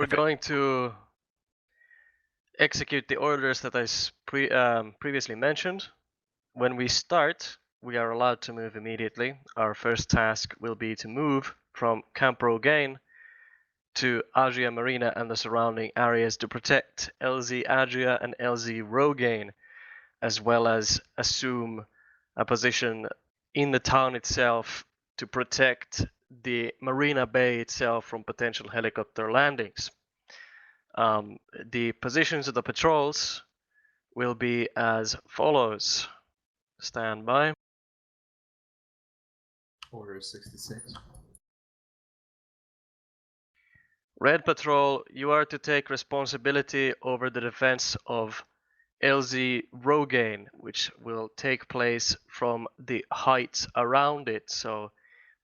We're going to execute the orders that I previously mentioned. When we start, we are allowed to move immediately. Our first task will be to move from Camp Rogaine to Adria Marina and the surrounding areas to protect LZ Adria and LZ Rogaine, as well as assume a position in the town itself to protect the Marina Bay itself from potential helicopter landings. The positions of the patrols will be as follows. Stand by. Order 66. Red Patrol, you are to take responsibility over the defense of LZ Rogaine, which will take place from the heights around it. So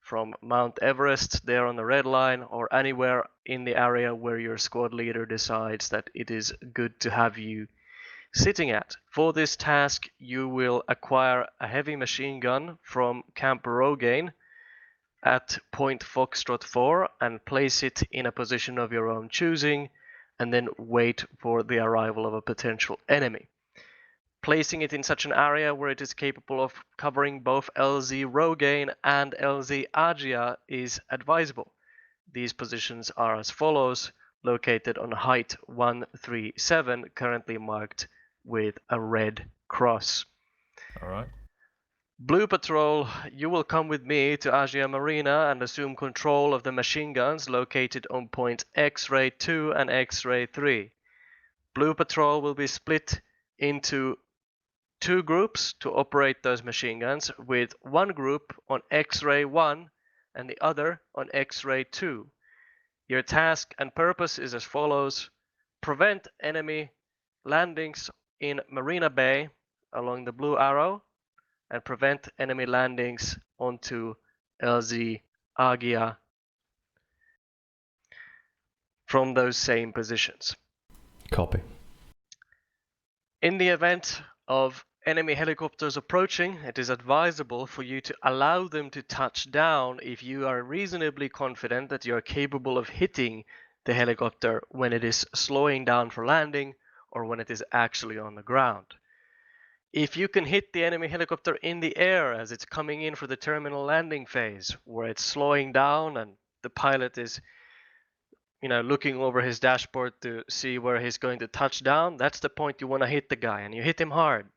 from Mount Everest there on the red line, or anywhere in the area where your squad leader decides that it is good to have you sitting at. For this task, you will acquire a heavy machine gun from Camp Rogaine at Point Foxtrot 4 and place it in a position of your own choosing, and then wait for the arrival of a potential enemy. Placing it in such an area where it is capable of covering both LZ Rogaine and LZ Adria is advisable. These positions are as follows, located on height 137, currently marked with a red cross. All right. Blue Patrol, you will come with me to Adria Marina and assume control of the machine guns located on point X-Ray 2 and X-Ray 3. Blue Patrol will be split into two groups to operate those machine guns, with one group on X-Ray 1 and the other on X-Ray 2. Your task and purpose is as follows: prevent enemy landings in Marina Bay along the blue arrow, and prevent enemy landings onto LZ Agia from those same positions. Copy. In the event of enemy helicopters approaching, it is advisable for you to allow them to touch down if you are reasonably confident that you are capable of hitting the helicopter when it is slowing down for landing or when it is actually on the ground. If you can hit the enemy helicopter in the air as it's coming in for the terminal landing phase, where it's slowing down and the pilot is looking over his dashboard to see where he's going to touch down, that's the point you want to hit the guy, and you hit him hard.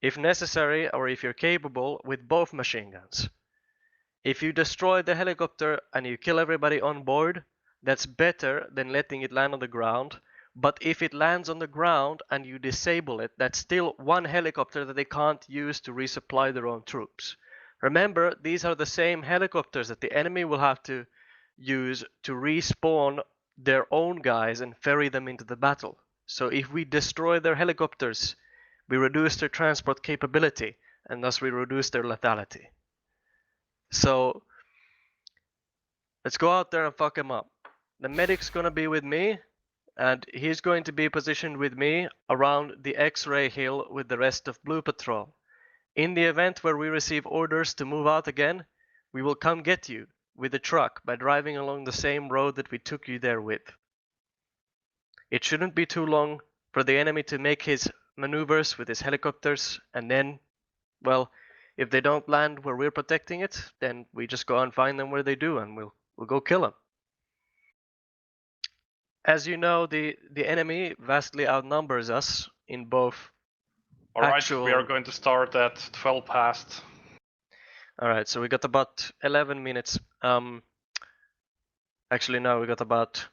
If necessary, or if you're capable, with both machine guns. If you destroy the helicopter and you kill everybody on board, that's better than letting it land on the ground. But if it lands on the ground and you disable it, that's still one helicopter that they can't use to resupply their own troops. Remember, these are the same helicopters that the enemy will have to use to respawn their own guys and ferry them into the battle. So if we destroy their helicopters, we reduce their transport capability, and thus we reduce their lethality. So let's go out there and fuck him up. The medic's gonna be with me, and he's going to be positioned with me around the X-ray hill with the rest of Blue Patrol. In the event where we receive orders to move out again, we will come get you with a truck by driving along the same road that we took you there with. It shouldn't be too long for the enemy to make his maneuvers with his helicopters, and then, well, if they don't land where we're protecting it, then we just go and find them where they do, and we'll go kill them. As you know, the enemy vastly outnumbers us in both. Alright, we are going to start at 12 past. Alright, so we got about 11 minutes. Actually, no, we got about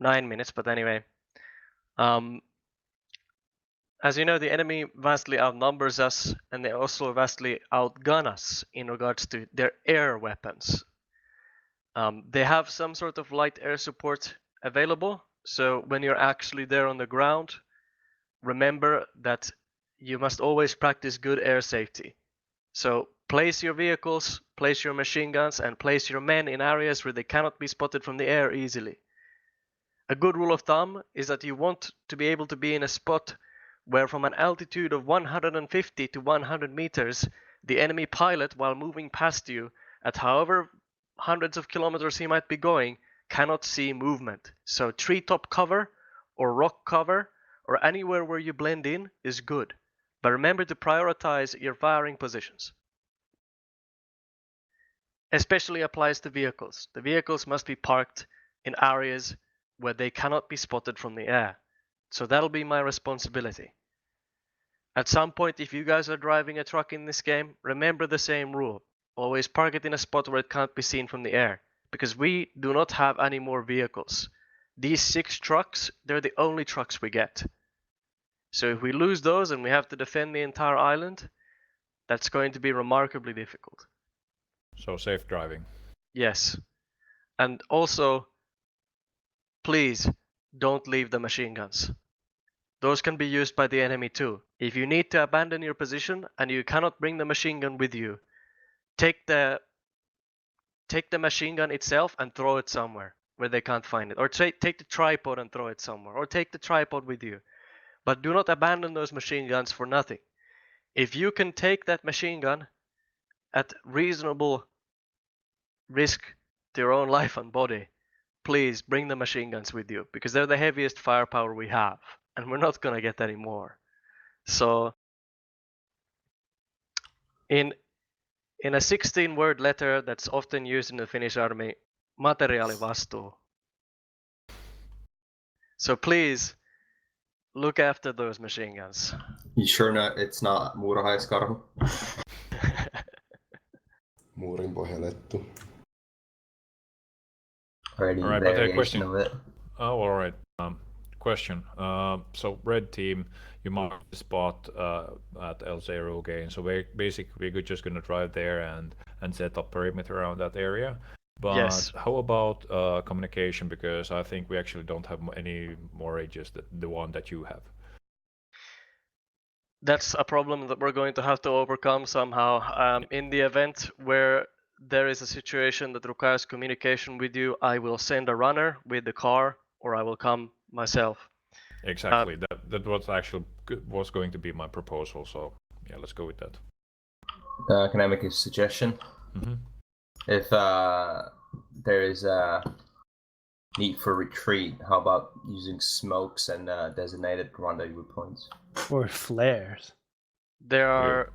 9 minutes, but anyway. As you know, the enemy vastly outnumbers us, and they also vastly outgun us in regards to their air weapons. They have some sort of light air support available, so when you're actually there on the ground, remember that you must always practice good air safety. So place your vehicles, place your machine guns, and place your men in areas where they cannot be spotted from the air easily. A good rule of thumb is that you want to be able to be in a spot where from an altitude of 150 to 100 meters, the enemy pilot, while moving past you at however hundreds of kilometers he might be going, cannot see movement. So treetop cover or rock cover or anywhere where you blend in is good. But remember to prioritize your firing positions. Especially applies to vehicles. The vehicles must be parked in areas where they cannot be spotted from the air. So that'll be my responsibility. At some point, if you guys are driving a truck in this game, remember the same rule. Always park it in a spot where it can't be seen from the air. Because we do not have any more vehicles. These 6 trucks, they're the only trucks we get. So if we lose those and we have to defend the entire island, that's going to be remarkably difficult. So safe driving. Yes. And also, please don't leave the machine guns. Those can be used by the enemy too. If you need to abandon your position and you cannot bring the machine gun with you, take the machine gun itself and throw it somewhere where they can't find it. Or take the tripod and throw it somewhere. Or take the tripod with you. But do not abandon those machine guns for nothing. If you can take that machine gun at reasonable risk to your own life and body, please bring the machine guns with you, because they're the heaviest firepower we have, and we're not gonna get any more. So in a 16-word letter that's often used in the Finnish army, materiaalivastuu. So please look after those machine guns. You sure it's not muurahaiskarhu? Muurin pohjalettu. Already Alright, but a question. of it. Oh, all right. Question. So red team, you marked the spot at L0 gain. So basically, we're just gonna drive there and set up perimeter around that area. But Yes. how about communication? Because I think we actually don't have any more ages than the one that you have. That's a problem that we're going to have to overcome somehow. In the event where there is a situation that requires communication with you, I will send a runner with the car, or I will come myself. Exactly. That was actually was going to be my proposal. So yeah, let's go with that. Can I make a suggestion? Mhm. If there is a need for retreat, how about using smokes and designated rendezvous points? Or flares. There are.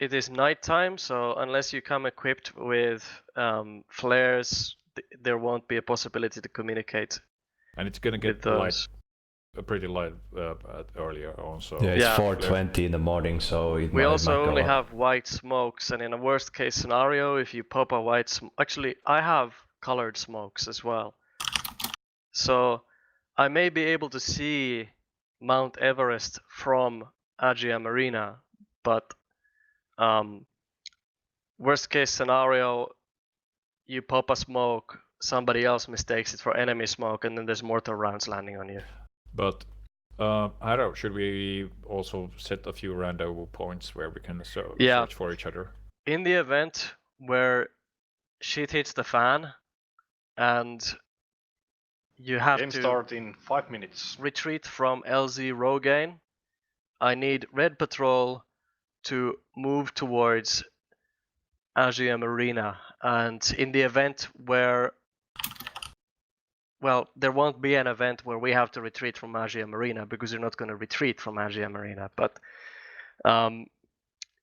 It is nighttime, so unless you come equipped with flares, there won't be a possibility to communicate. And it's gonna With get light, those. pretty light earlier on. So Yeah, it's Yeah. 4:20 in the morning, so it We might also go only up. have white smokes, and in a worst case scenario, if you pop a white actually, I have colored smokes as well. So I may be able to see Mount Everest from Agia Marina, but worst case scenario, you pop a smoke, somebody else mistakes it for enemy smoke, and then there's mortar rounds landing on you. But I don't know, should we also set a few rendezvous points where we can Yeah. search for each other? In the event where shit hits the fan and you have Game to start in 5 minutes. retreat from LZ Rogaine, I need Red Patrol to move towards Agia Marina. And in the event where, well, there won't be an event where we have to retreat from Agia Marina, because you're not going to retreat from Agia Marina. But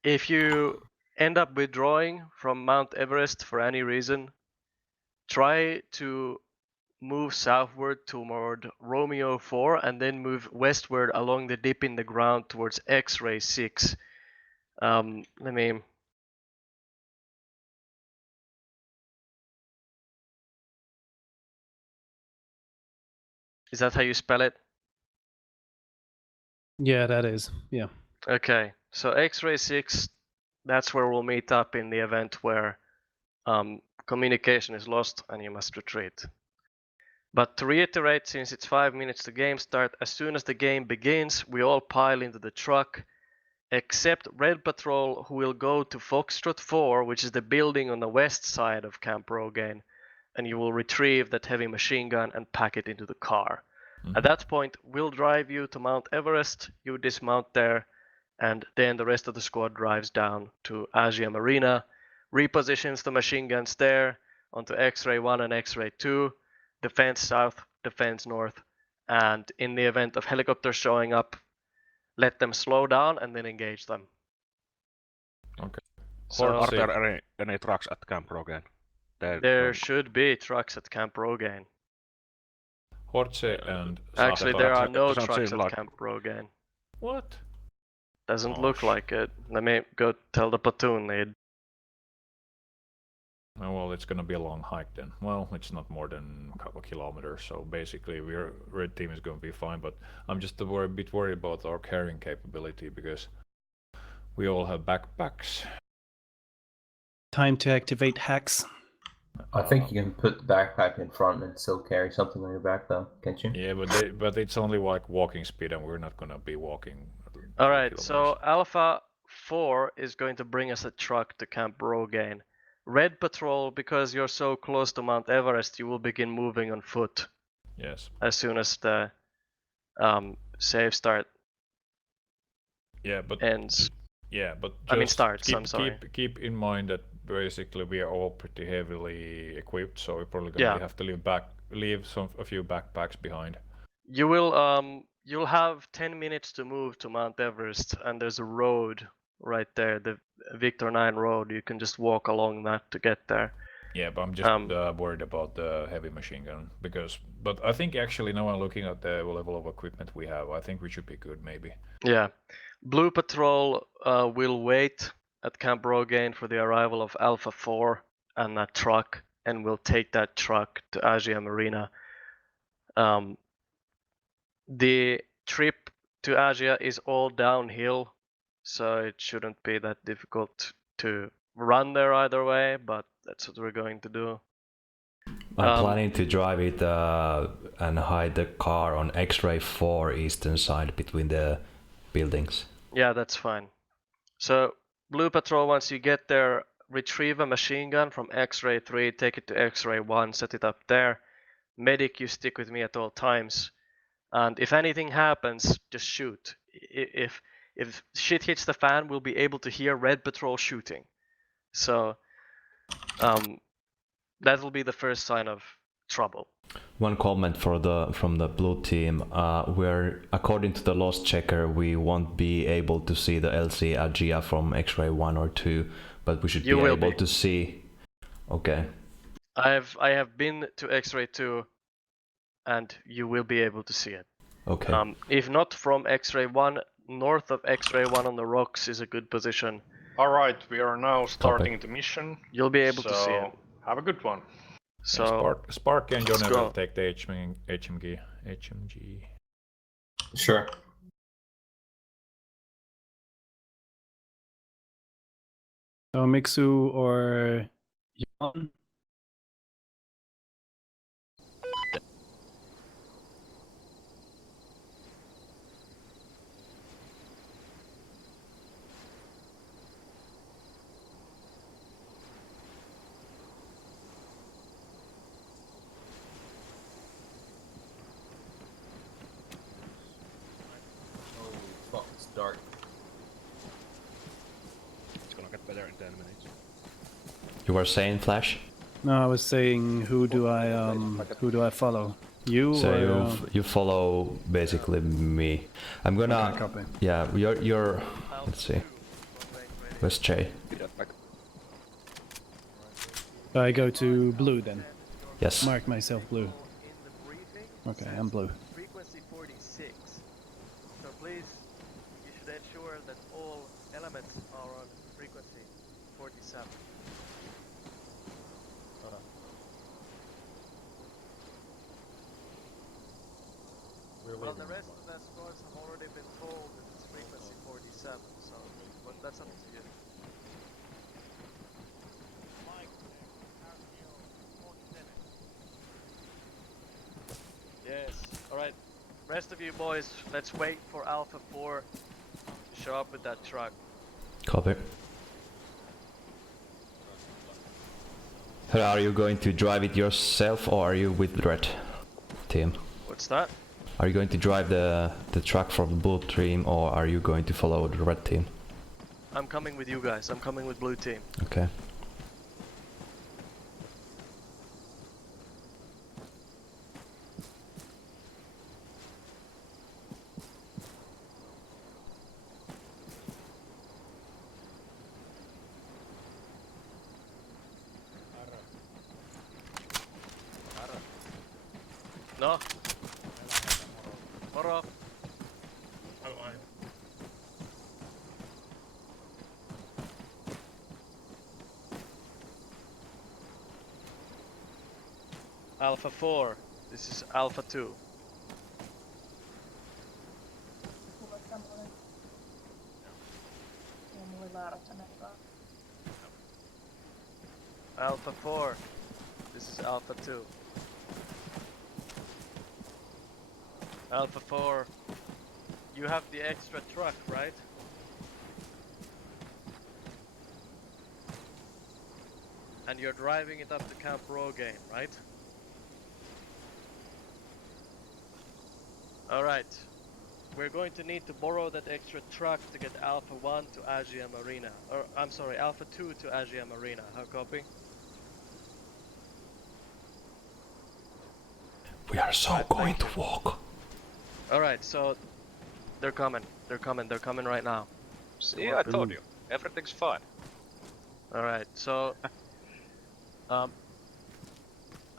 if you end up withdrawing from Mount Everest for any reason, try to move southward toward Romeo 4 and then move westward along the dip in the ground towards X-Ray 6. Let me... Is that how you spell it? Yeah, that is. Yeah. Okay, so X-Ray 6, that's where we'll meet up in the event where communication is lost and you must retreat. But to reiterate, since it's 5 minutes to game start, as soon as the game begins, we all pile into the truck, except Red Patrol, who will go to Foxtrot 4, which is the building on the west side of Camp Rogaine, and you will retrieve that heavy machine gun and pack it into the car. At that point, we'll drive you to Mount Everest, you dismount there, and then the rest of the squad drives down to Agia Marina, repositions the machine guns there onto X-Ray 1 and X-Ray 2, defense south, defense north, and in the event of helicopters showing up, let them slow down and then engage them. Okay. So Are there any trucks at Camp Rogaine? there should be trucks at Camp Rogaine. Hortse and Actually, Safar. there are no doesn't trucks seem at like- Camp Rogaine. What? Doesn't Oh, look like it. Let me go tell the platoon lead. Oh, well, it's gonna be a long hike then. Well, it's not more than a couple kilometers, so basically red team is gonna be fine, but I'm just a bit worried about our carrying capability because we all have backpacks. Time to activate hacks. I think you can put the backpack in front and still carry something on your back, though, can't you? Yeah, but it's only like walking speed, and we're not gonna be walking. All right, 2 so kilometers. Alpha 4 is going to bring us a truck to Camp Rogaine. Red Patrol, because you're so close to Mount Everest, you will begin moving on foot Yes. as soon as the save start Yeah, but ends. yeah, but I mean just starts, I'm sorry. Keep in mind that basically we are all pretty heavily equipped, so we're probably gonna Yeah. have to leave a few backpacks behind. You will you'll have 10 minutes to move to Mount Everest, and there's a road right there, the Victor 9 road. You can just walk along that to get there. Yeah, but I'm just worried about the heavy machine gun but I think actually now I'm looking at the level of equipment we have. I think we should be good maybe. Yeah. Blue Patrol will wait at Camp Rogaine for the arrival of Alpha 4 and that truck, and will take that truck to Asia Marina. The trip to Asia is all downhill, so it shouldn't be that difficult to run there either way, but that's what we're going to do. I'm planning to drive it and hide the car on X-ray 4 eastern side between the buildings. Yeah, that's fine. So Blue Patrol, once you get there, retrieve a machine gun from X-ray 3, take it to X-ray 1, set it up there. Medic, you stick with me at all times. And if anything happens, just shoot. If shit hits the fan, we'll be able to hear Red Patrol shooting. So that will be the first sign of trouble. One comment from the blue team. We're according to the lost checker, we won't be able to see the LC Agia from X-ray 1 or 2, but we should be able to see. Okay. I have been to X-ray 2, and you will be able to see it. Okay. If not from X-ray 1, north of X-ray 1 on the rocks is a good position. Alright, we are now starting the mission. You'll be able to see it. Have a good one. So Sparky and Johnny let's go. will take the HMG. Sure. So Mixu or Jan? Holy fuck, it's dark. It's gonna get better in 10 minutes. You were saying Flash? No, I was saying who do I follow? You So or you follow basically me. I'm gonna. Okay, copy. Yeah, you're. Let's see. Where's Jay? I go to blue then. Yes. Mark myself blue. Okay, I'm blue. Frequency 46. So please, you should ensure that all elements are on frequency 47. Well, the rest of the escorts have already been told that it's frequency 47, so but that's up to you. Yes, alright. Rest of you boys, let's wait for Alpha 4 to show up with that truck. Copy. Are you going to drive it yourself or are you with Red team? What's that? Are you going to drive the truck from the blue team or are you going to follow the red team? I'm coming with you guys. I'm coming with blue team. Okay. No. Moro. Alpha 4. This is Alpha 2. Alpha 4. This is Alpha 2. Alpha 4. You have the extra truck, right? And you're driving it up to Camp Rogaine, right? Alright. We're going to need to borrow that extra truck to get Alpha 1 to Agiam Arena. Or, I'm sorry, Alpha 2 to Agiam Arena. How copy? We are so going to walk. Alright, so they're coming. They're coming right now. See, I told you. Everything's fine. Alright, so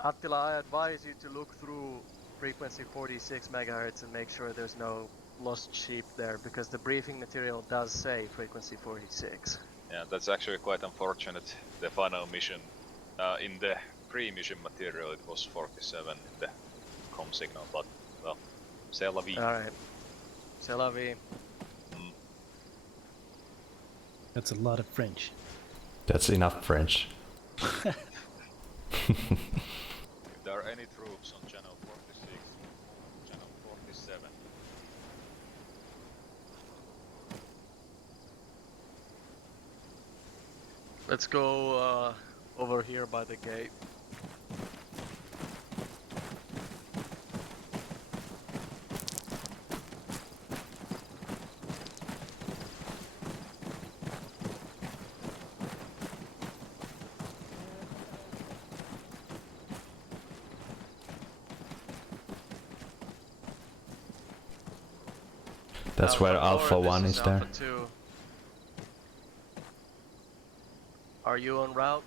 Attila, I advise you to look through frequency 46 MHz and make sure there's no lost sheep there, because the briefing material does say frequency 46. Yeah, that's actually quite unfortunate. The final mission, in the pre-mission material, it was 47 in the com signal, but well, c'est la vie. Alright, c'est la vie. That's a lot of French. That's enough French. If there are any troops on channel 46, channel 47. Let's go over here by the gate. That's where Alpha 1 this is there. Alpha 2. Are you en route?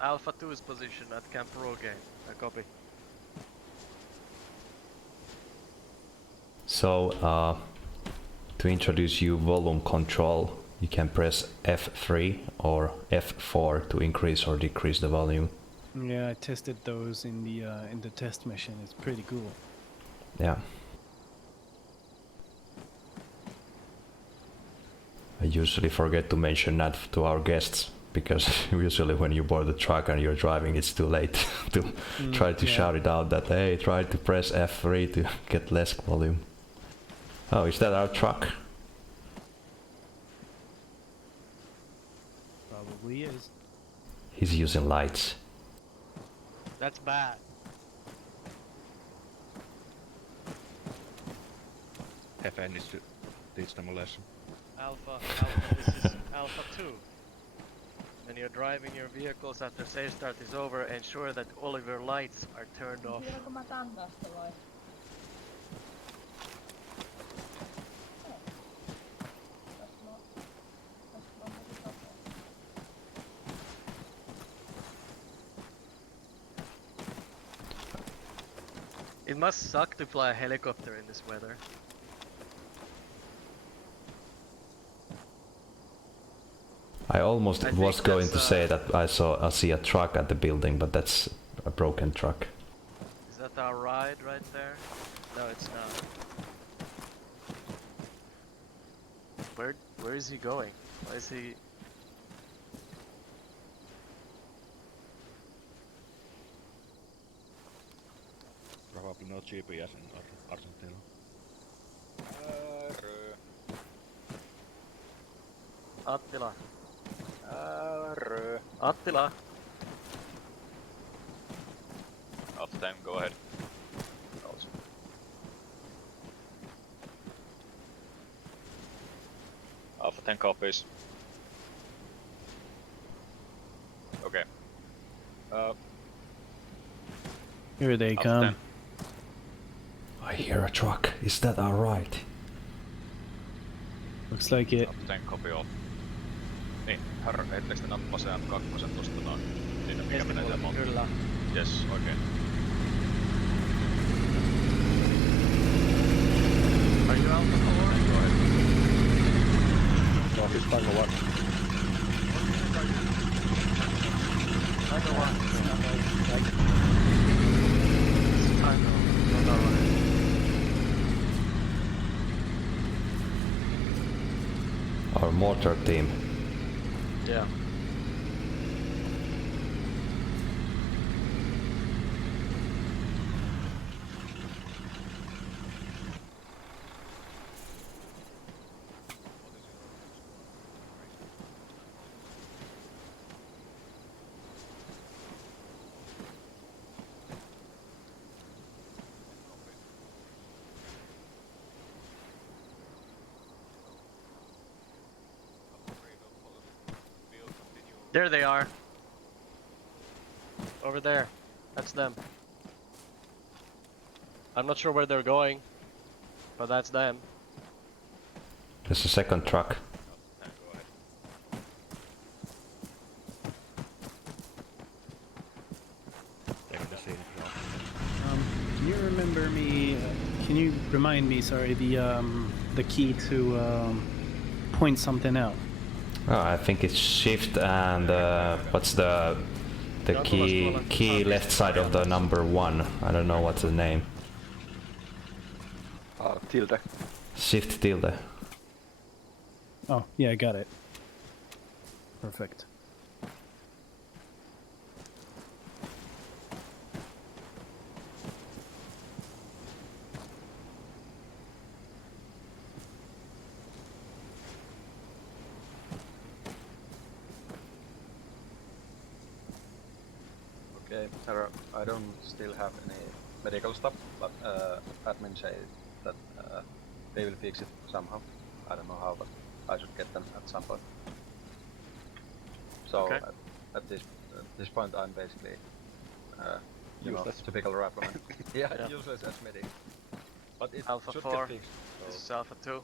Alpha 2 is positioned at Camp Rogaine. I copy. So, to introduce you volume control, you can press F3 or F4 to increase or decrease the volume. Yeah, I tested those in the test mission. It's pretty cool. Yeah. I usually forget to mention that to our guests, because usually when you board the truck and you're driving, it's too late to try to shout it out that, hey, try to press F3 to get less volume. Oh, is that our truck? Probably is. He's using lights. That's bad. FN needs to teach them a lesson. Alpha, this is Alpha 2. When you're driving your vehicles after safe start is over, ensure that all of your lights are turned off. It must suck to fly a helicopter in this weather. I almost I was think going that's, to say that I see a truck at the building, but that's a broken truck. Is that our ride right there? No, it's not. Where is he going? Why is he? Probably no GPS in Argentina. Attila. Attila. Alpha 10, go ahead. Alpha 10 copies. Okay. Here they Alpha come. 10. I hear a truck. Is that alright? Looks like it. Alpha 10, copy all. Niin, heittekö te nappaseen kakkosen tosta noin? Sinne mikä menee Keskipuolelle, monta? kyllä. Jes, oikein. Are you Alpha 4? Go ahead. Northeast Tango 1. Tango 1. Tango. Not alright. Our mortar team. Yeah. There they are. Over there. That's them. I'm not sure where they're going, but that's them. There's a second truck. Go ahead. Taking the scene. Can you remember me? Can you remind me? Sorry, the key to point something out. Oh, I think it's shift and what's the key left side of the number 1. I don't know what's the name. Tilde. Shift tilde. Oh, yeah, I got it. Perfect. Okay, sir, I don't still have any medical stuff, but admin say that they will fix it somehow. I don't know how, but I should get them at some point. So Okay. at this point, I'm basically you know, Useless. typical rifleman. Yeah, Yeah. useless as medic. But it Alpha should 4. get fixed. This So is Alpha 2.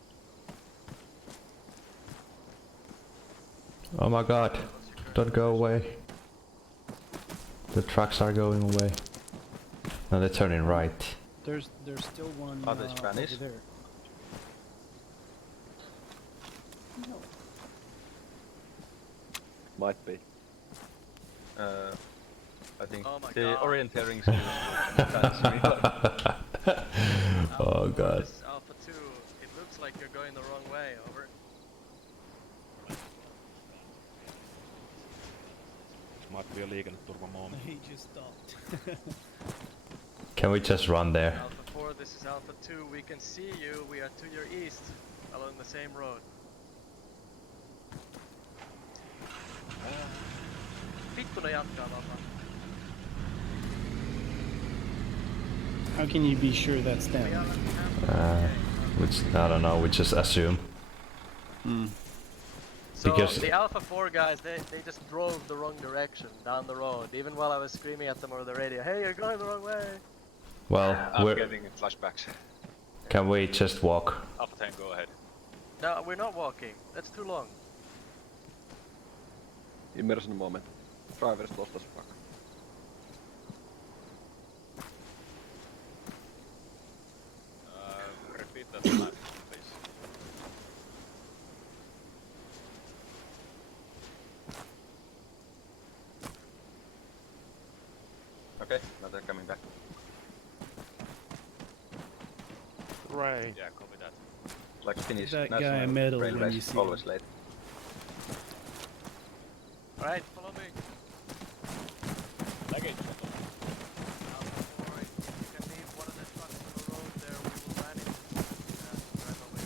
Oh my god. Don't go away. The trucks are going away. No, they're turning right. There's still one Are they Spanish? over there. Might be. I think Oh my the God. orienteering skills will Oh god. This is Alpha 2. It looks like you're going the wrong way. Over. Might be a liikenneturvamoment. He just stopped. Can we just run there? Alpha 4, this is Alpha 2. We can see you. We are to your east, along the same road. Vittu ne jatkaa vapaa. How can you be sure that's We them? are Which I don't know. We just assume. So Because- the Alpha 4 guys, they just drove the wrong direction down the road. Even while I was screaming at them over the radio, hey, you're going the wrong way. Well, I'm getting flashbacks. can we just walk? Alpha 10, go ahead. No, we're not walking. That's too long. Immersion moment. Driver's lost as fuck. Repeat that last one, please. Okay, now they're coming back. Right. Yeah, copy that. Like Finnish That guy national medal when railways, you see always him. late. Alright, follow me. Baggage. Alpha 4, if you can leave one of the trucks on the road there, we will man it and drive away.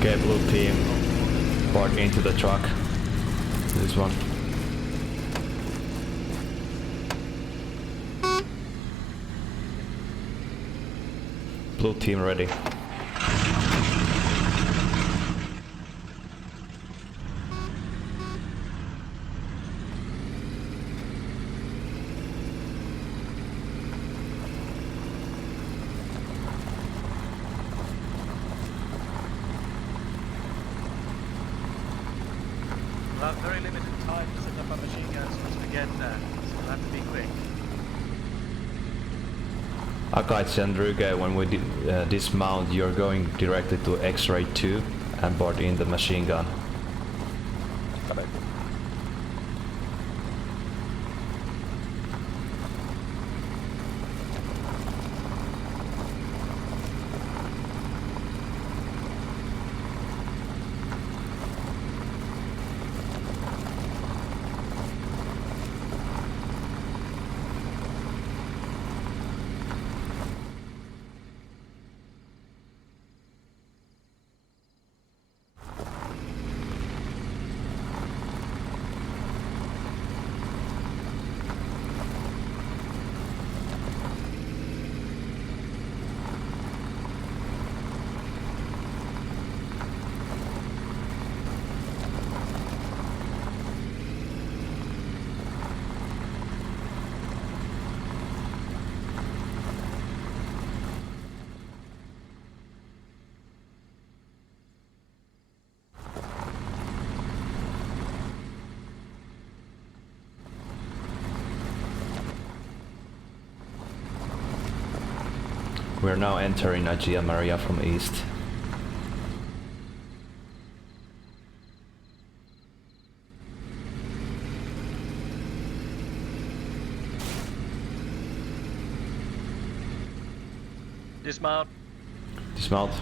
Okay, blue team, board into the truck. This one. Blue team ready. We'll have very limited time to set up our machine guns once we get there, so we'll have to be quick. Akaitse and Ruge, when we dismount, you're going directly to X-ray 2 and board in the machine gun. We're now entering Agia Maria from east. Dismount. Dismount.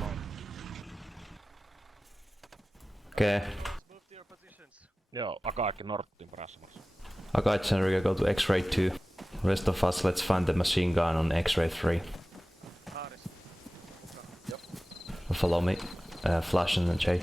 Okay. Move to your positions. Joo, Akaakki Norttiin perässä varsin. Akaitse and Ruge go to X-ray 2. Rest of us, let's find the machine gun on X-ray 3. Haaris. Follow me. Flash and Jay.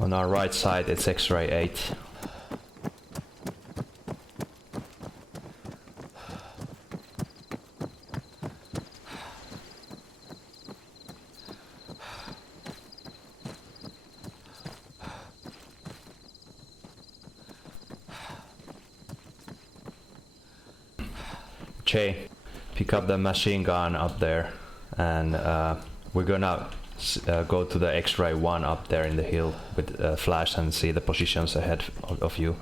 On our right side, it's X-ray 8. Jay, pick up the machine gun up there, and we're gonna go to the X-ray 1 up there in the hill with flash and see the positions ahead of you.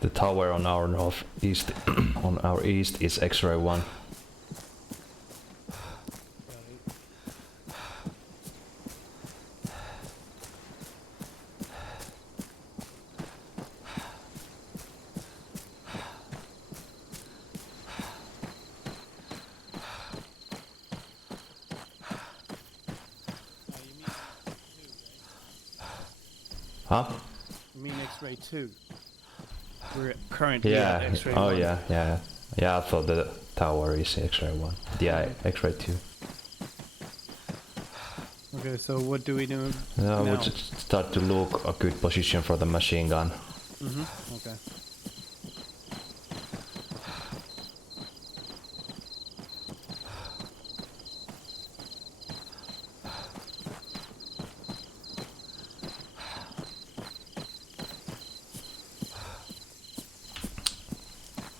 The tower on our northeast, on our east, is X-ray 1. Huh? You mean X-ray 2? We're currently Yeah. at X-ray Oh 1. yeah. I thought the tower is X-ray 1. Yeah, X-ray 2. Okay, so what do we do Now now? we just start to look a good position for the machine gun. Okay.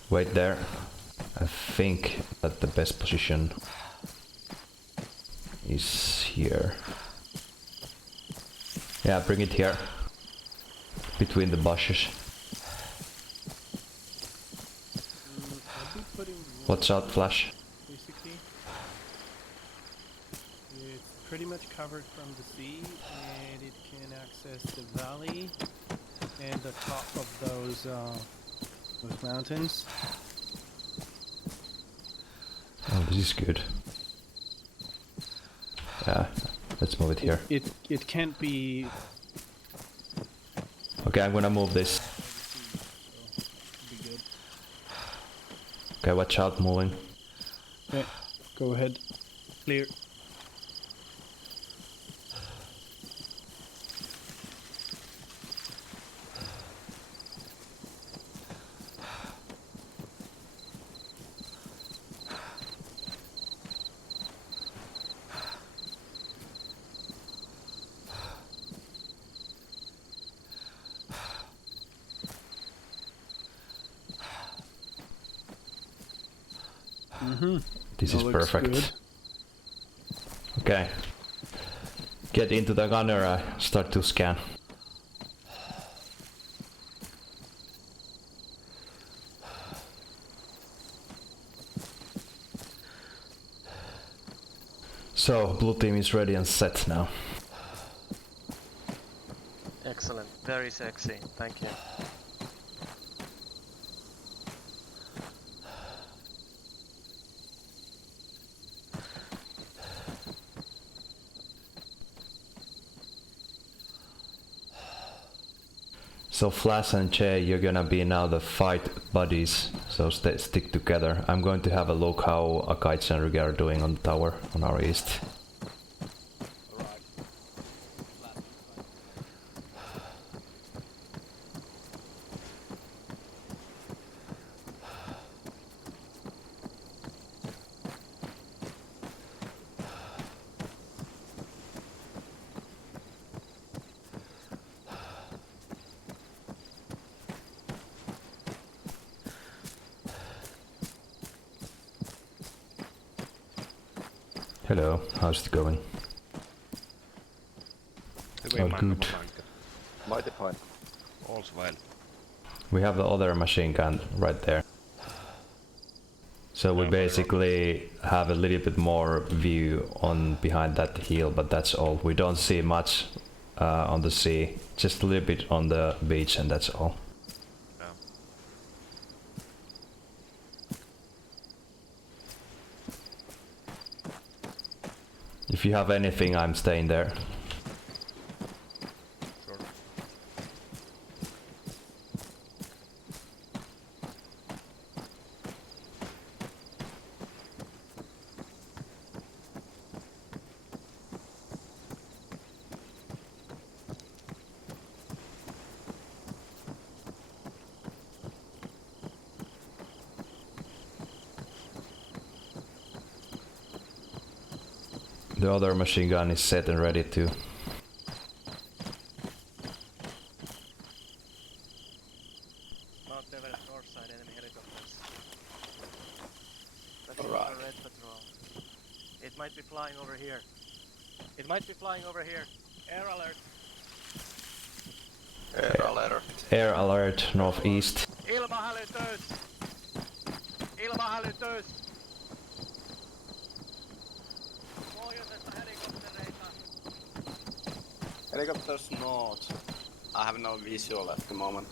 Wait there. I think that the best position is here. Yeah, bring it here. Between the bushes. I'll be putting Watch out, Flash. basically. It's pretty much covered from the sea, and it can access the valley and the top of those mountains. Oh, this is good. Yeah, let's move it here. It can't be Okay, I'm gonna move this. by the sea, so it'll be good. Okay, watch out, moving. Okay, go ahead. Clear. This That is looks perfect. good. Okay. Get into the gunner, start to scan. So, blue team is ready and set now. Excellent. Very sexy. Thank you. So Flash and Che, you're gonna be now the fight buddies, so stick together. I'm going to have a look how Akaitsu and Ruger are doing on the tower on our east. Alright. Hello, how's it going? Oh, good. Mighty fine. All's well. We have the other machine gun right there. So we basically have a little bit more view on behind that hill, but that's all. We don't see much on the sea, just a little bit on the beach, and that's all. Yeah. If you have anything, I'm staying there. Sure. The other machine gun is set and ready to. Mount Everest north side, enemy helicopters. That's Alright. a red patrol. It might be flying over here. It might be flying over here. Air alert. Air alert northeast. Ilmahälytys! Ilmahälytys! Pohjoisesta helikoptereita. Helicopters north. I have no visual at the moment.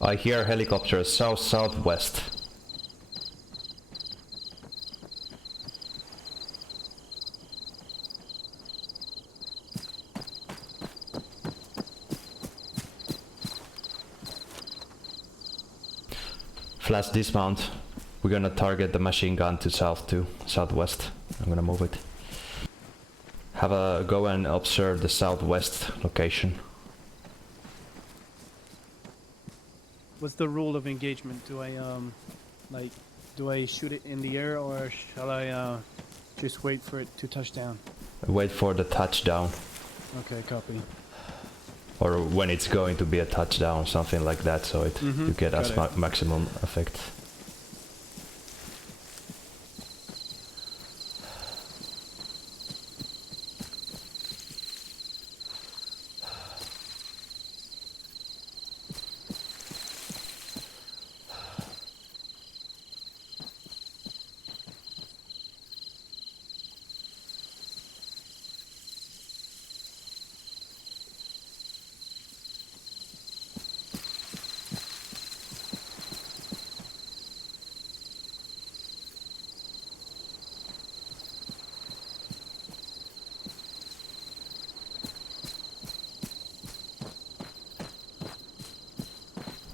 I hear helicopters south-southwest. Flash dismount. We're gonna target the machine gun to southwest. I'm gonna move it. Have a go and observe the southwest location. What's the rule of engagement? Do I do I shoot it in the air or shall I just wait for it to touch down? Wait for the touchdown. Okay, copy. Or when it's going to be a touchdown, something like that, so you get as maximum effect.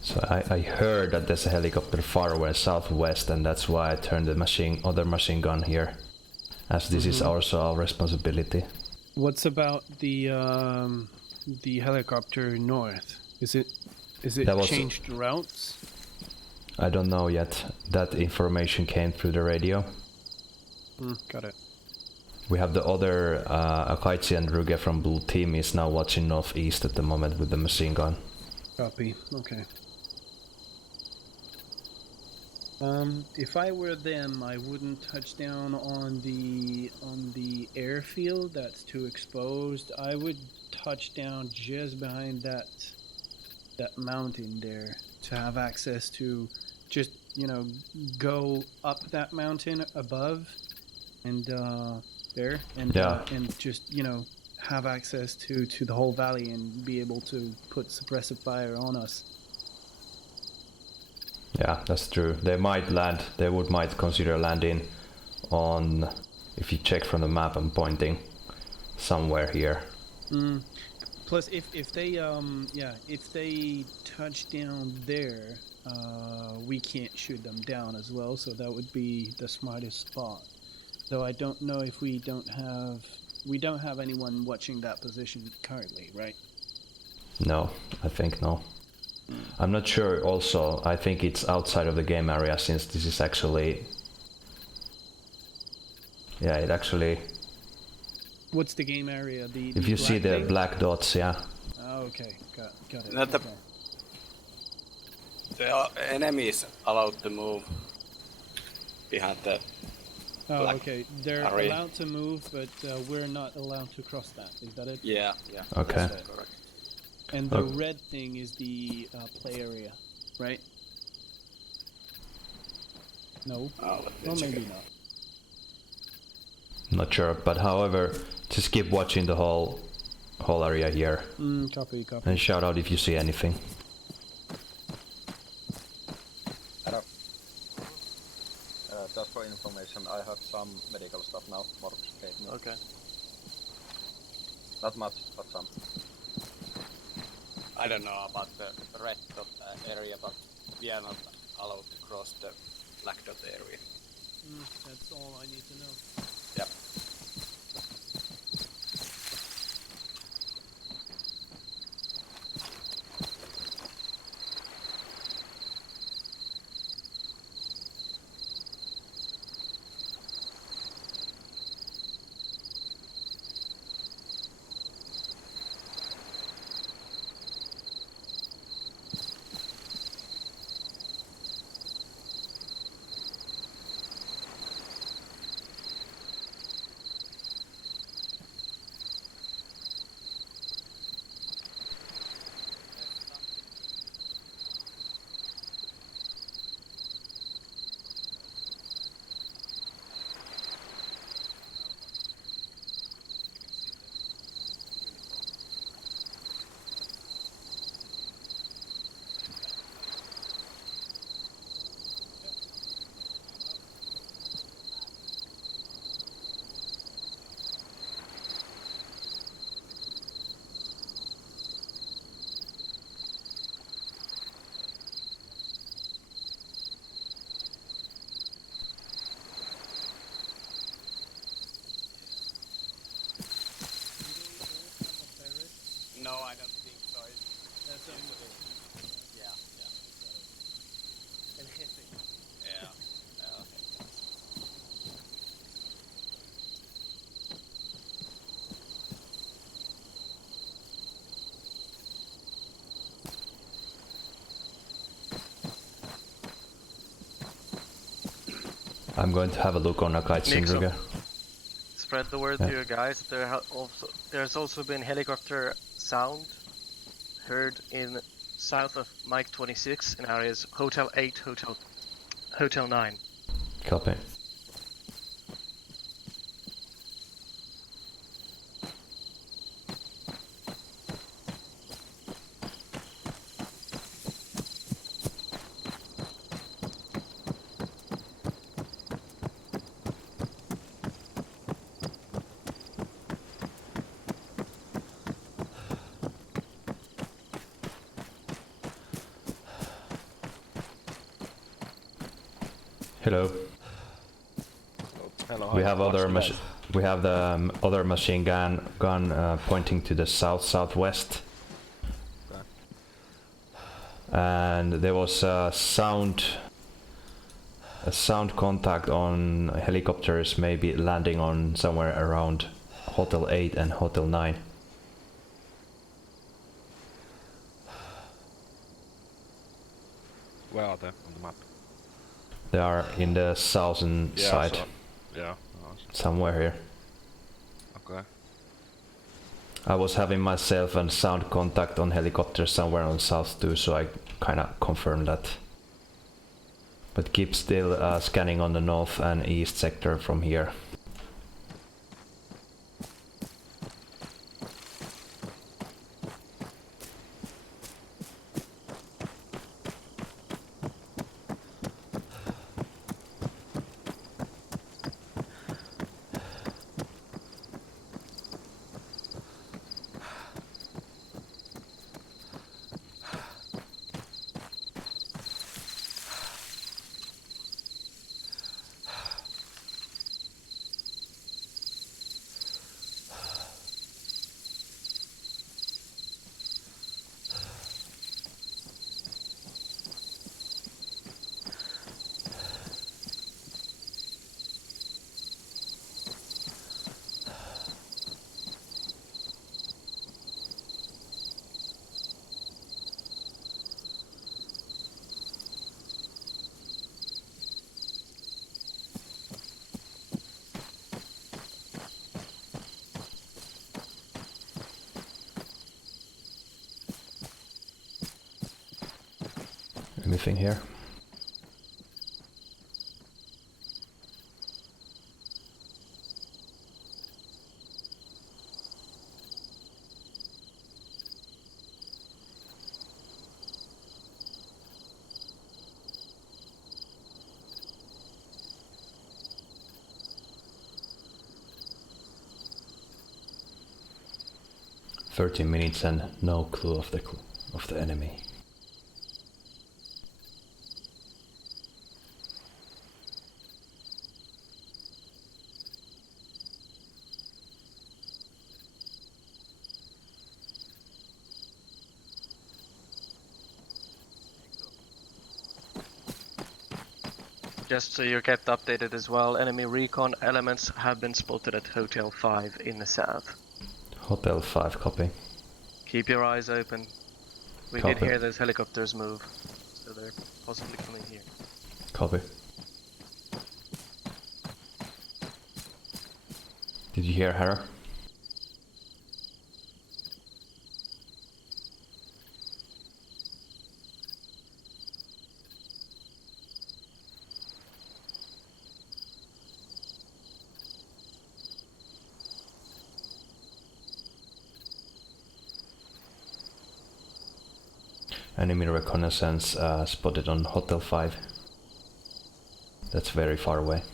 So I heard that there's a helicopter far away southwest, and that's why I turned the other machine gun here, as this is also our responsibility. What's about the helicopter north? Is it changed routes? I don't know yet. That information came through the radio. Got it. We have the other Akaichi and Ruge from Blue Team is now watching northeast at the moment with the machine gun. Copy. Okay. If I were them, I wouldn't touch down on the airfield. That's too exposed. I would touch down just behind that mountain there to have access to just go up that mountain above and there and just have access to the whole valley and be able to put suppressive fire on us. Yeah, that's true. They might land. They might consider landing on. If you check from the map, I'm pointing somewhere here. Plus, if they touch down there, we can't shoot them down as well. So that would be the smartest spot. Though I don't know if we don't have anyone watching that position currently, right? No, I think no. I'm not sure also, I think it's outside of the game area since this is actually... Yeah, it actually... What's the game area? If you see the black dots, yeah. Oh, okay, got it. Okay. The enemy is allowed to move behind the black okay. They're area. allowed to move, but we're not allowed to cross that. Is that it? Yeah. Okay. That's correct. And the red thing is the play area, right? No? Well, maybe not. Not sure, but however, just keep watching the whole area here. Copy. And shout out if you see anything. Just for information, I have some medical stuff now. Okay. Not much, but some. I don't know about the red dot area, but we are not allowed to cross the black dot area. That's all I need to know. Yep. I'm going to have a look on a kite Sindruga. Spread the word to your guys. There's also been helicopter sound heard in south of Mike 26 in areas Hotel 8, Hotel 9. Copy. Hello. Hello. We have the other machine gun pointing to the southwest. Okay. And there was a sound contact on helicopters, maybe landing on somewhere around Hotel 8 and Hotel 9. Where are they on the map? They are in the southern side. Yeah. Somewhere here. Okay. I was having myself and sound contact on helicopters somewhere on south too, so I kinda confirmed that. But keep still scanning on the north and east sector from here. Anything here? "13 minutes and no clue of the enemy." Just so you get updated as well, enemy recon elements have been spotted at Hotel 5 in the south. Hotel 5, copy. Keep your eyes open. We Copy. did hear those helicopters move, so they're possibly coming here. Copy. Did you hear her? Enemy reconnaissance spotted on Hotel 5. That's very far away.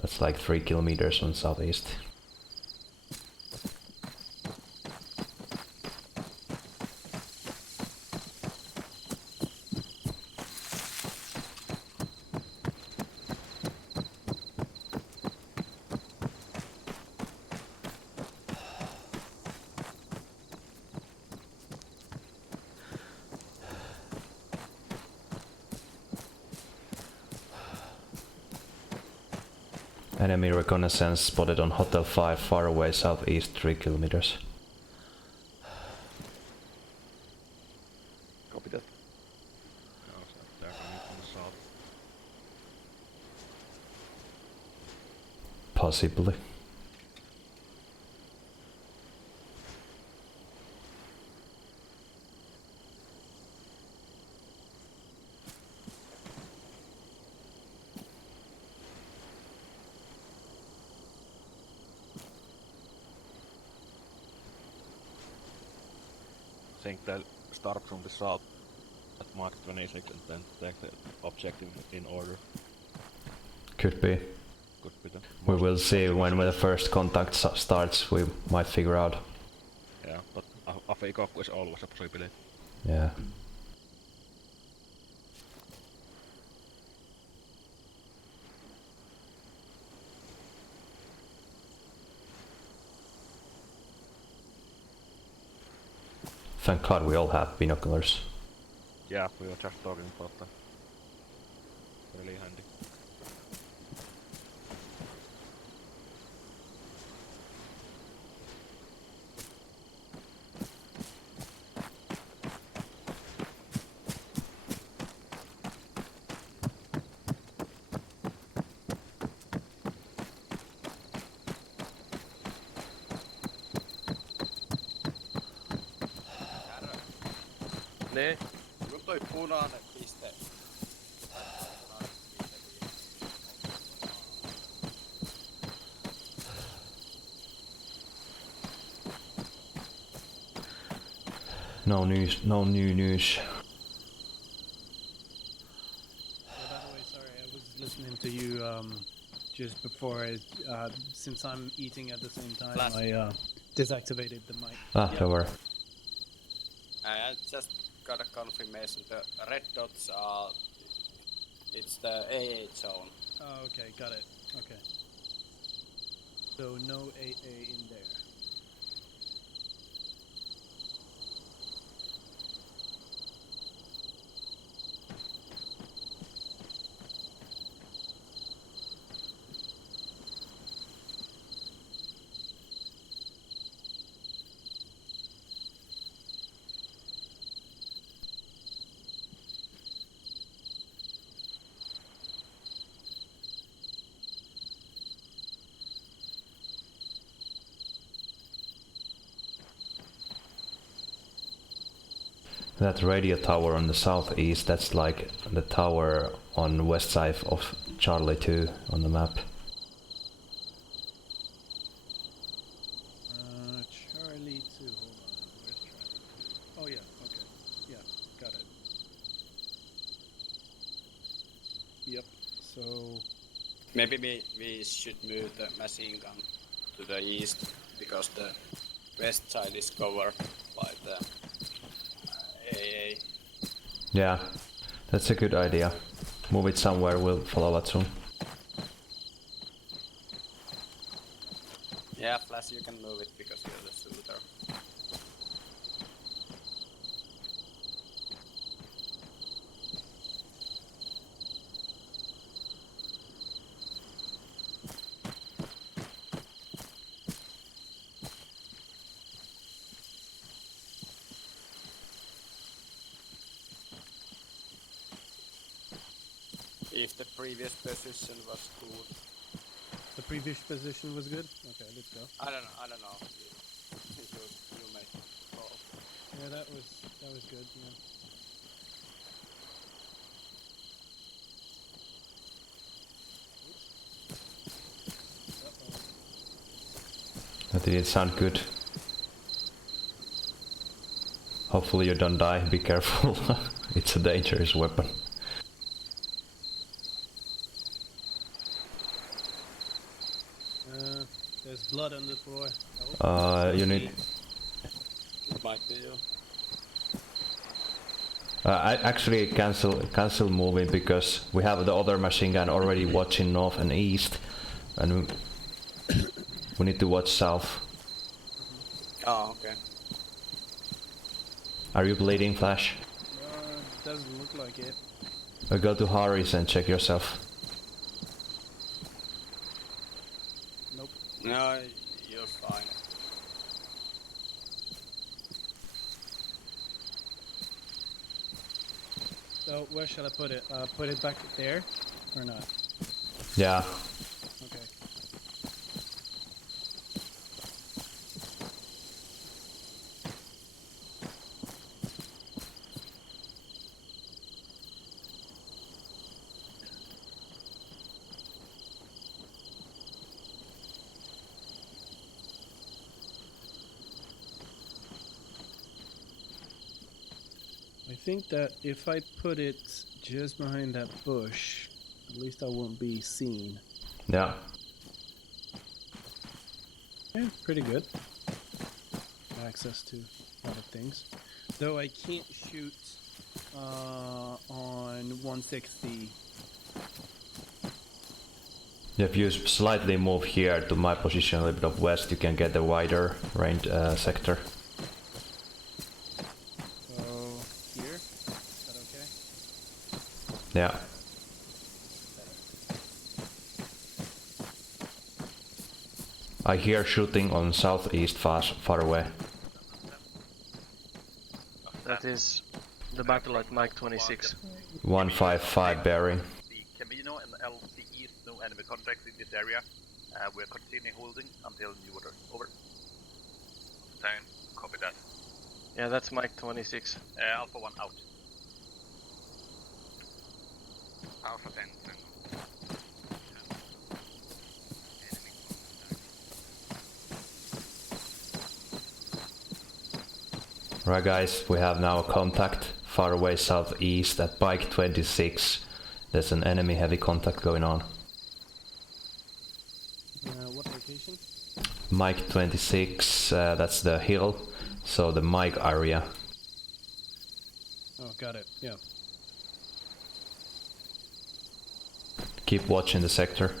That's like 3 kilometers on southeast. Enemy reconnaissance spotted on Hotel 5, far away southeast 3 kilometers. Copy that. Possibly. I think they'll start from the south at Mark 26 and then take the objective in order. Could be. Could be the We will see when the first contact starts. We might figure out. Yeah, but a fake off is always a possibility. Yeah. Thank God we all have binoculars. Yeah, we were just talking about that. Really handy. Niin. Kun toi punainen piste. No news, no new news. By the way, sorry, I was listening to you just before. Since I'm eating at the same time, I deactivated the mic. Don't worry. I just got a confirmation. The red dots are. It's the AA zone. Oh, okay, got it. Okay. So no AA in there. That radio tower on the southeast, that's like the tower on the west side of Charlie 2 on the map. Charlie 2, hold on. Where's Charlie 2? Oh yeah, okay. Yeah, got it. Yep, so... Maybe we should move the machine gun to the east, because the west side is covered by the AA. Yeah, that's a good idea. Move it somewhere, we'll follow it soon. Yeah, Flash, you can move it because you're the shooter. If the previous position was good. The previous position was good? Okay, let's go. I don't know. You make the call. Yeah, that was good, yeah. That didn't sound good. Hopefully you don't die, be careful. It's a dangerous weapon. There's blood on the floor. You need... It might be you. I actually cancel moving because we have the other machine gun already watching north and east, and we need to watch south. Oh, okay. Are you bleeding, Flash? Doesn't look like it. Go to Harry's and check yourself. Nope. No, you're fine. So where shall I put it? Put it back there, or not? Yeah. Okay. I think that if I put it just behind that bush, at least I won't be seen. Yeah. Yeah, pretty good. Access to a lot of things. Though I can't shoot on 160. If you slightly move here to my position a little bit of west, you can get a wider range sector. So here, is that okay? Yeah. I hear shooting on southeast far away. That is the battle at Mike 26. 155 bearing. The Camino and LC East, no enemy contacts in this area. We're continuing holding until new order. Over. 10, copy that. Yeah, that's Mike 26. Alpha 1 out. Alpha 10. Right guys, we have now a contact far away southeast at Pike 26. There's an enemy heavy contact going on. What location? Mike 26, that's the hill, so the Mike area. Oh, got it, yeah. Keep watching the sector.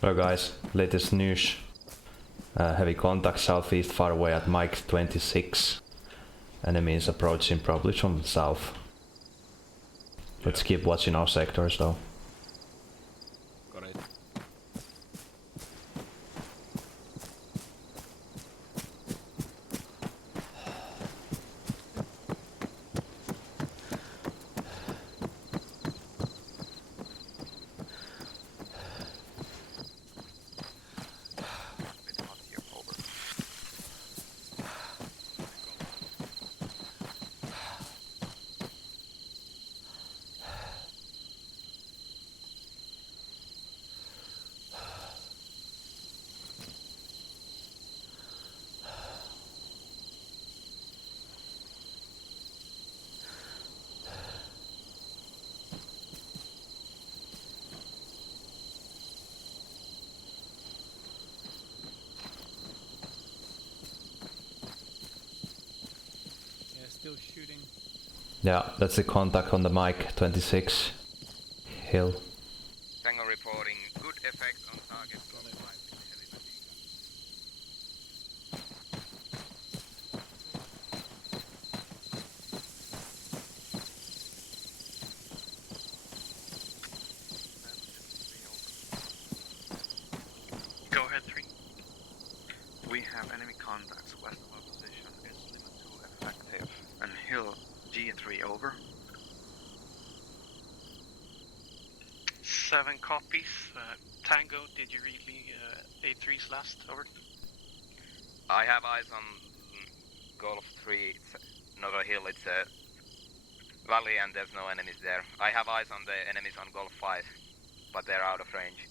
Hello guys, latest news. Heavy contact southeast far away at Mike 26. Enemy is approaching probably from the south. Let's keep watching our sectors though. Got it. Still shooting. Yeah, that's the contact on the Mike 26 hill. Tango reporting good effect on target. Go ahead, 3. We have enemy contacts west of our position. It's limit 2 effective. And hill G3 over. 7 copies. Tango, did you read me A3's last? Over. I have eyes on Golf 3. It's not a hill, it's a valley and there's no enemies there. I have eyes on the enemies on Golf 5, but they're out of range.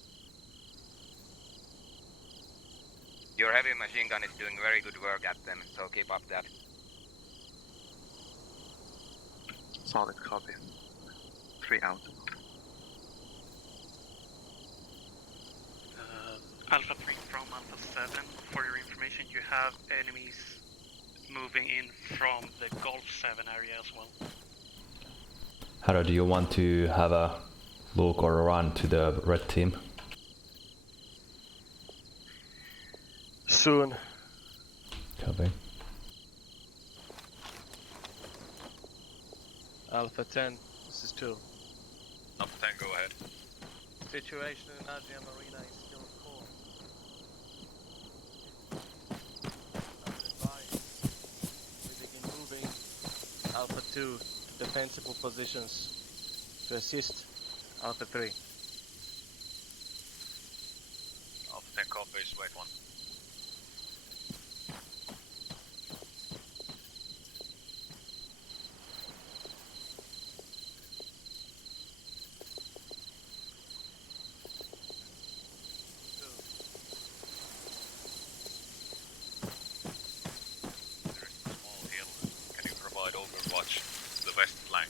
Your heavy machine gun is doing very good work at them, so keep up that. Solid copy. 3 out. Alpha 3 from Alpha 7. For your information, you have enemies moving in from the Golf 7 area as well. Harrow, do you want to have a look or a run to the red team? Soon. Copy. Alpha 10, this is 2. Alpha 10, go ahead. Situation in Adria Marina is still poor. We begin moving Alpha 2 to defensible positions to assist Alpha 3. Alpha 10 copies, wait 1. There is a small hill. Can you provide overwatch the west flank?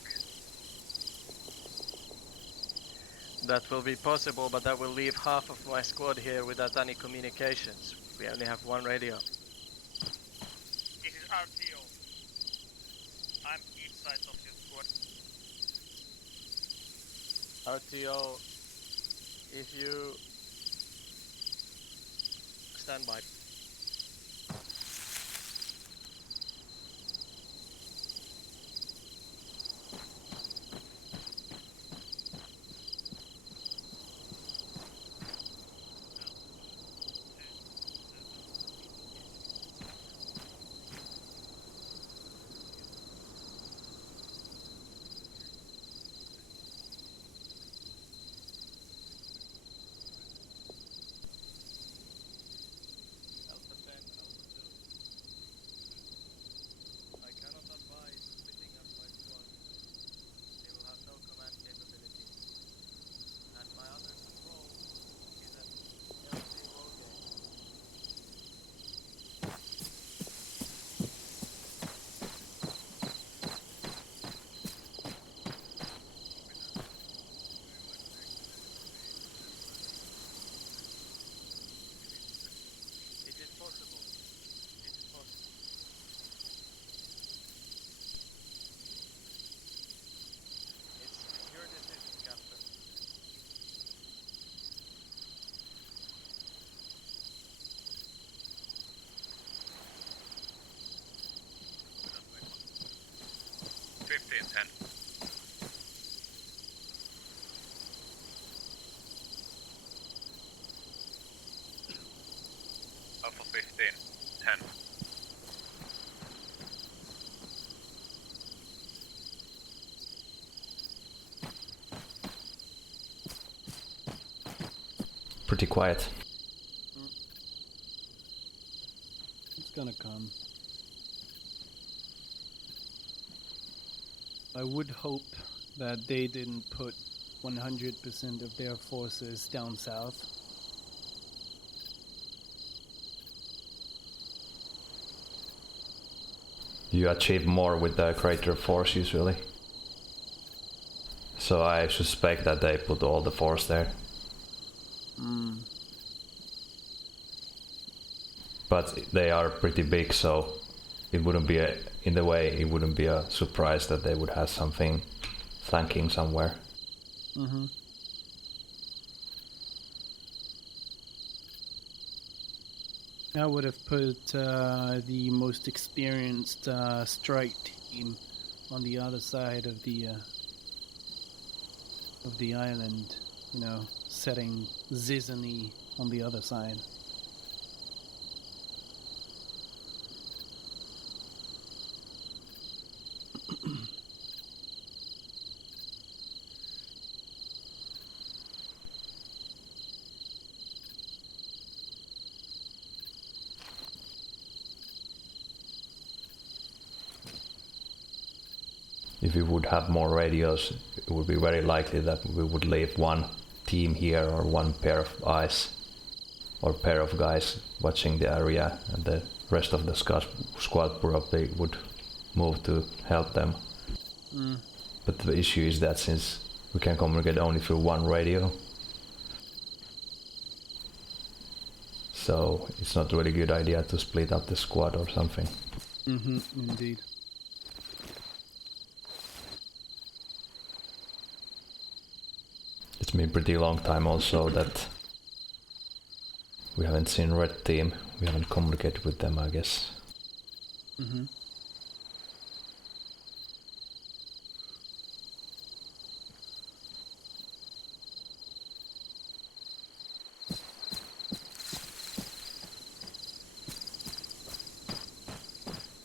That will be possible, but that will leave half of my squad here without any communications. We only have one radio. This is RTO. I'm each side of your squad. RTO, if you stand by. Alpha 15, 10. Pretty quiet. It's gonna come. I would hope that they didn't put 100% of their forces down south. You achieve more with the greater force usually. So I suspect that they put all the force there. But they are pretty big, so it wouldn't be in the way, it wouldn't be a surprise that they would have something flanking somewhere. I would have put the most experienced strike team on the other side of the island, you know, setting Zizany on the other side. If we would have more radios, it would be very likely that we would leave one team here or one pair of eyes or pair of guys watching the area, and the rest of the squad probably would move to help them. But the issue is that since we can communicate only through one radio, so it's not really a good idea to split up the squad or something. Indeed. It's been pretty long time also that we haven't seen Red Team. We haven't communicated with them, I guess.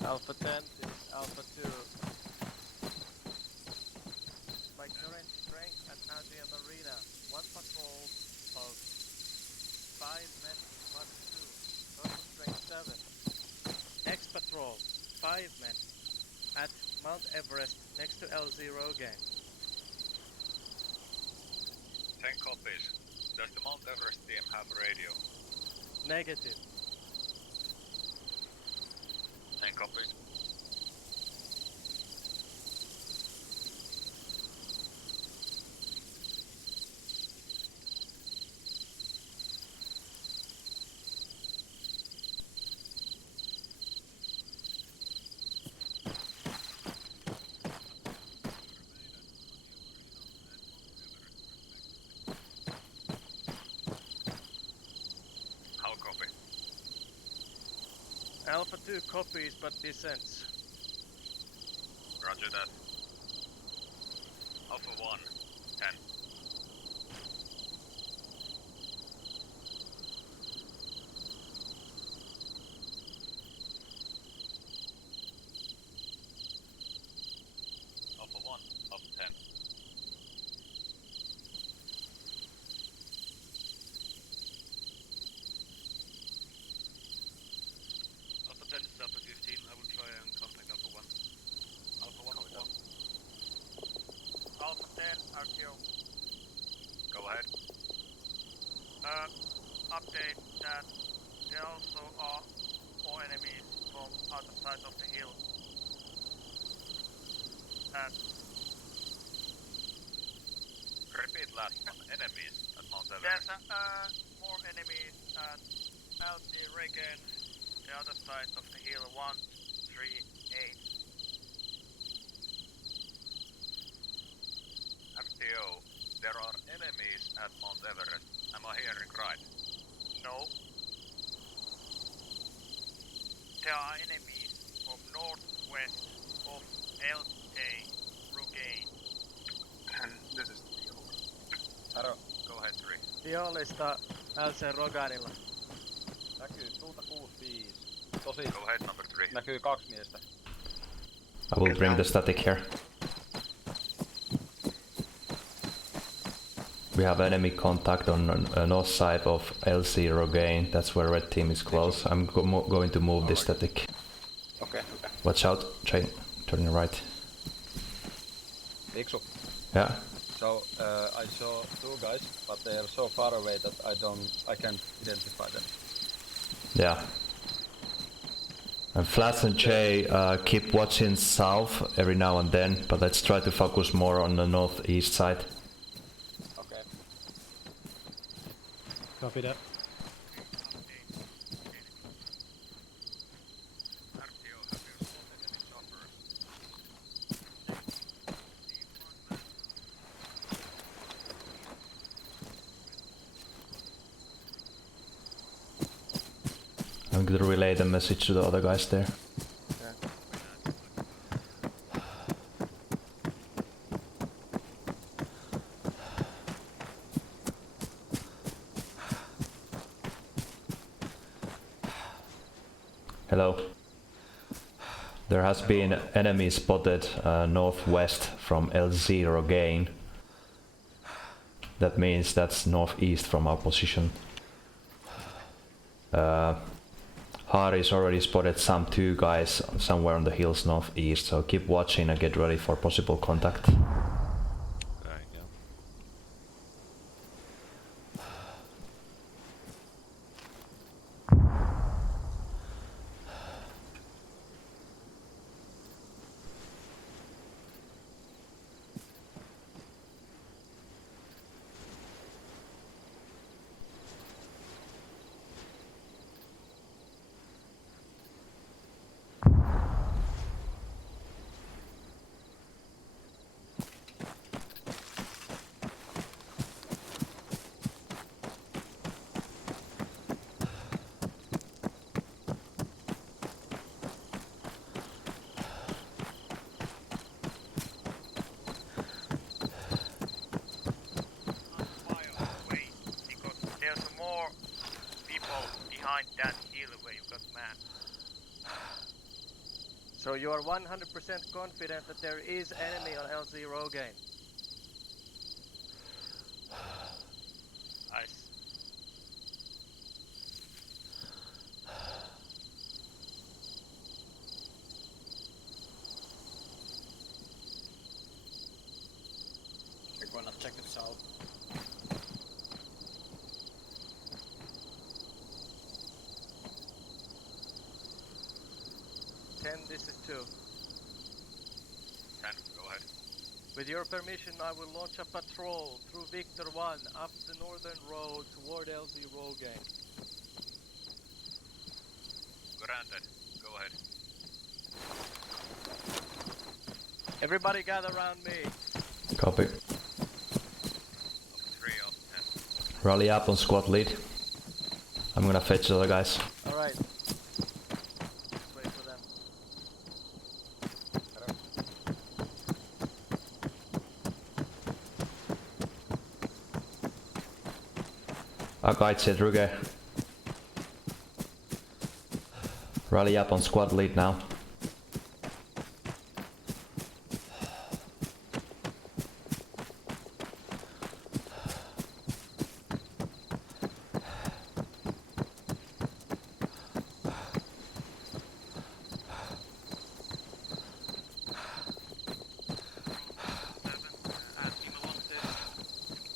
Alpha 10, this is Alpha 2. My current strength at Adrian Marina, one patrol of 5 men patrol, 5 men, at Mount Everest next to L0 again. 10 copies. Does the Mount Everest team have radio? Negative. 10 copies. Alpha 2 copies but descends. Roger that. Alpha 1, 10. Alpha 1, Alpha 10. Alpha 10 is Alpha 15. I will try and contact Alpha 1. Alpha 1, Alpha 1. Alpha 10, RTO. Go ahead. Update that there also are more enemies from other side of the hill. And Repeat last one. Enemies at Mount Everest. there's more enemies at LT Regen, the other side of the hill, 138. MTO, there are enemies at Mount Everest. Am I hearing right? No. There are enemies from northwest of LT Regen. And this is Haro, Go ahead, 3. Vihollista LC Roganilla. näkyy sulta 65. Tosi Go ahead, number 3. näkyy 2 miestä. I will bring the static here. We have enemy contact on north side of LC Rogaine. That's where red team is close. I'm going to move this static. Okay. Watch out, turn right. Fiksu. Yeah. So I saw 2 guys, but they are so far away that I can't identify them. Yeah. And Flash and Jay keep watching south every now and then, but let's try to focus more on the northeast side. Okay. Copy that. I'm going to relay the message to the other guys there. Hello. There has been enemy spotted northwest from L0 gain. That means that's northeast from our position. Harry's already spotted some 2 guys somewhere on the hills northeast, so keep watching and get ready for possible contact. That hill where you got man. So you are 100% confident that there is enemy on LZ Rogaine? Nice. south. 10, this is 2. 10, go ahead. With your permission, I will launch a patrol through Victor 1 up the northern road toward LZ Rogaine. Granted, go ahead. Everybody gather around me. Copy. 3 of 10. Rally up on squad lead. I'm gonna fetch the other guys. Alright. Wait for them. Kaitse Ruge. Rally up on squad lead now.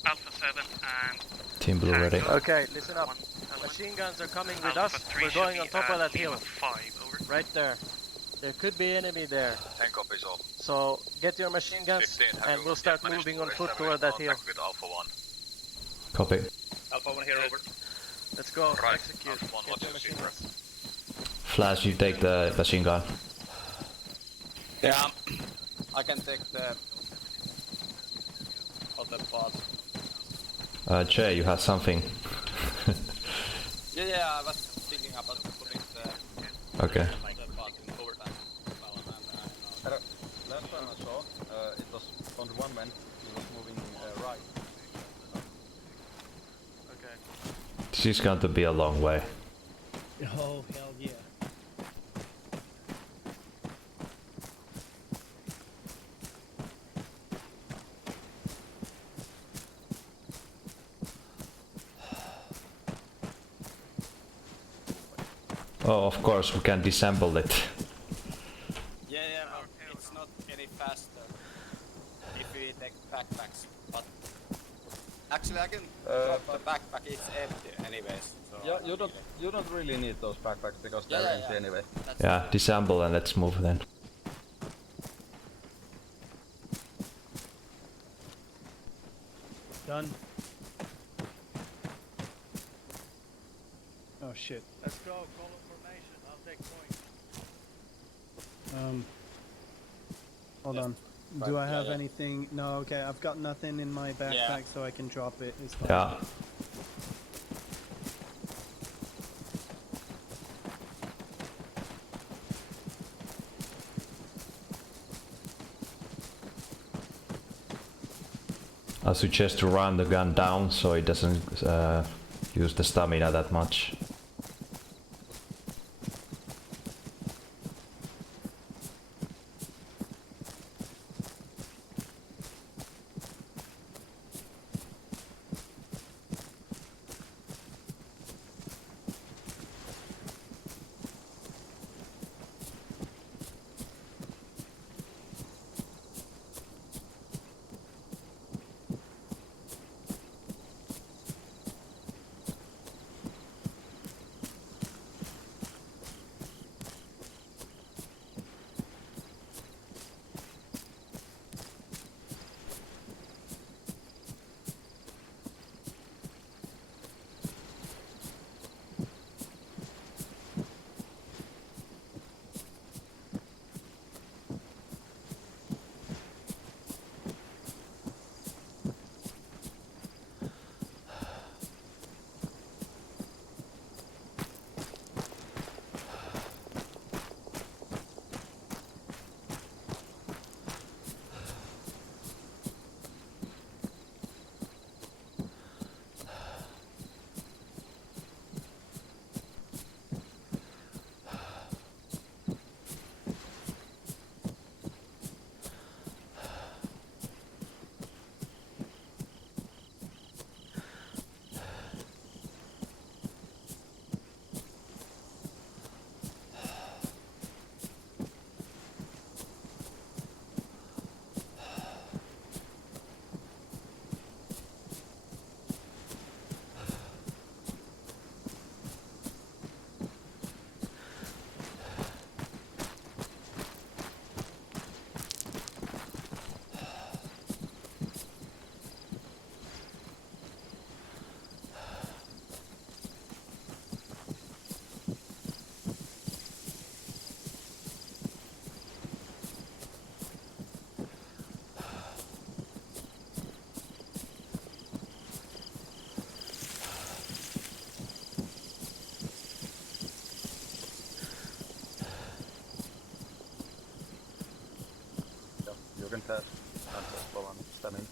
Alpha 7 and Team Blue ready. Okay, listen up. Machine guns are coming with us. We're going on top of that hill. 5, over. Right there. There could be enemy there. 10 copies all. So get your machine guns 15, and we'll start moving on foot toward that hill. With Alpha 1. Copy. Alpha 1 here, over. Let's go. Right. Execute. Alpha 1, Get what's your your machine secret? guns. Flash, you take the machine gun. Yeah, I can take the other part. Jay, you have something. Yeah, I was thinking about putting the Okay. other part in overtime. Last time I saw, it was on the one man, he was moving right. Okay. This is going to be a long way. Oh, hell yeah. Oh, of course, we can disassemble it. Yeah, but it's not any faster if we take backpacks. But actually, I can drop the backpack. It's empty, anyways. So Yeah, you don't really need those backpacks because they're Yeah, empty anyway. That's Yeah, disassemble and let's move then. Done. Oh shit. Let's go. Call formation. I'll take point. Hold on. Right, Do I yeah, have yeah. anything? No, okay, I've got nothing in my backpack, Yeah. so I can drop it. It's fine. Yeah. I suggest to run the gun down so it doesn't use the stamina that much. can pass. And go on stamina.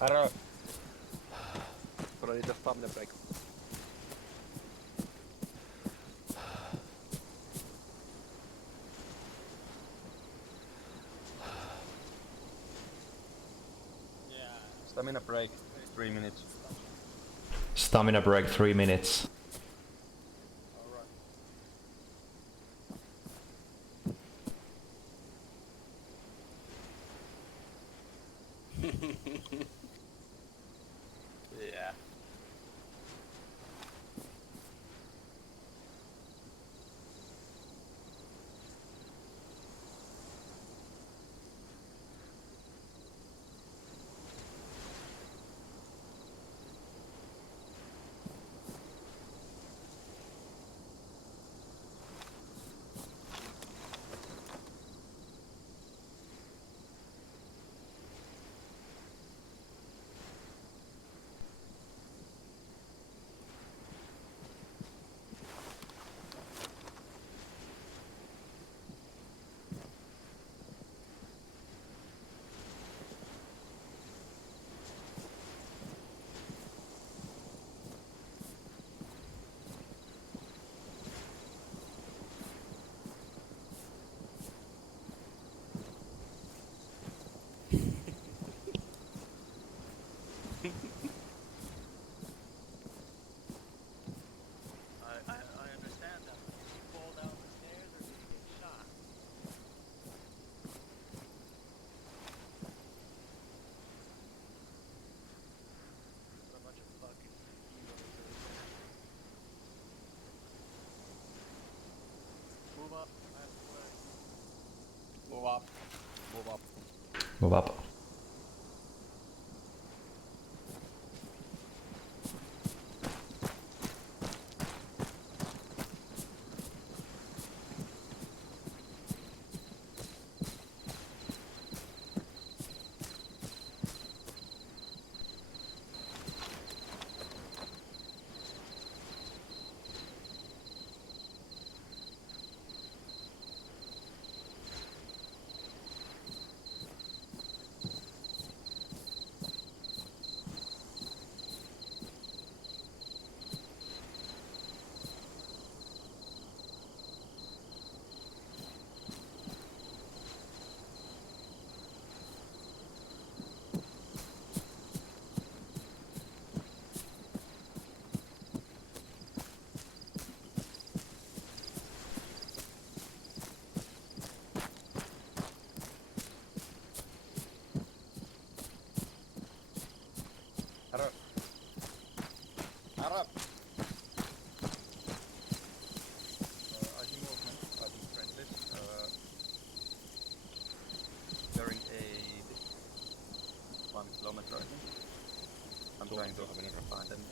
Arrow! But I need a stamina break. Stamina break, 3 minutes. Stamina break 3 minutes. Yeah. I understand that. You fall down the stairs or you get shot. What a bunch of fucking heroes right there. Move up. I have a flag. Move up. Move up. Move up. Arrow! Arrow! I see movement, I think friendlies. During a 1 kilometer, I think. I'm trying to find them.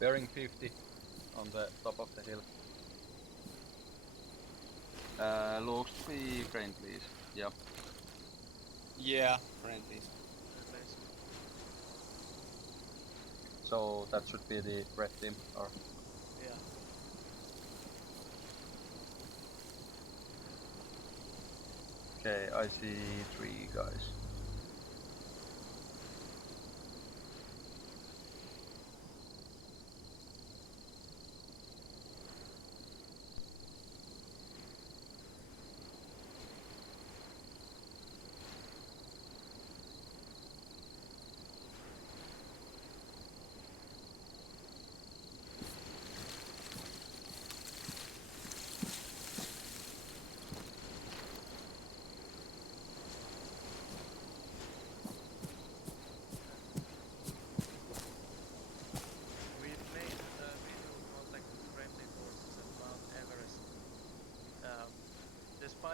Bearing 50 on the top of the hill. Looks to be friendlies, yeah. Yeah, friendlies. So that should be the red team, or? Yeah. Okay, I see 3 guys.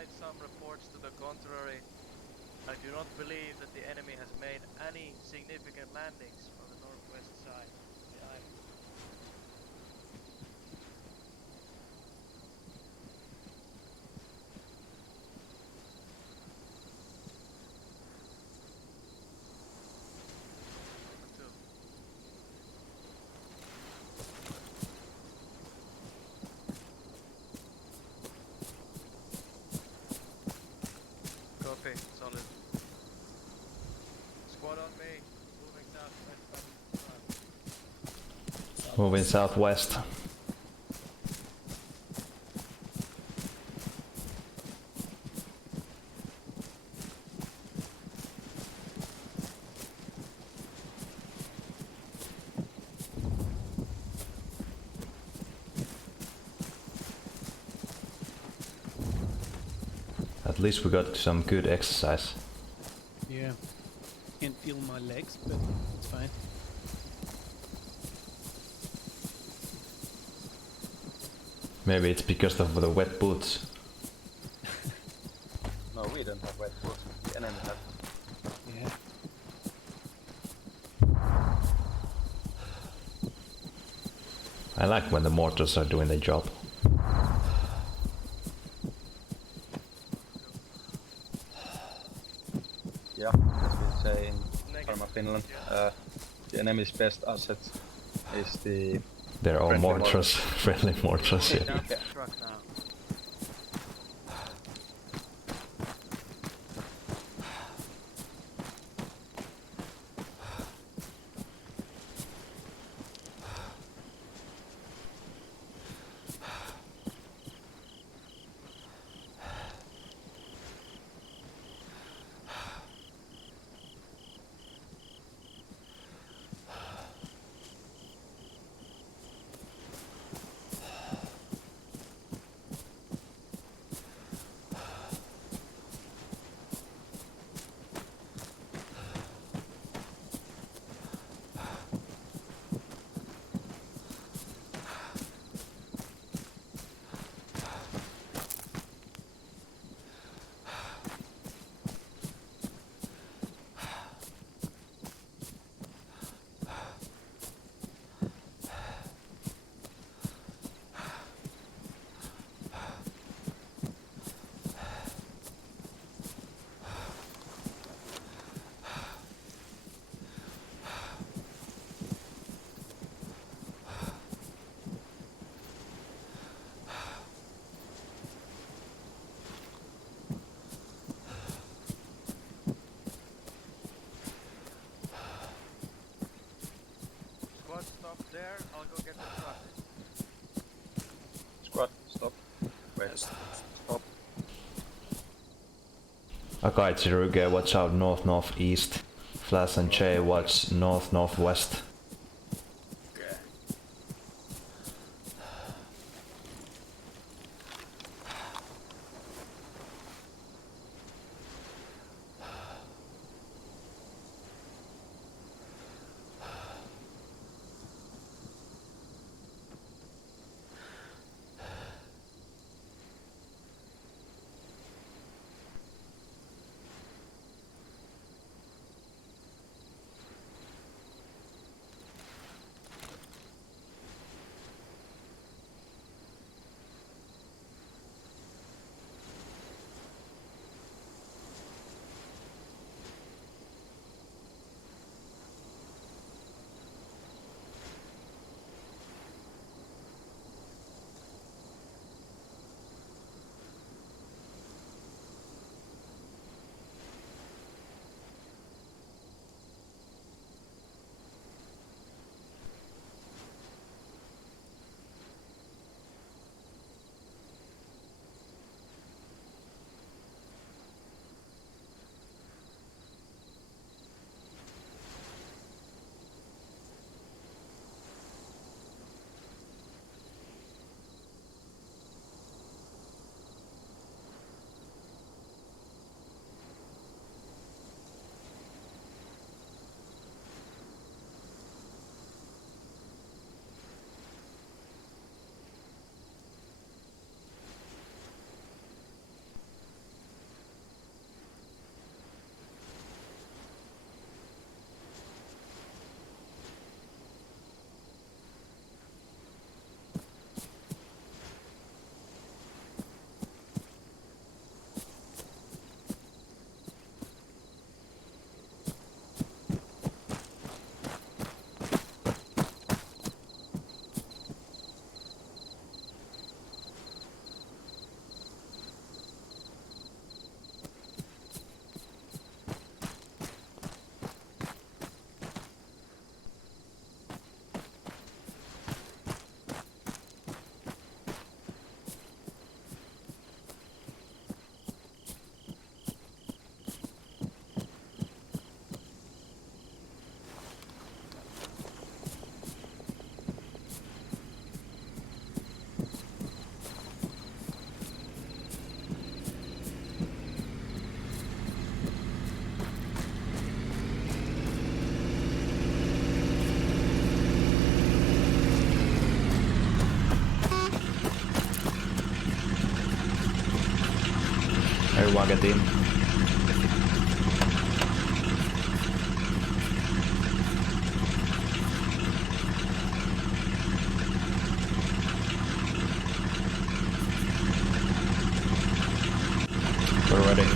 despite some reports to the contrary, I do not believe that the enemy has made any significant landings from the northwest side of the island. Copy, solid. Squad on me, moving southwest. Moving southwest. At least we got some good exercise. Yeah. Can't feel my legs, but it's fine. Maybe it's because of the wet boots. No, we don't have wet boots. The enemy has. Yeah. I like when the mortars are doing their job. Yeah, as we say in Parma, Finland, the enemy's best asset is the... They're all friendly mortars, friendly mortars, yeah. Truck now. Squad stop there, I'll go get the truck. Squad, stop. Wait, stop. Akai Chiruge, watch out north-northeast. Flash and Che, watch north-northwest. Everyone get in. We're ready.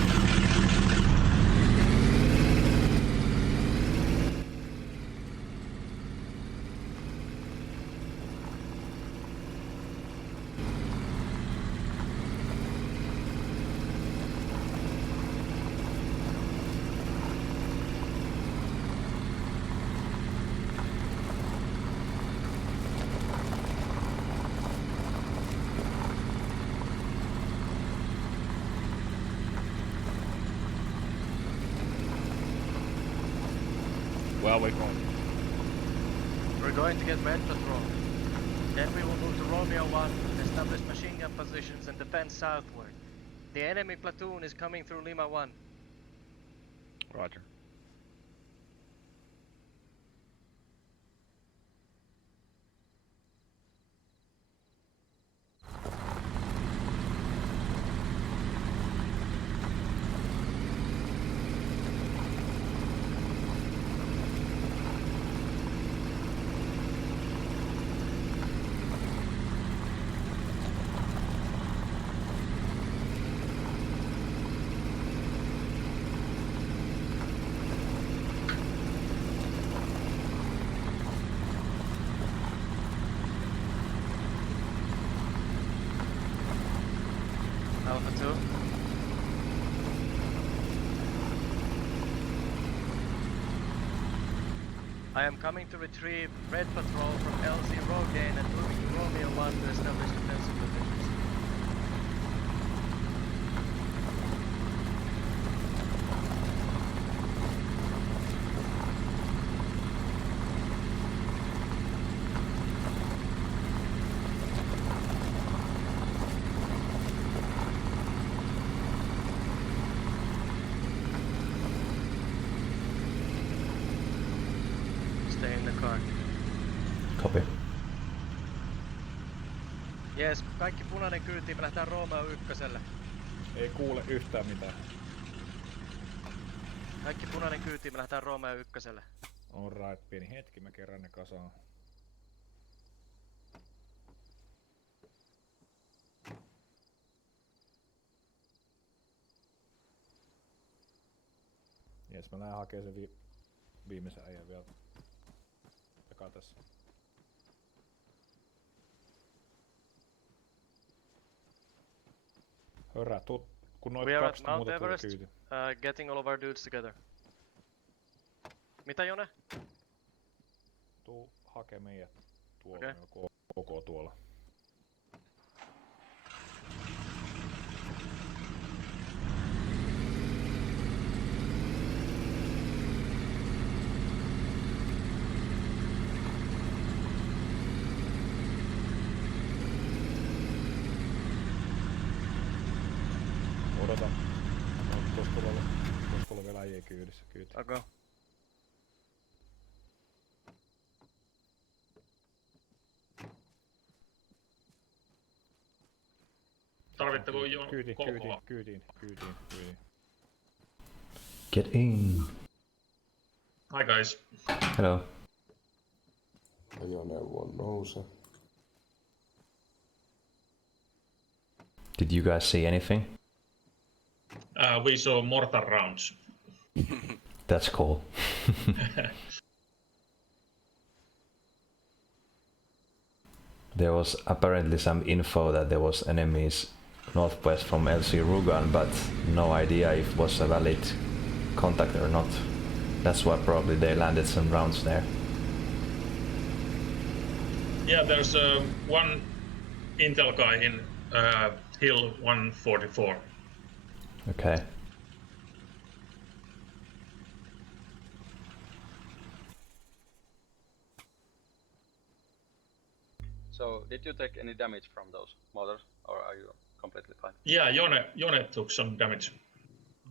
Where are we going? We're going to get Red Patrol. Then we will move to Romeo 1, establish machine gun positions and defend southward. The enemy platoon is coming through Lima 1. Roger. Alpha 2. I am coming to retrieve Red Patrol from LZ Rogaine and moving to Romeo 1 to establish defensive positions. Stay in the car. Copy. Jees, kaikki punainen kyytiin, me lähdetään Romeo 1:lle. Ei kuule yhtään mitään. Kaikki punainen kyytiin, me lähdetään Romeo 1:lle. Alright, pieni hetki, mä kerään ne kasaan. Jes, mä lähden hakemaan sen viimeisen äijän vielä. Takaa tässä. Hörrää, kun noit We are at kaksi Mount muuta Everest, tuli kyyti. getting all of our dudes together. Mitä Jone? Tuu hakee meidät tuolla, Okei. okay. Koko tuolla. Odota. No, tuossa tuolla vielä äijä kyydissä. Okay. Tarvitteko jo Kyytiin. Get in. Hi guys. Hello. Ajoneuvo nouse. Did you guys see anything? We saw mortar rounds. That's cool. There was apparently some info that there was enemies northwest from LC Rugan, but no idea if it was a valid contact or not. That's why probably they landed some rounds there. Yeah, there's one intel guy in Hill 144. Okay. So, did you take any damage from those mortars, or are you completely fine? Yeah, Jone took some damage.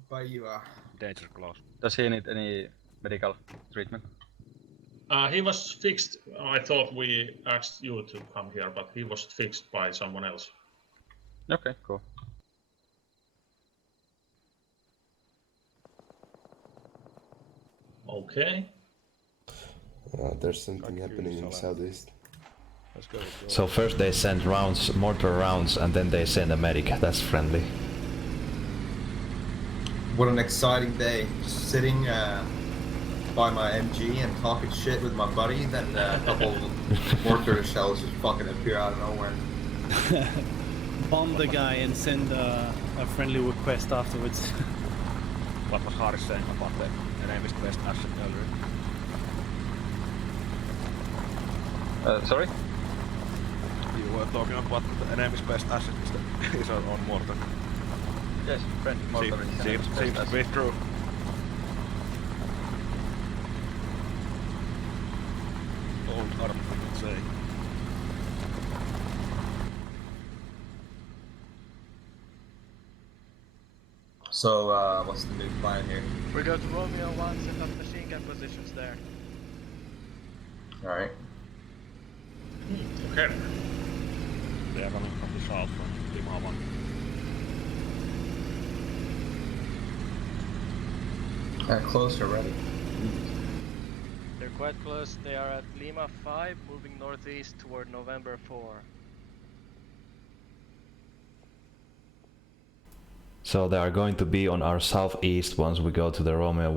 Päivää. Danger close. Does he need any medical treatment? He was fixed. I thought we asked you to come here, but he was fixed by someone else. Okay, cool. Okay. There's something happening in the southeast. Let's go. So first they send rounds, mortar rounds, and then they send a medic. That's friendly. What an exciting day. Just sitting by my MG and talking shit with my buddy, then a couple mortar shells just fucking appear out of nowhere. Bomb the guy and send a friendly request afterwards. What was Harris saying about the enemy's best asset earlier? Sorry? You were talking about the enemy's best asset is on mortar. Yes, friendly mortar is seems to be true. Old arm, I would say. So, what's the new plan here? We go to Romeo 1, set up machine gun positions there. Alright. Okay. They are coming from the south from Lima 1. Close already. They're quite close. They are at Lima 5, moving northeast toward November 4. So they are going to be on our southeast once we go to the Romeo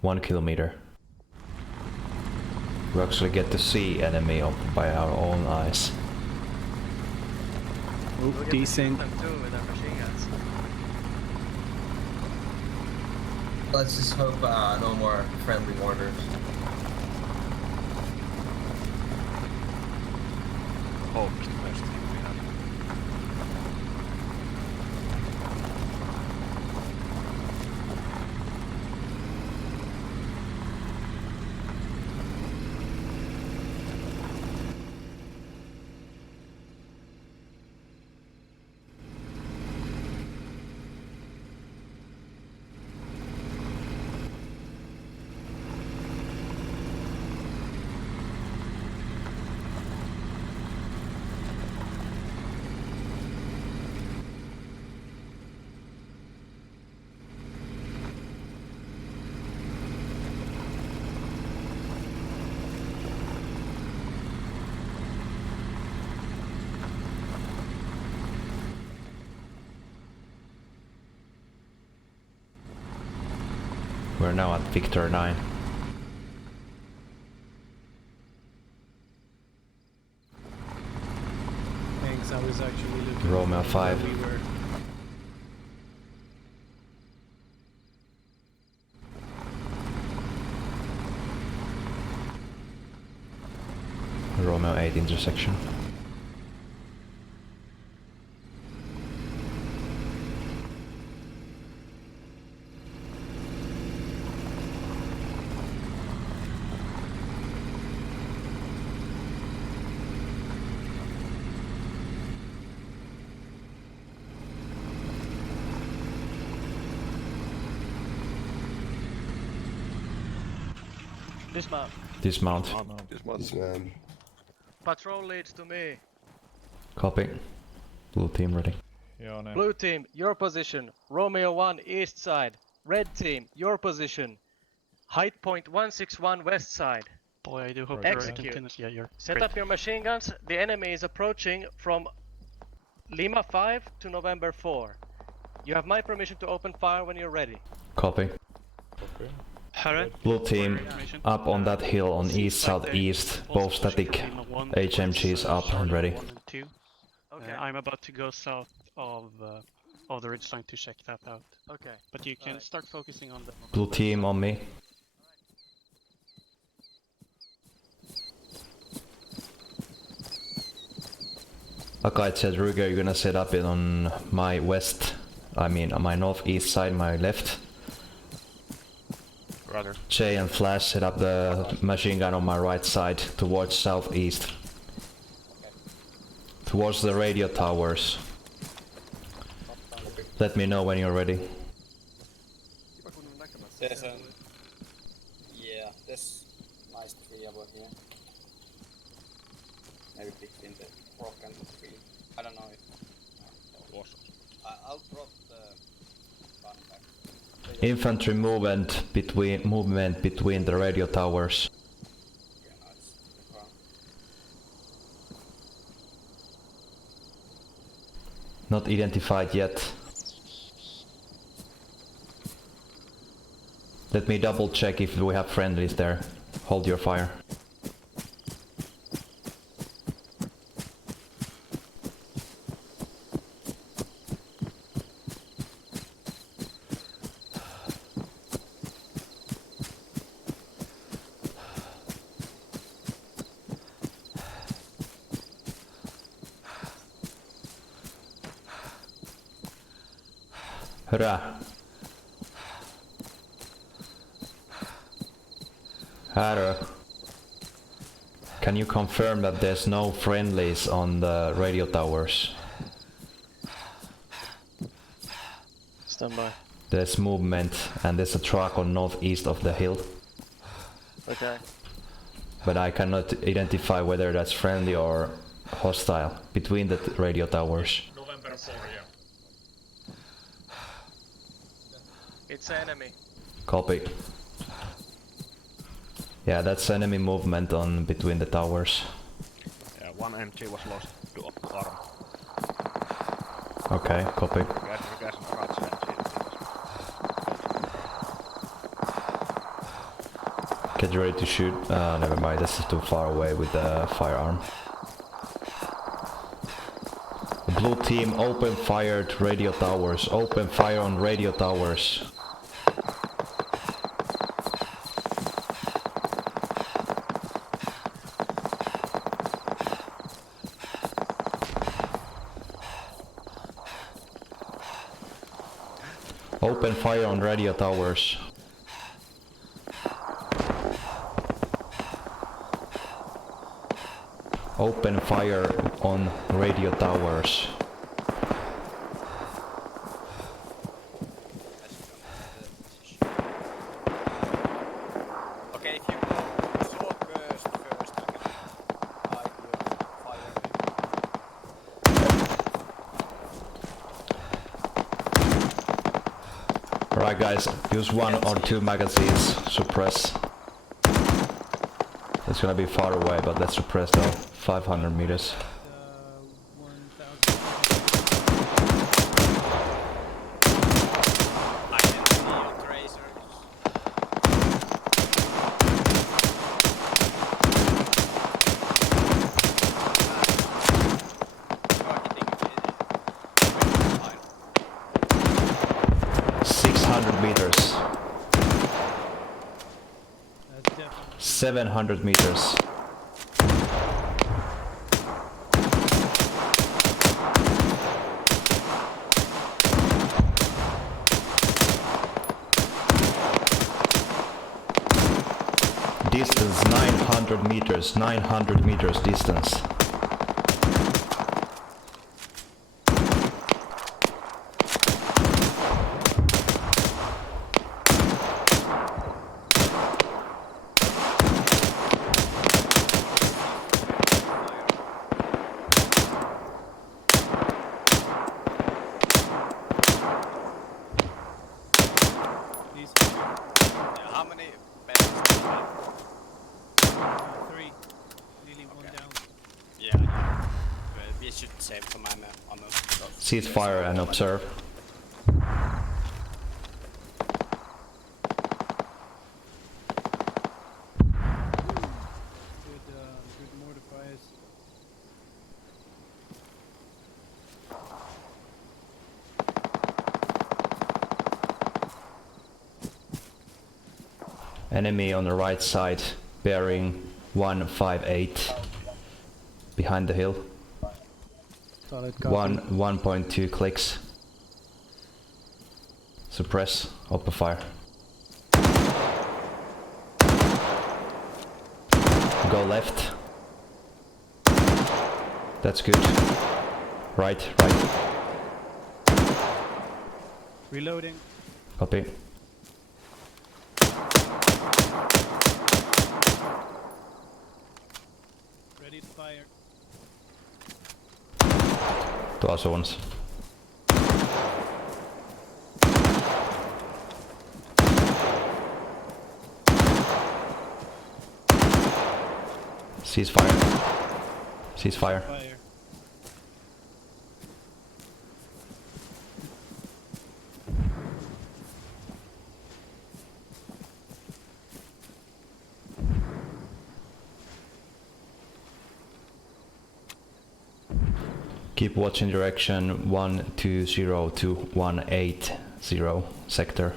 1 kilometer. We actually get to see enemy by our own eyes. Oh, decent. Them too with their machine guns. Let's just hope no more friendly mortars. Hope is the best thing we have. We're now at Victor 9. Thanks, I was actually looking Romeo for 5. where we were. Romeo 8 intersection. Dismount. Dismount. Dismount. Patrol leads to me. Copy. Blue team ready. Blue team, your position. Romeo 1 east side. Red team, your position. Height point 161 west side. Boy, I do hope Execute. Set up your machine guns. The enemy is approaching from Lima 5 to November 4. You have my permission to open fire when you're ready. Copy. Blue team, up on that hill on east-southeast, both static HMGs up and ready. Okay. I'm about to go south of the ridgeline to check that out. Okay. But you can start focusing on the Blue team on me. Akait said, Ruger, you're gonna set up it on my west, I mean on my northeast side, my left. Rather. Jay and Flash set up the machine gun on my right side, towards southeast. Towards the radio towers. Let me know when you're ready. There's a... Yeah, there's nice tree over here. Maybe between the rock and the tree. I don't know if... Awesome. I'll drop the gun back. Infantry movement between the radio towers. Not identified yet. Let me double check if we have friendlies there. Hold your fire. Hurrah! Harrow, can you confirm that there's no friendlies on the radio towers? Stand by. There's movement and there's a truck on northeast of the hill. Okay. But I cannot identify whether that's friendly or hostile between the radio towers. November 4, yeah. It's enemy. Copy. Yeah, that's enemy movement on between the towers. Yeah, one MG was lost to arm. Okay, copy. Gas and cards MG. Get ready to shoot. Never mind, this is too far away with the firearm. Blue team, open fire to radio towers. Open fire on radio towers. Open fire on radio towers. Open fire on radio towers. Okay, if you go slow burst first, I will fire. Alright guys, use 1 or 2 magazines, suppress. It's gonna be far away, but let's suppress though. 500 meters. Meters. 700 meters. Distance 900 meters. 900 meters distance. How many barrels do you have? 3. Nearly 1 down. Yeah. Well, we should save some ammo. Cease fire and observe. Good mortar fires. Enemy on the right side, bearing 158 behind the hill. Solid copy. 1.2 clicks. Suppress, open fire. Go left. That's good. Right. Reloading. Copy. Ready to fire. Tuossa suunnassa. Ceasefire. Ceasefire. Fire. Keep watching direction 120 to 180 sector.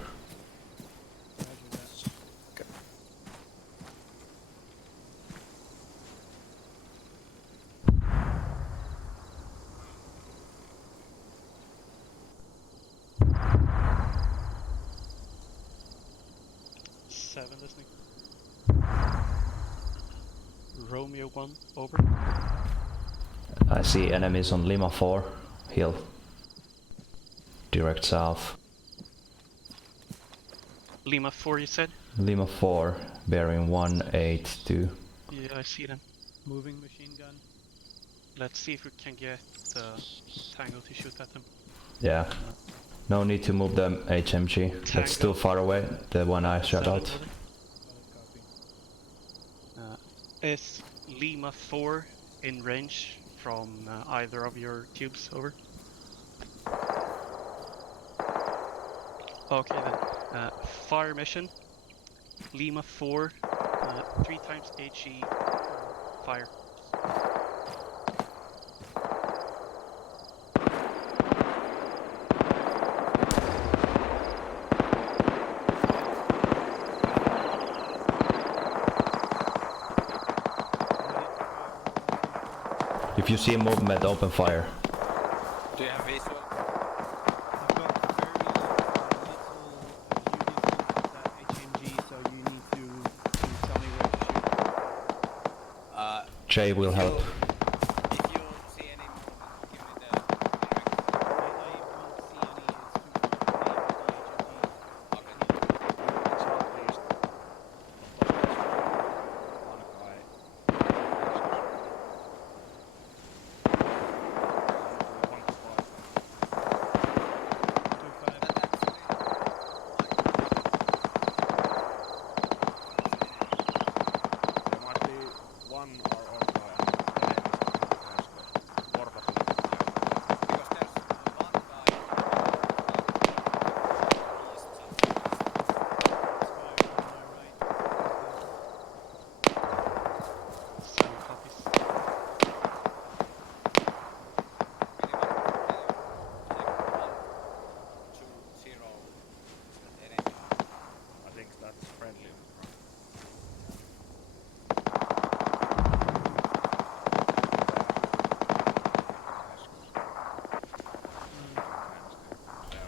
Seven listening. Romeo 1, over. I see enemies on Lima 4 hill. Direct south. Lima 4, you said? Lima 4, bearing 182. Yeah, I see them. Moving machine gun. Let's see if we can get Tango to shoot at them. Yeah. No need to move the HMG. That's still far away, the one I shot out. Is Lima 4 in range from either of your cubes, over? Okay then. Fire mission. Lima 4, 3 times HE, fire. If you see movement, open fire. Do you have visual? I've got very little unit of that HMG, so you need to tell me where to shoot. Jay will help. If you see any movement, give me the direct. I won't see any. It's too far away with the HMG.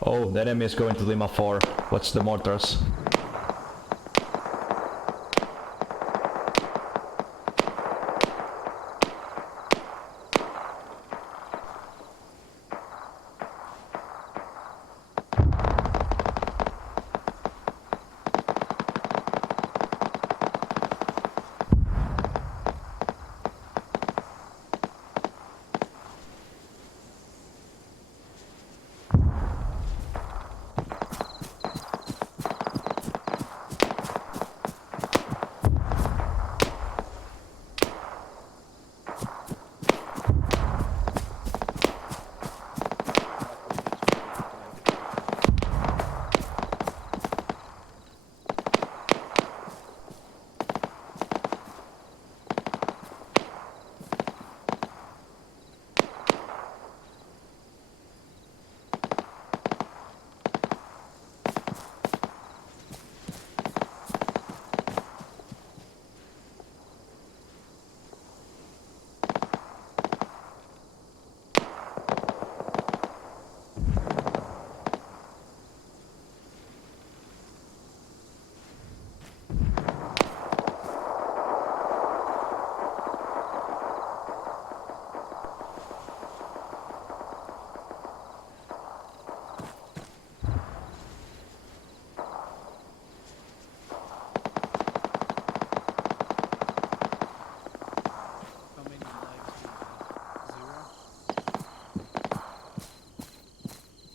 Oh, the enemy is going to Lima 4. Watch the mortars.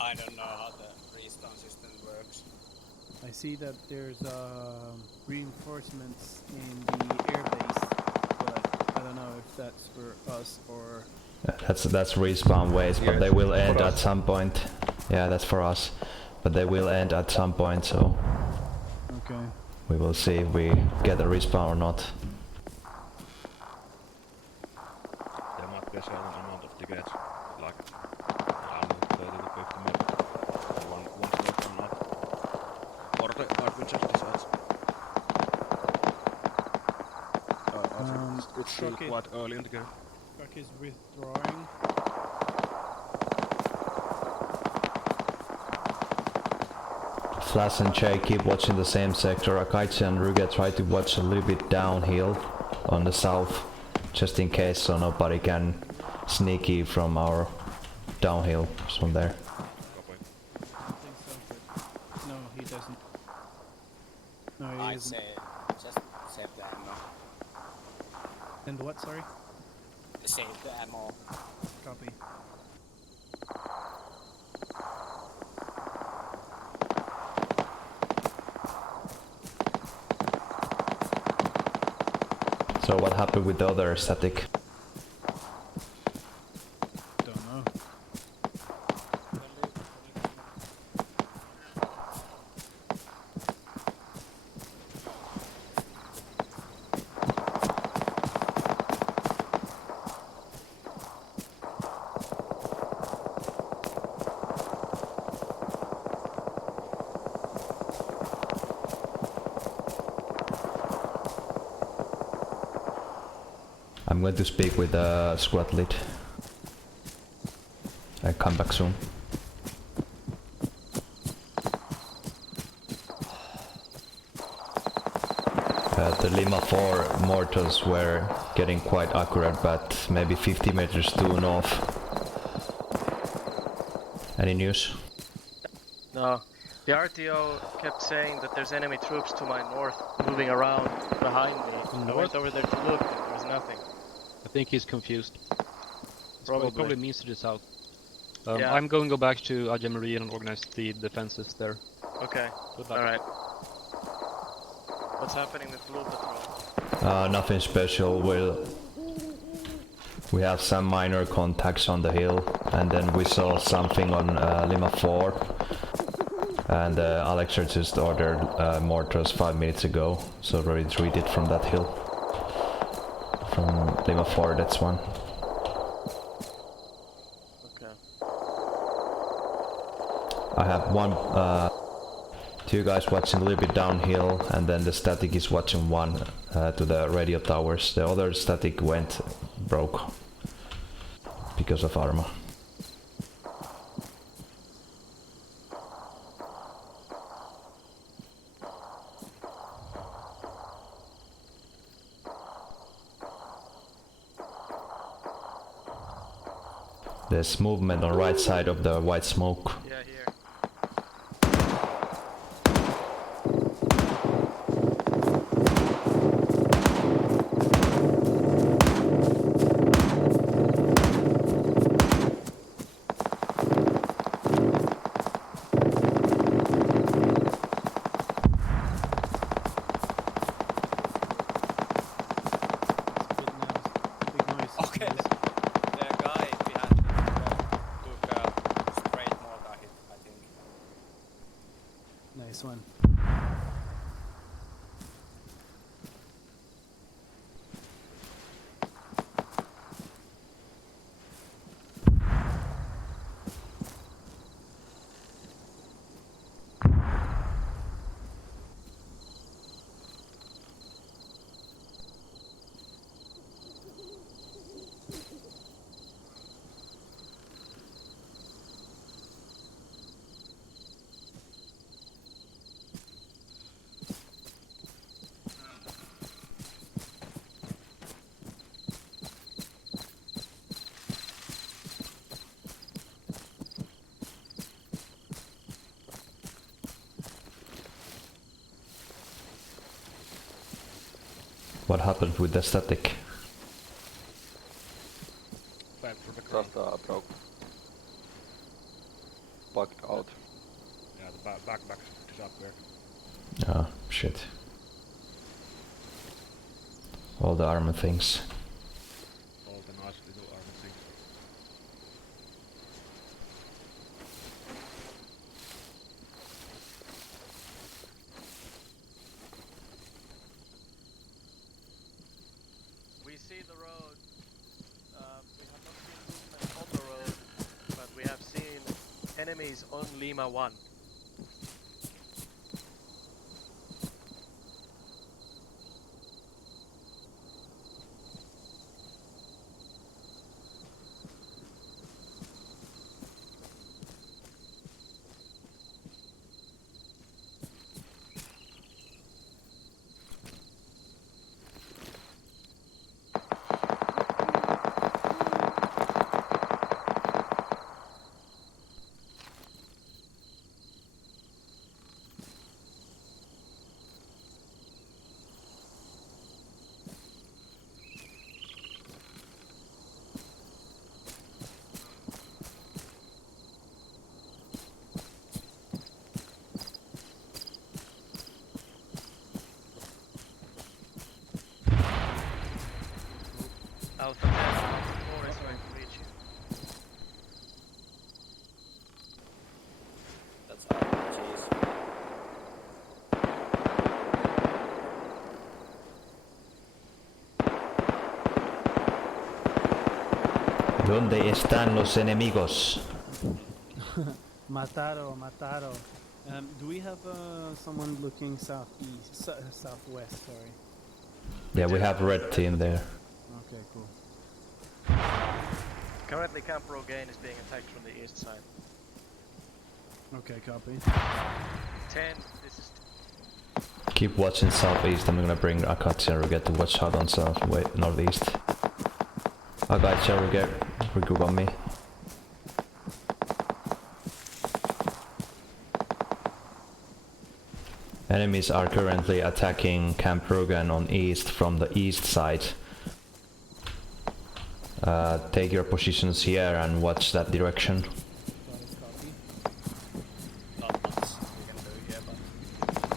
I don't know how the restone system works. I see that there's reinforcements in the airbase, but I don't don't know if that's for us or... That's respawn ways, but they will end at some point. Yeah, that's for us. But they will end at some point, so... Okay. We will see if we get a respawn or not. There might be a certain amount of tickets, like, I don't know, 30 to 50 minutes. One slot or not. Or the admin just decides. I think it's still quite early in the game. Truck is withdrawing. Flash and Jay keep watching the same sector. Akaichi and Ruge try to watch a little bit downhill on the south, just in case so nobody can sneaky from our downhill from there. I think so, but no, he doesn't. No, he I'd isn't. say just save the ammo. And what, sorry? Save the ammo. Copy. So what happened with the other static? Don't know. I'm going to speak with the squad lead. I come back soon. The Lima 4 mortars were getting quite accurate, but maybe 50 meters too north. Any news? No. The RTO kept saying that there's enemy troops to my north moving around behind me. I went over there to look and there's nothing. I think he's confused. Probably. Probably means to the south. Yeah. I'm going to go back to Ajamari and organize the defenses there. Okay. Good luck. Alright. What's happening with Blue Patrol? Nothing special. We have some minor contacts on the hill, and then we saw something on Lima 4. And Alexa just ordered mortars 5 minutes ago, so we retreated from that hill. From Lima 4, that's one. Okay. I have two guys watching a little bit downhill, and then the static is watching one to the radio towers. The other static broke because of armor. There's movement on right side of the white smoke. Yeah, here. Okay, the guy behind took a straight mortar hit, I think. Nice one. What happened with the static? Just broke. Bugged out. Yeah, the backpack disappeared. Oh, shit. All the armor things. enemies on Lima 1. Alpha 10, Alpha 4 is trying to reach you. That's RPGs. ¿Dónde están los enemigos? Mataro, Mataro. Do we have someone looking southeast, southwest? Sorry. Yeah, we have red team there. Okay, cool. Currently, Camp Rogaine is being attacked from the east side. Okay, copy. 10, this is... Keep watching southeast. I'm gonna bring Akatsi and Ruget to watch out on northeast. Akatsi and Ruget, regroup on me. Enemies are currently attacking Camp Rogan on east from the east side. Take your positions here and watch that direction.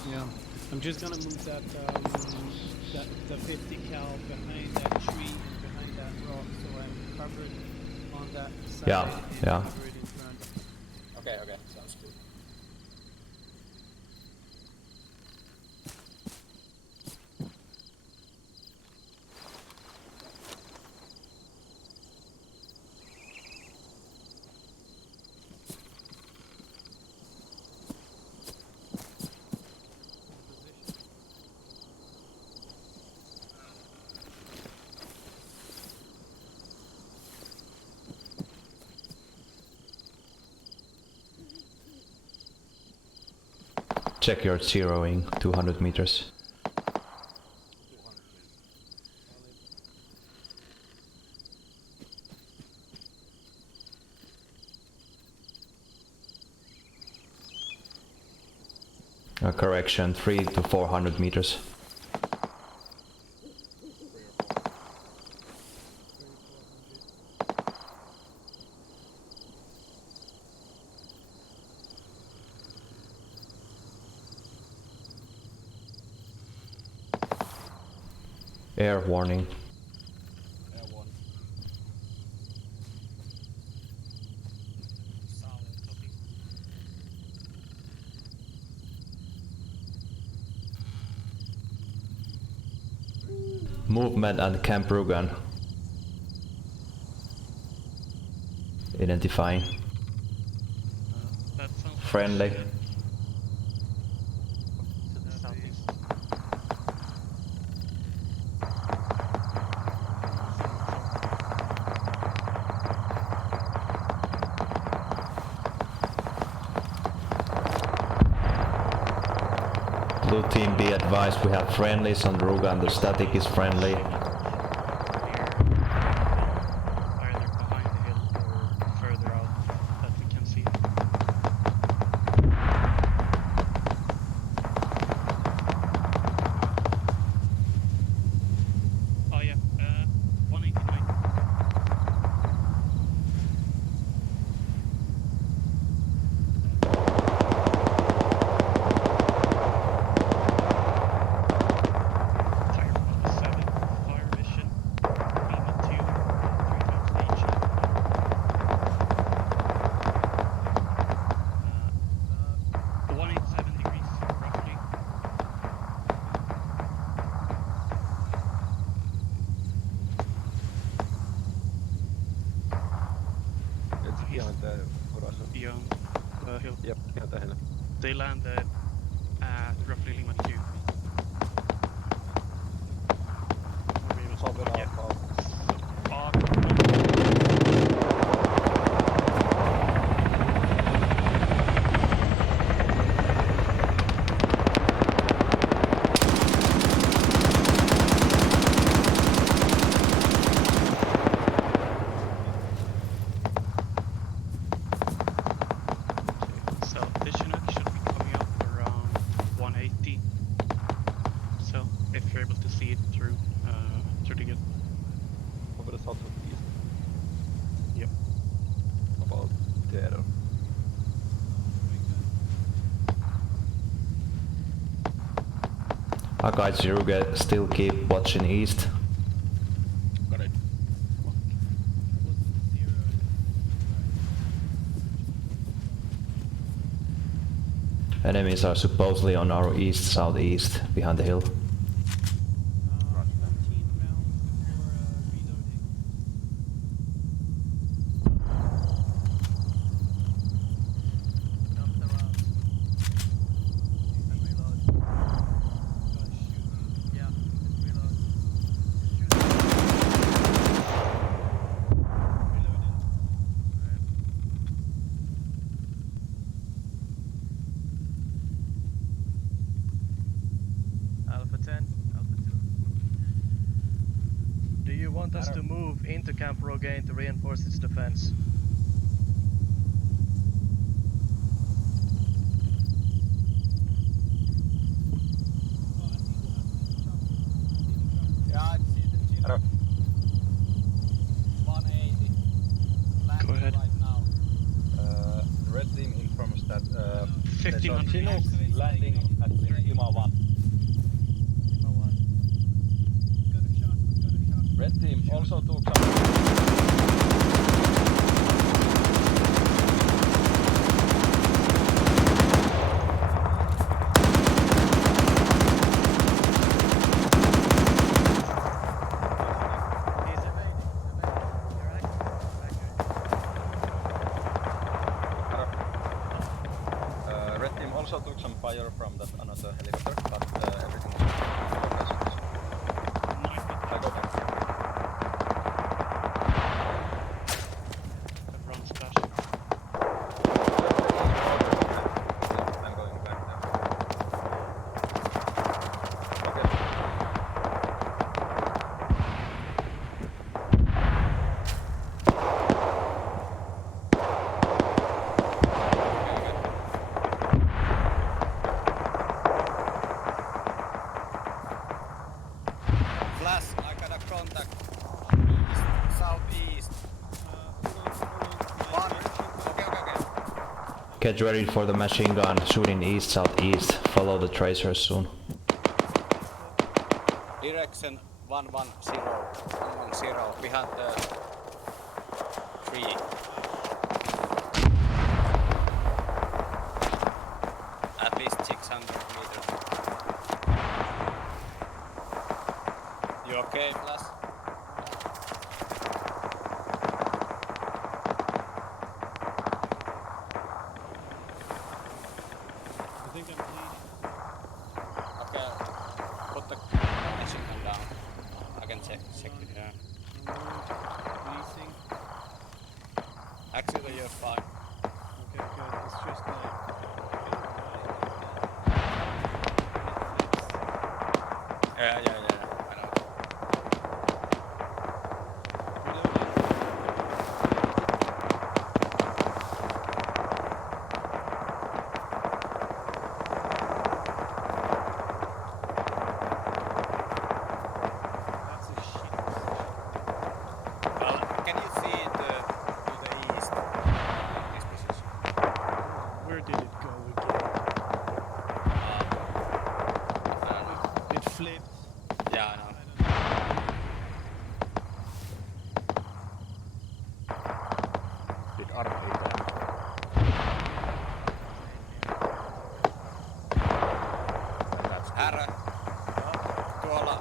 Yeah, I'm just gonna move that the 50 cal behind that tree and behind that rock, so I'm covered on that side. Yeah, and yeah. covered in front. Okay, okay, sounds good. Check your zeroing, 200 meters. Correction, 300 to 400 meters. Air warning. Air one. Movement and Camp Rugan. Identifying. That sounds Friendly. to the southeast. Blue team, be advised, we have friendlies on Rugan, the static is friendly. Either behind the hill or further out that we can see. Oh yeah, 189. Tiger 7, fire vision, Lima 2, 3 knots each. 187 degrees, roughly. It's behind the horizon. Beyond. Hill. Yep, Hilta Hill. They landed at roughly Lima 2. Pop it off. So this Chinook should be coming up around 180. So if you're able to see it through the gate. Over the south of east. Yep. About there. Guys, Ziruga, still keep watching east. Got it. Enemies are supposedly on our east-southeast, behind the hill. Alpha 10, Alpha 2. Do you want us to move into Camp Rogaine to reinforce its defense? Yeah, I see the Chinook. 180. Landing Go ahead. right now. The red team informs that there's a 1500 Chinook landing at Lima 1. Red team also took some. Red team also took some fire from that another helicopter, but everything is I go back. Everyone's splash. I'm going back now. Flash, I got a contact. Southeast. One. Okay. Get ready for the machine gun, shooting east-southeast. Follow the tracers soon. Direction 110. 110. Behind the tree. At least 600 meters. You okay, Flash? I think I'm bleeding. Okay. Put the machine gun down. I can check it, yeah. Bleeding. Actually, you're fine. Okay, good. It's just like. Yeah, I know. That's a shit position. Well, can you see it to the east? This position. Where did it go again? I don't know. It flipped. Yeah, I know. Did Arno eat that? Härä. Tuolla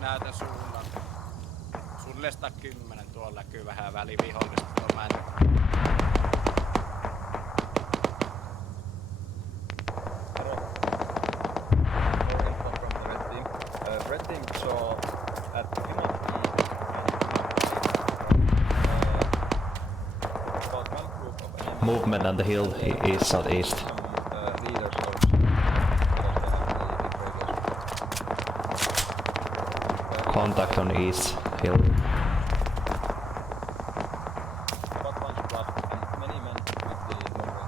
näytän suunnan. Suunnilleen 110 tuolla näkyy vähän välivihollista tuolla mäen. movement on the hill is southeast. Leaders of Contact on east hill. about punch plus and many men with the Norway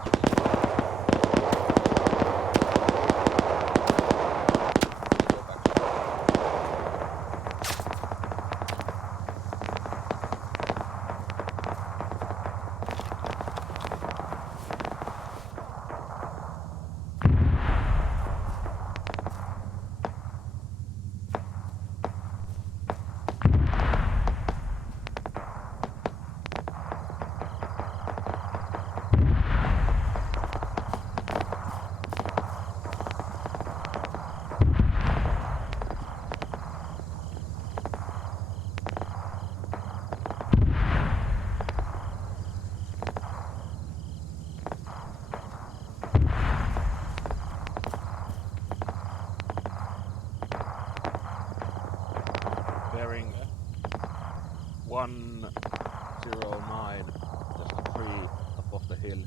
109, there's a tree above the hill.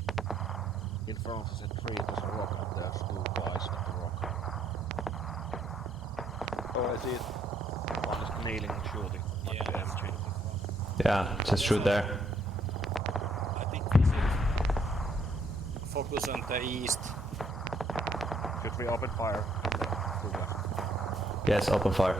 In front of the tree there's a rock and there's two guys at the rock. Oh, I see it. One is kneeling and shooting. Yeah, the MG. Yeah, just shoot there. I think we should focus on the east. Should we open fire? Yes, open fire.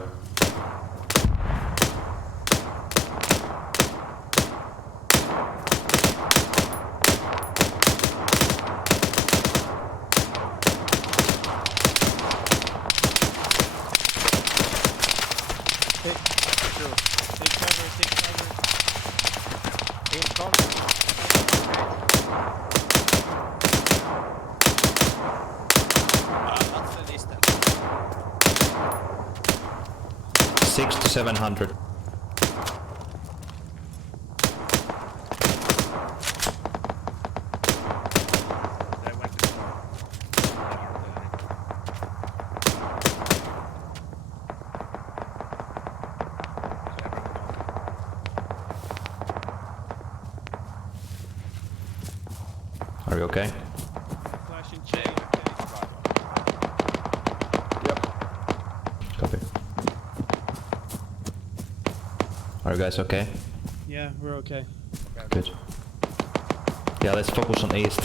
In front. 600 to 700. Are you okay? Flashing chain. Copy. Are you guys okay? Yeah, we're okay. Good. Yeah, let's focus on east.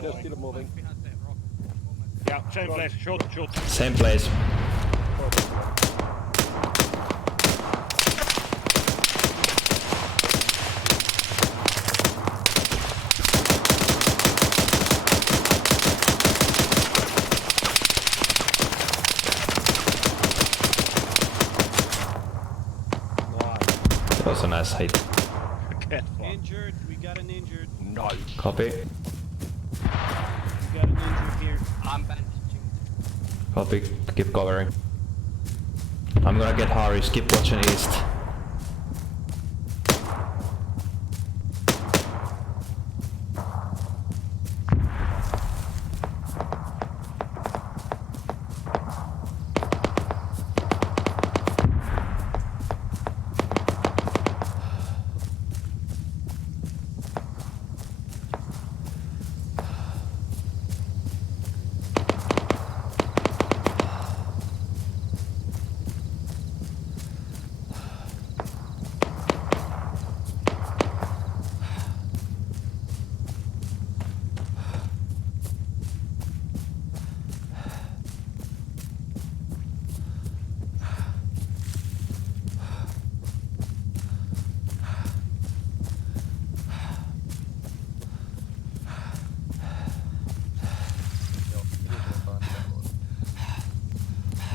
They're still moving. Yeah, same place, shoot. Same place. That was a nice hit. Injured, we got an injured. Nice. Copy. We got an injured here. I'm bandaging. Copy. Keep covering. I'm gonna get Harris. Keep watching east.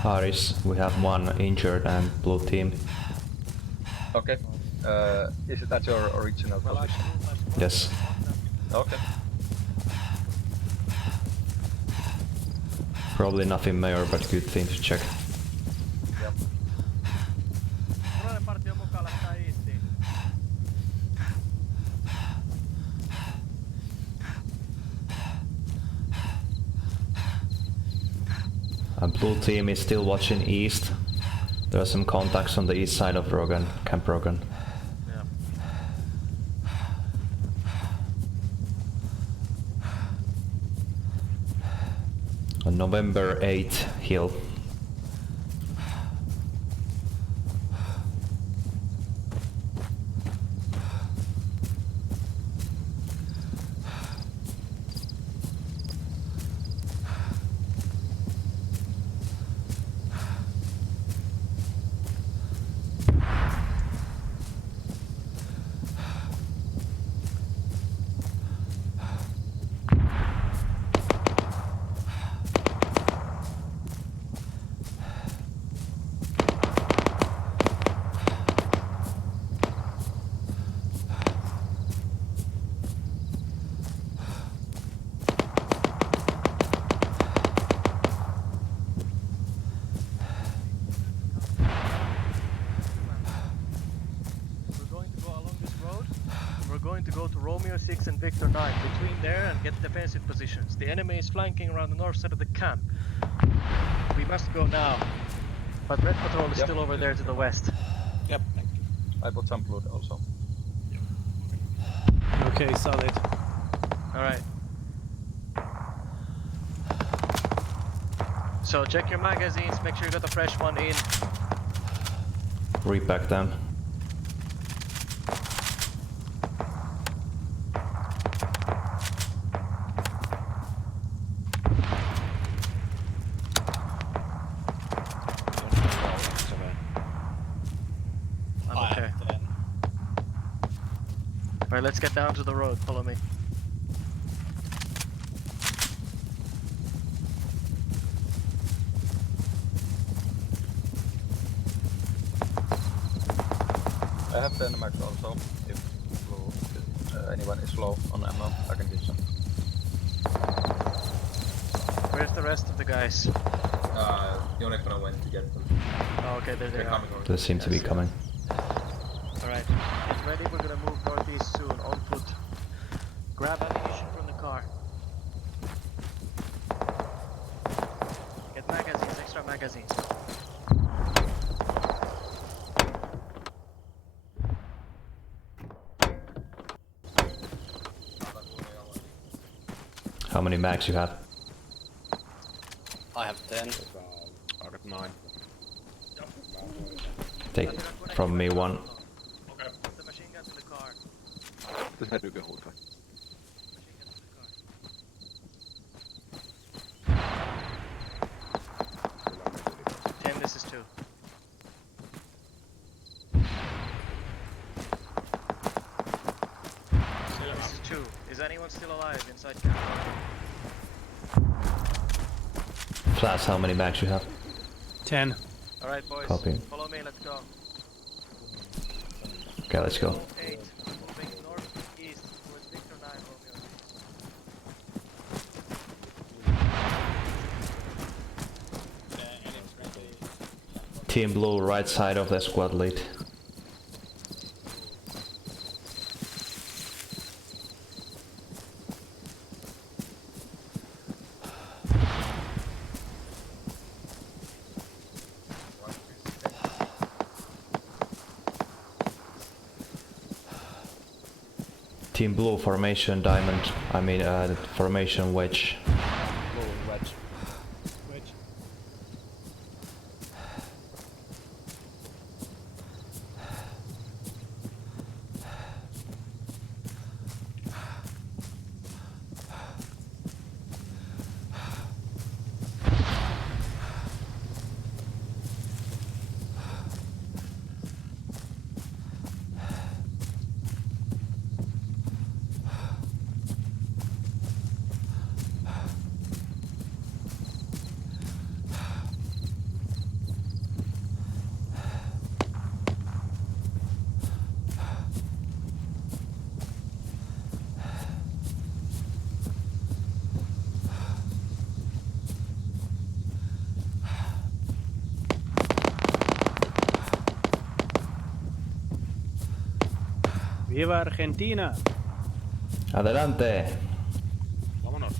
Harris, we have one injured and blue team. Okay. Is it at your original position? Yes. Okay. Probably nothing major, but good thing to check. Yep. Punainen partio mukaan lähtee eastiin. And blue team is still watching east. There are some contacts on the east side of Rogan, Camp Rogan. Yeah. On November 8th hill. Going to go to Romeo 6 and Victor 9, between there and get defensive positions. The enemy is flanking around the north side of the camp. We must go now. But Red Patrol is still over there to the west. Yep, thank you. I put some blood also. Okay, solid. Alright. So check your magazines, make sure you got a fresh one in. Repack them. Alright, let's get down to the road. Follow me. I have 10 max also. If anyone is low on ammo, I can give some. Where's the rest of the guys? Yonekana went to get them. Oh, okay, there they are. They seem to be coming. Alright, get ready, we're gonna move northeast soon, on foot. Grab ammunition from the car. Get magazines, extra magazines. How many mags you have? I have 10. I got 9. Take from me one. Okay. Put the machine guns in the car. Det här duger hårt. Machine guns in the car. 10, this is 2. This is 2. Is anyone still alive inside camp? Flash, how many mags you have? 10. Alright boys, Copy. follow me, let's go. Okay, let's go. 8, moving northeast towards Victor 9, Romeo 6. Team Blue, right side of the squad lead. Team Blue, formation diamond, formation wedge. Blue wedge. Wedge. ¡Viva Argentina! Adelante. Vámonos.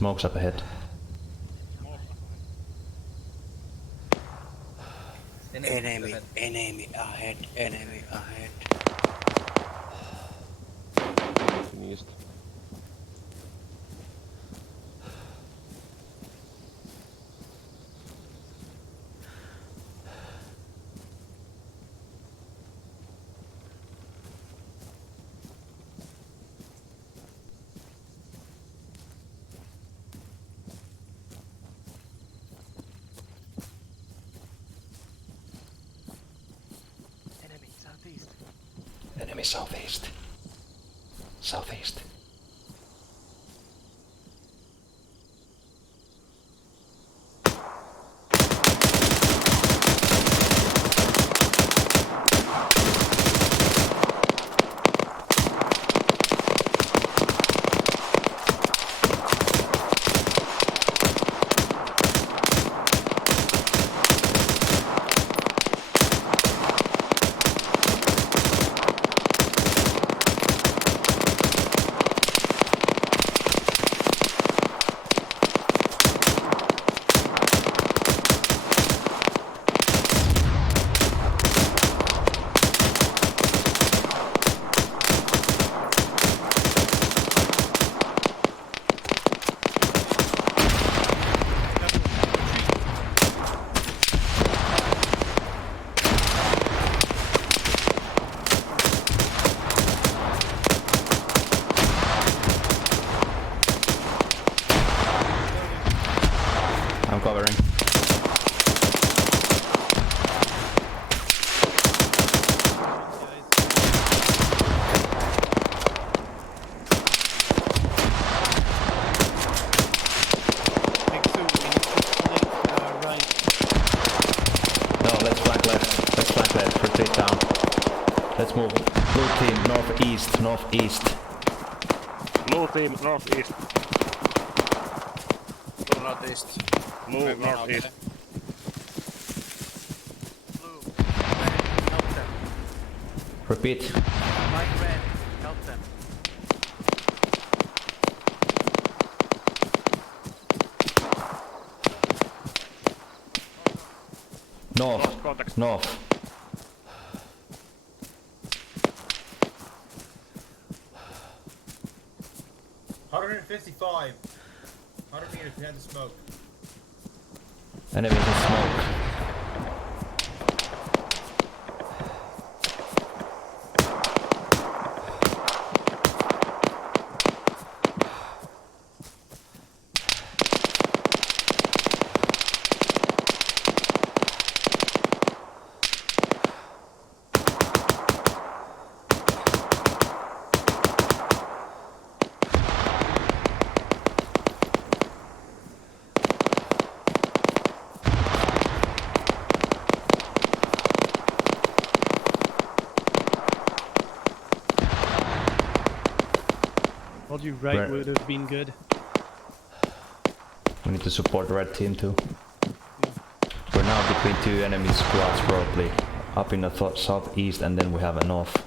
Smoke's up ahead. Enemy ahead, enemy ahead. East. Enemy southeast. Enemy southeast. Southeast. I'm covering. No, let's flank left. Let's flank left. Retreat down. Let's move. Blue team, northeast, northeast. Blue team, northeast. Blue northeast. Blue northeast. Blue, red, help them. Repeat. White, red, help them. North. North. $155. 100 meters behind the smoke. Enemies in smoke. Told you right Where- would have been good. We need to support the red team too. We're now between two enemy squads probably. Up in the southeast and then we have a north.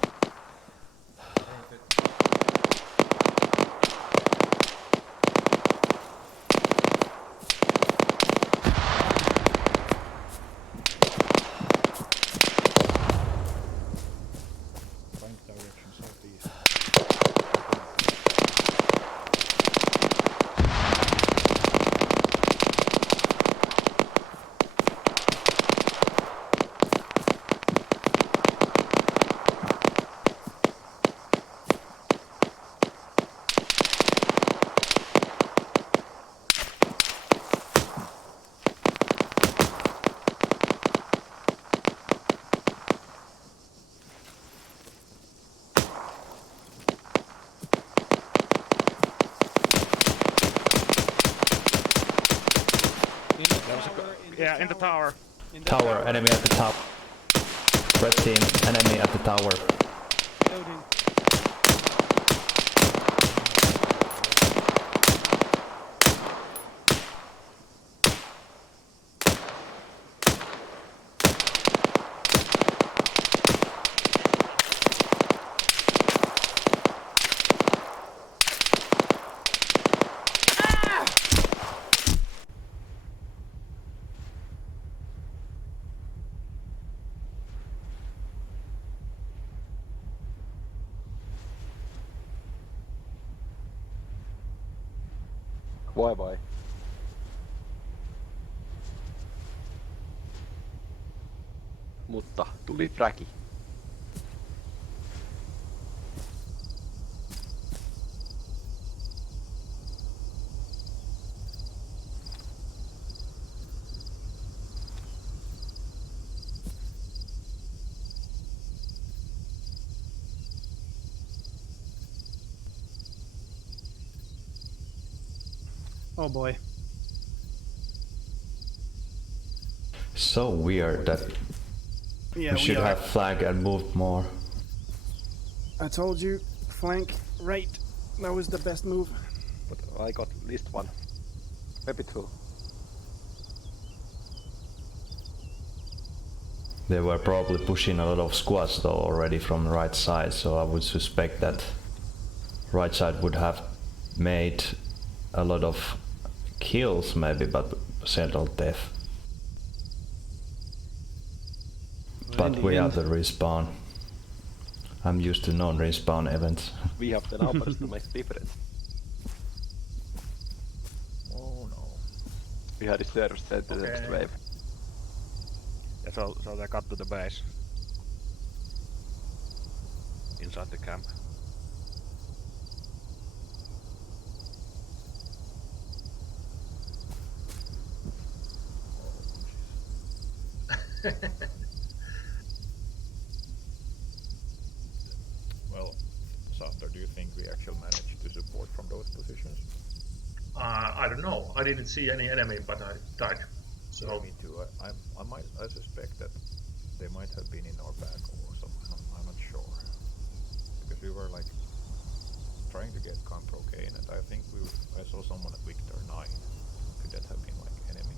Yeah, in the tower. Tower, enemy at the top. Red team, enemy at the tower. Loading. Voi. Mutta tuli fragi. Oh boy. So weird that Yeah, we should are. have flagged and moved more. I told you, flank right. That was the best move. But I got at least one. Maybe two. They were probably pushing a lot of squads though already from the right side, so I would suspect that right side would have made a lot of kills maybe, but several death. But we are the respawn. I'm used to non-respawn events. We have the numbers to make difference. Oh no. We had the server set to the next wave. Yeah, so they got to the base. Inside the camp. Well, Saster, do you think we actually managed to support from those positions? I don't know. I didn't see any enemy, but I died. So yeah, me too. I suspect that they might have been in our back or something. I'm not sure, because we were like trying to get Camprocaine, and I think I saw someone at Victor 9. Could that have been like enemy?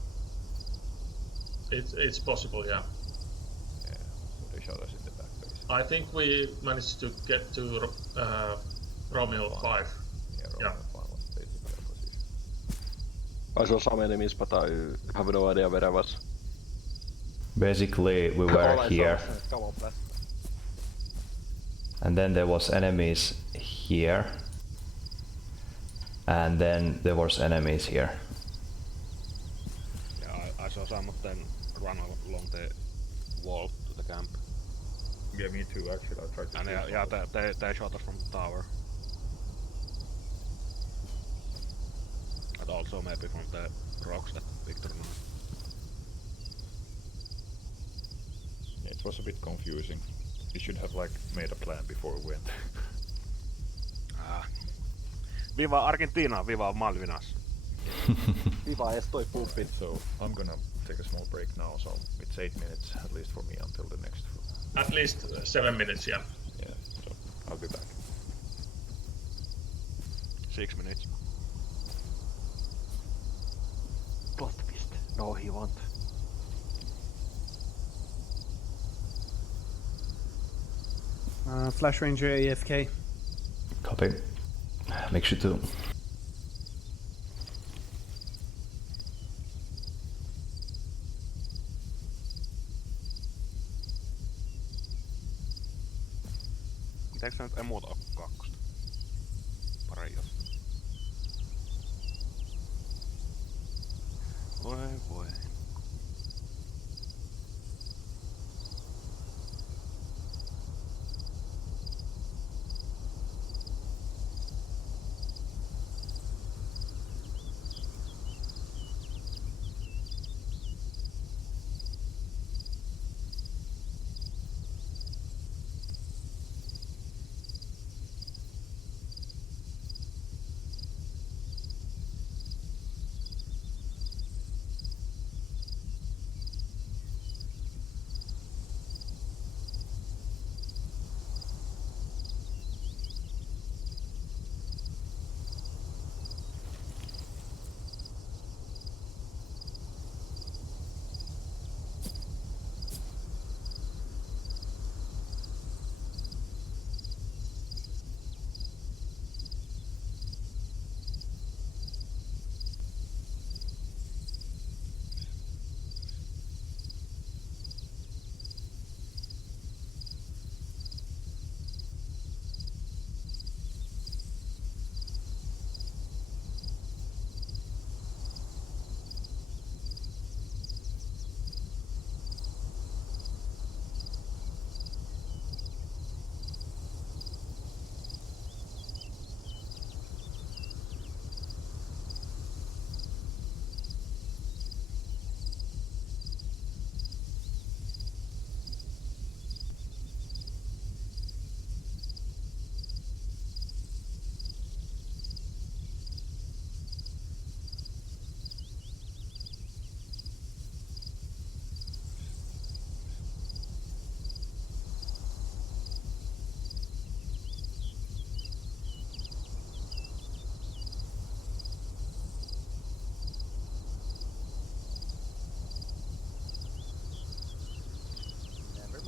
it's possible, yeah. Yeah, so they shot us in the back base. I think we managed to get to Romeo 5. Yeah, Romeo 5 was basically our position. I saw some enemies, but I have no idea where I was. Basically, we were here. And then there was enemies here. And then there was enemies here. Yeah, I saw some of them run along the wall to the camp. Yeah, me too. Actually, I tried to. And they shot us from the tower. And also maybe from the rocks at Victor 9. Yeah, it was a bit confusing. We should have like made a plan before we went. Viva Argentina, viva Malvinas. Viva estoy pumping. So I'm gonna take a small break now, so it's 8 minutes at least for me until the next. At least 7 minutes, yeah. Yeah, so I'll be back. 6 minutes. Plot twist. No, he won't. Flash Ranger AFK. Copy. Make sure to. Pitääkö nyt emota kakkosta? Pari jos. Voi.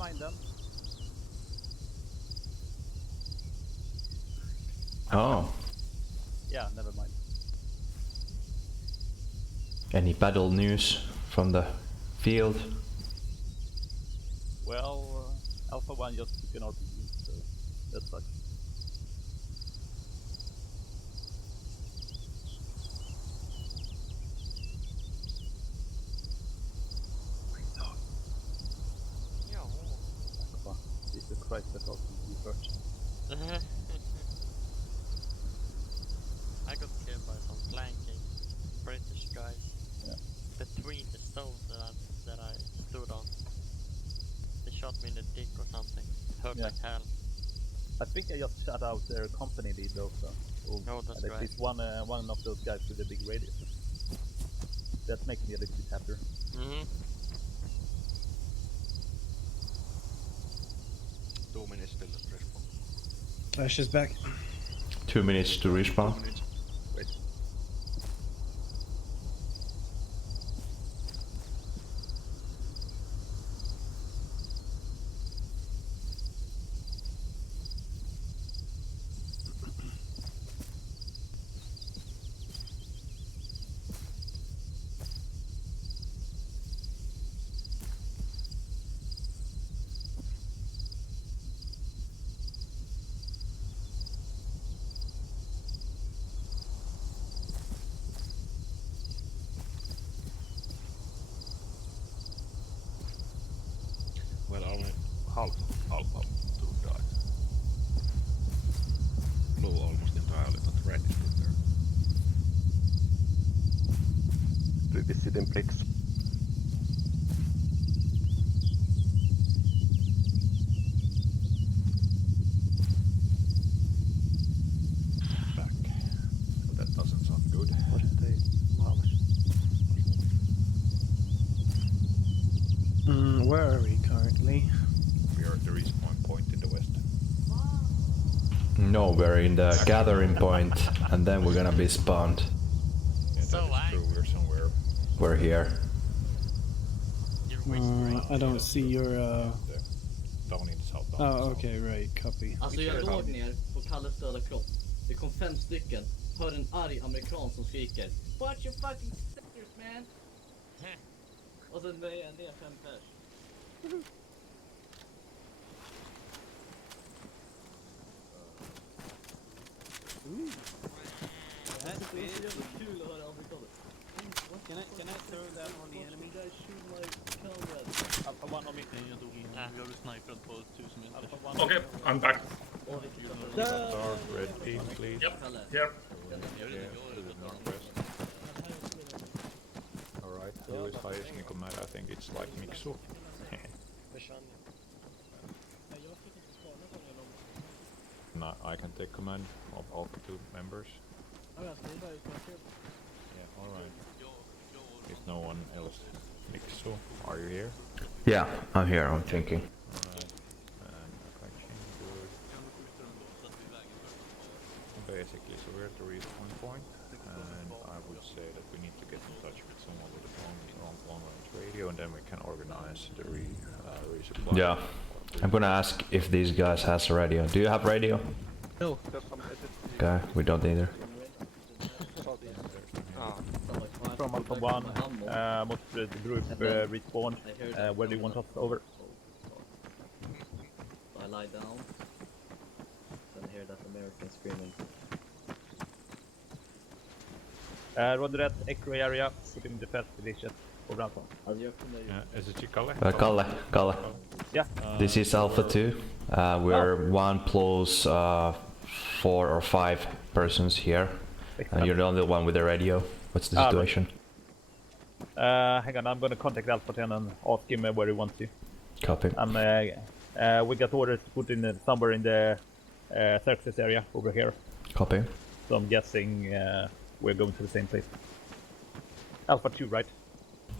behind them. Oh. Yeah, never mind. Any battle news from the field? Well, Alpha 1 just took an RPG, so that sucks. Jesus Christ, that's awesome to be first. I got killed by some flanking British guys. Yeah. Between the stones that I stood on. They shot me in the dick or something. Hurt Yeah. like hell. I think I just shut out their company lead though, so. Oh, that's at right. least one of those guys with a big radio. That makes me a little bit happier. Mm-hmm. 2 minutes till the respawn. Flash is back. 2 minutes to respawn. Wait. Well, only half of Alpha 2 died. Blue almost entirely, but red is still there. Revisiting bricks. Back. That doesn't sound good. What did they demolish? Where are we currently? We are at the respawn point in the west. No, we're in the gathering point, and then we're gonna be spawned. Yeah, that is true. We're somewhere. We're here. I don't see your... Down in south. Oh, okay, right. Copy. Alltså jag låg ner på Kalles döda kropp. Det kom 5 stycken. Hör en arg amerikan som skriker "Watch your fucking sisters, man!" Och sen är jag ner 5 pers. That's Det är jävla kul att höra amerikaner. Can I throw that on the enemy? You guys shoot my comrades. Alpha 1 on me. Jag dog innan. Jag blev snipad på 1000 meter. Okay, I'm back. Start red team, please. Yep, here. Yeah, to the northwest. Alright, who is highest in command? I think it's like Mixu. No, I can take command of Alpha 2 members. Yeah, alright. If no one else. Mixu, are you here? Yeah, I'm here, I'm thinking. Alright. And affection, good. Basically, so we're at the respawn point, and I would say that we need to get in touch with someone with a long-range radio, and then we can organize the resupply. Yeah. I'm gonna ask if these guys has a radio. Do you have radio? No. Okay, we don't either. From Alpha 1, most of the group respawn. Where do you want us over? I lie down. Then hear that American screaming. Roger that, X-ray area, put in the first position. Over Alpha. Is it you, Kalle? Kalle. Yeah. This is Alpha 2. We're 1 plus 4 or 5 persons here. And you're the only one with the radio. What's the situation? Hang on, I'm gonna contact Alpha 10 and ask him where he wants you. Copy. We got orders to put in somewhere in the surface area over here. Copy. So I'm guessing we're going to the same place. Alpha 2, right?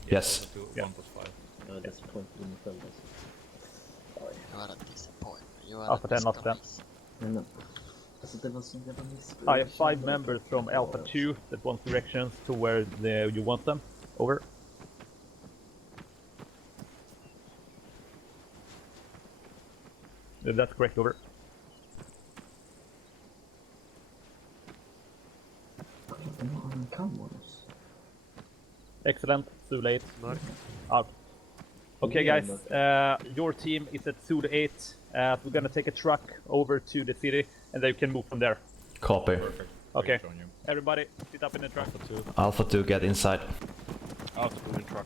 Yes. Yeah. 1 plus 5. Alpha 10, Alpha 10. I have 5 members from Alpha 2 that want directions to where you want them. Over. That's correct, over. Excellent, Zulu 8. Out. Okay guys, your team is at Zulu 8. We're gonna take a truck over to the city and then you can move from there. Copy. Perfect. Okay, everybody sit up in the truck. Alpha 2, get inside. Alpha 2 in truck.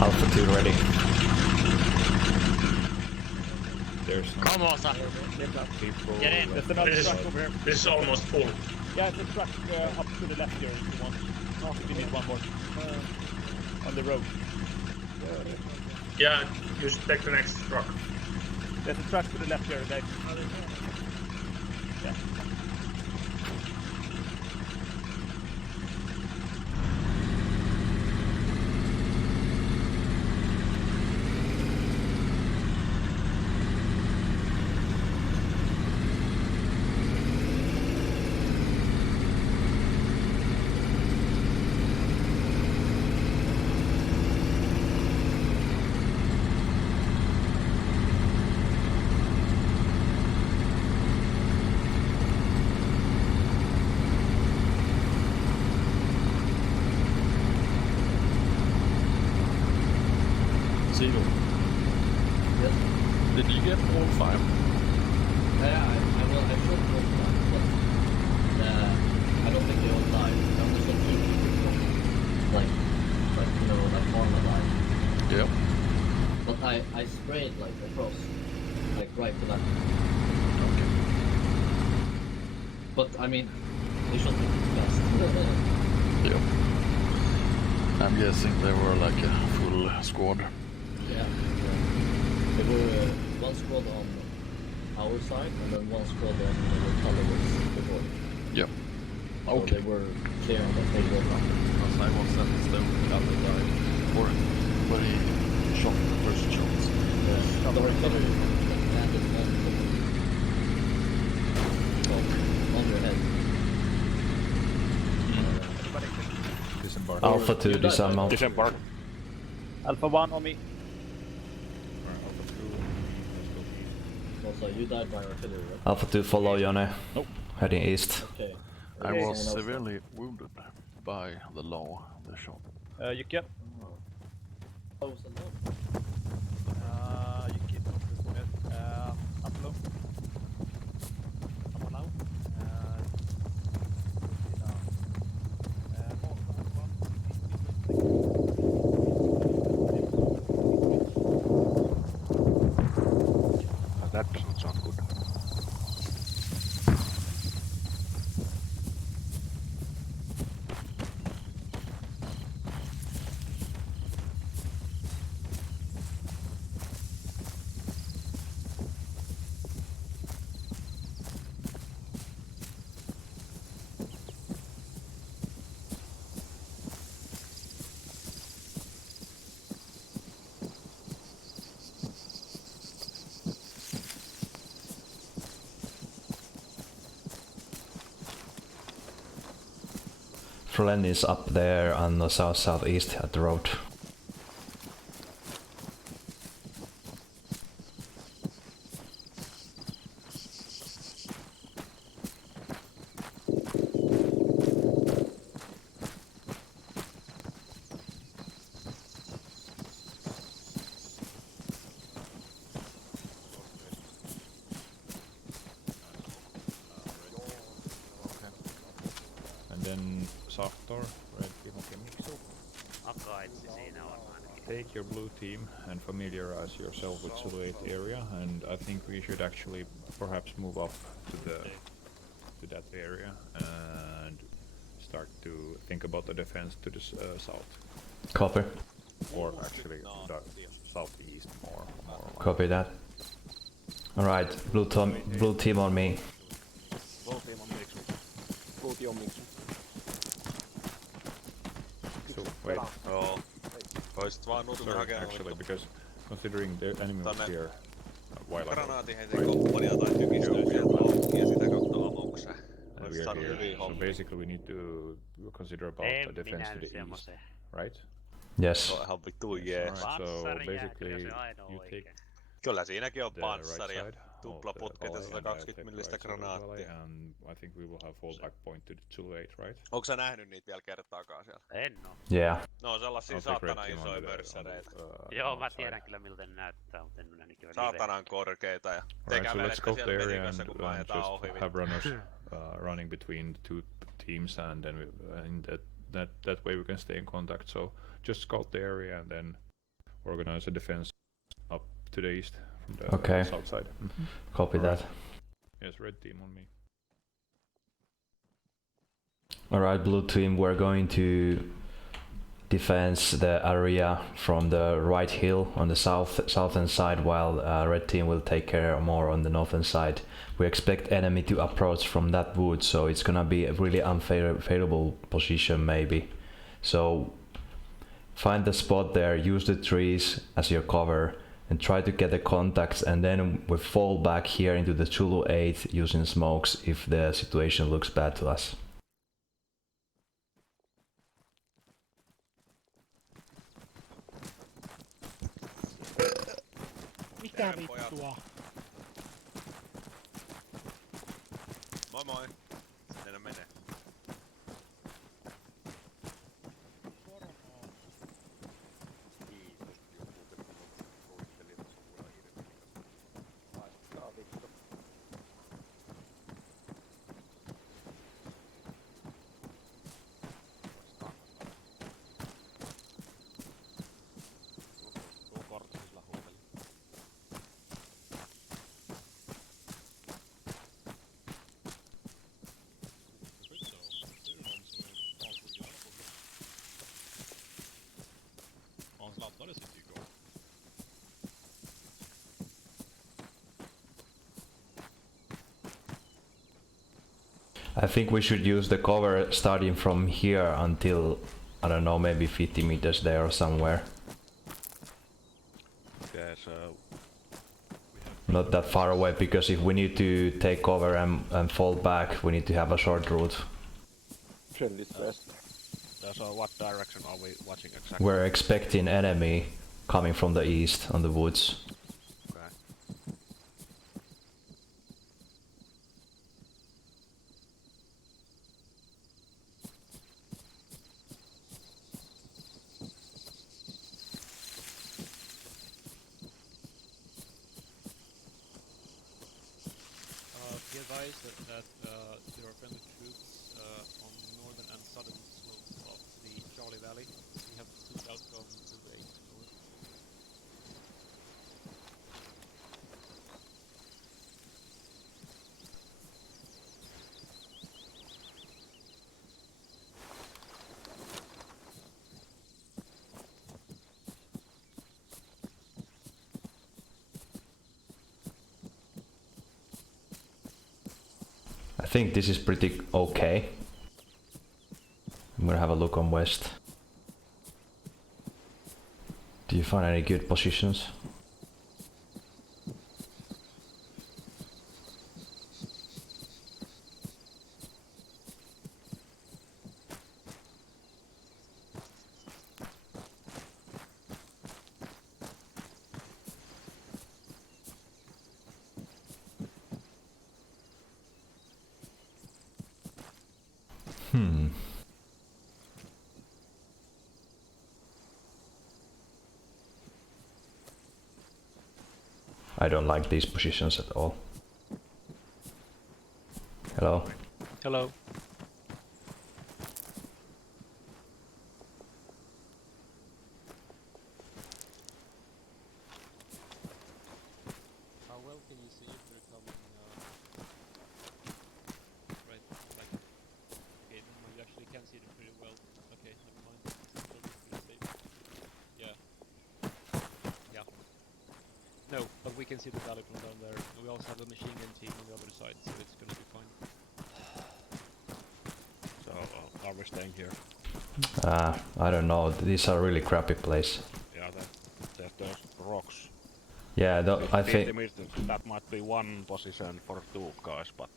Alpha 2 ready. There's no Come on, son. people. Get in. There's another truck over here. This is almost full. Yeah, it's a truck up to the left here if you want. We need one more. On the road. Yeah, you should take the next truck. There's a truck to the left here, guys. Yeah. Zero. Yes. Did you get all 5? Yeah, I shot all 5, but I don't think they all died. I only shot 2 people. Like you know, like Arma died. Yeah. But I sprayed like across, like right to left. Okay. But I mean, they shot me fast. Yeah. I'm guessing they were like a full squad. Yeah. There were one squad on our side and then one squad on the colorless before. Yeah. So Okay. they were clear on the table now. As I was at the other guy, or when he shot the first shots. Yeah. Color landed on your head. Disembark. Alpha 2, disarm. Disembark. Alpha 1 on me. Alpha 2, let's go east. Also, you died by artillery, right? Alpha 2, follow Johnny. Nope. Heading east. Okay. I Okay, was someone else severely wounded by the law, the shot. You can. Oh, was it low? You keep up low. Come on now. That doesn't sound good. Flen is up there on the south-southeast at the road. And then Saftor, red team, okay, Mixo. Take your blue team and familiarize yourself with Zulu 8 area, and I think we should actually perhaps move up to that area and start to think about the defense to the south. Copy. Or actually the southeast more. Copy that. Alright, blue team on me. Blue team on Mixo. Blue team on Mixo. So, wait. Joo. Oisit vaan nuutunut Sorry, hakemaan. actually, because considering the enemy was here, Granaatin heti komppania tai tykistöä sieltä auki ja sitä kautta ammukseen. And we are here. So basically we need to consider about the defense to the east, right? Yes. Ihan vittu jees. Right, so basically you take Kyllä siinäkin on the panssaria. right side Tuplaputket ja 120 millistä granaattia. And I think we will have fallback point to the 2-8, right? Onko sä nähnyt niitä vielä kertaakaan siellä? En oo. Yeah. No sellaisia saatana isoja pörssäreitä. Joo, mä tiedän kyllä miltä ne näyttää, mutta en minä niitä ole saatanan korkeita ja te Alright, so let's kävelette go siellä there metikössä kun mä ajetaan just ohi. have runners running between the two teams, and then in that way we can stay in contact. So just scout the area and then organize a defense up to the east from the south side. Copy that. Yes, red team on me. Alright, blue team, we're going to defense the area from the right hill on the southern side, while red team will take care more on the northern side. We expect enemy to approach from that wood, so it's gonna be a really unfavorable position maybe. So find the spot there, use the trees as your cover, and try to get the contacts, and then we fall back here into the Zulu 8 using smokes if the situation looks bad to us. Mitä vittua? Moi moi. Sinne ne menee. I think we should use the cover starting from here until, I don't know, maybe 50 meters there or somewhere. Okay, so Not that far away, because if we need to take cover and fall back, we need to have a short route. So what direction are we watching exactly? We're expecting enemy coming from the east on the woods. Okay. Be advised that there are friendly troops on northern and southern slopes of the Charlie Valley. We have moved out from the way north. I think this is pretty okay. I'm gonna have a look on west. Do you find any good positions? I don't like these positions at all. Hello? Hello. How well can you see if they're coming right, like, okay, never mind, you actually can see them pretty well. Okay, never mind. They'll be pretty safe. Yeah. Yeah. No, but we can see the valley from down there. And we also have a machine gun team on the other side, so it's gonna be fine. So are we staying here? I don't know, these are really crappy place. Yeah, there's rocks. Yeah, I think 50 meters, that might be one position for 2 guys, but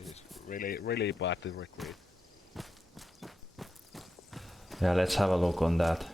it's really bad to retreat. Yeah, let's have a look on that.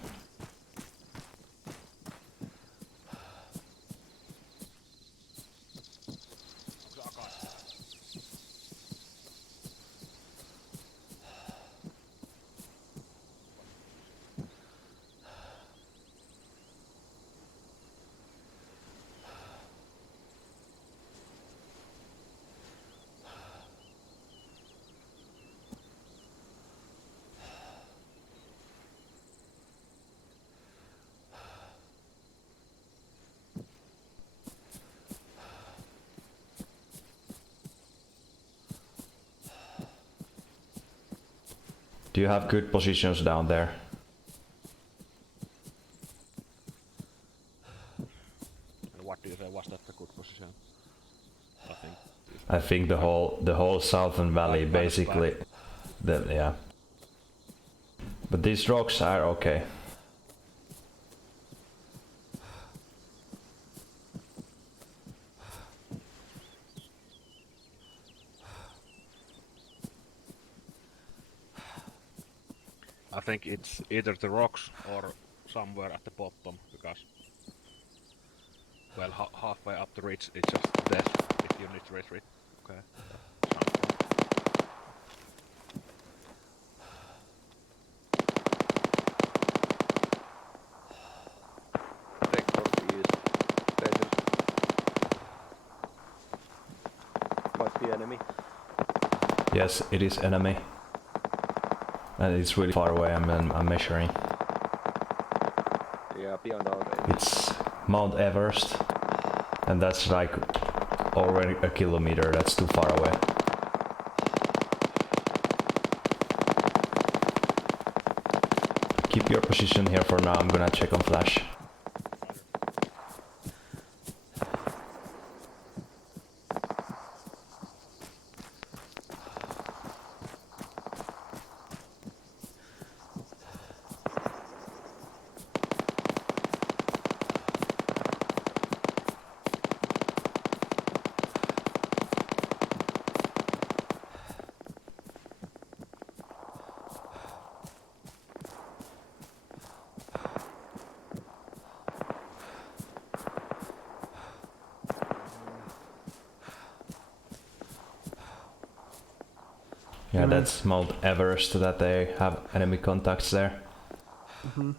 Do you have good positions down there? What do you say? Was that a good position? I think the whole southern valley basically. Yeah. But these rocks are okay. I think it's either the rocks or somewhere at the bottom, because well, halfway up the ridge it's just death if you need to retreat. Okay. Take northeast. Patience. Might be enemy. Yes, it is enemy. And it's really far away, I'm measuring. Yeah, beyond our range. It's Mount Everest. And that's like already a kilometer, that's too far away. Keep your position here for now, I'm gonna check on flash. Yeah, that's Mount Everest that they have enemy contacts there. Mm-hmm.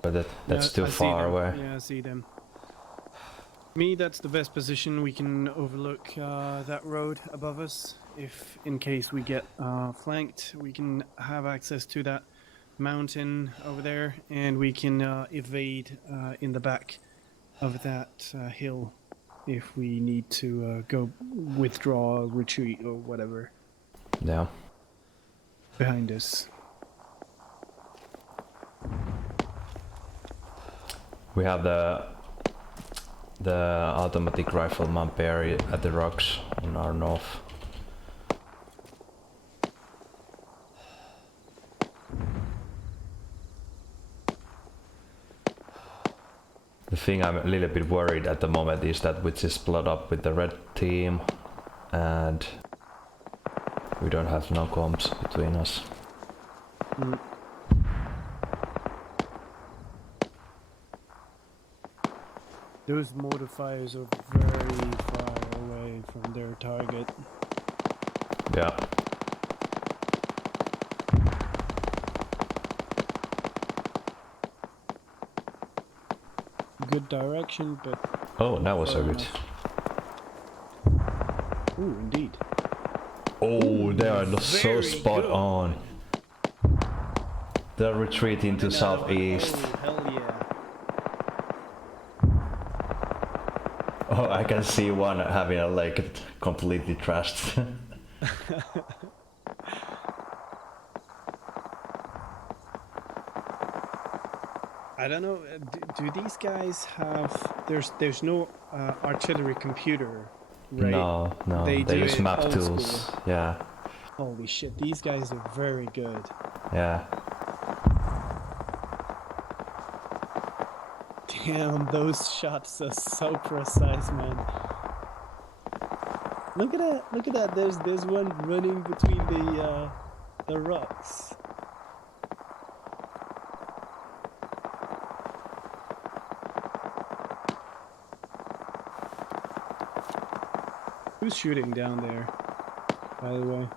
But that's too far away. Yeah, I see them. Me, that's the best position. We can overlook that road above us. If in case we get flanked, we can have access to that mountain over there, and we can evade in the back of that hill if we need to go withdraw, retreat, or whatever. Yeah. Behind us. We have the automatic rifle Mampere at the rocks on our north. The thing I'm a little bit worried at the moment is that we just split up with the red team and we don't have no comms between us. Mm. Those mortifiers are very far away from their target. Yeah. Good direction, but... Oh, that was so good. Ooh, indeed. Oh, they are so spot on. They're retreating to southeast. Oh, hell yeah. Oh, I can see one having a leg completely trashed. I don't know. Do these guys have? There's no artillery computer, right? No. They use map old tools. school. Yeah. Holy shit! These guys are very good. Yeah. Damn, those shots are so precise, man. Look at that! Look at that! There's one running between the rocks. Who's shooting down there? By the way,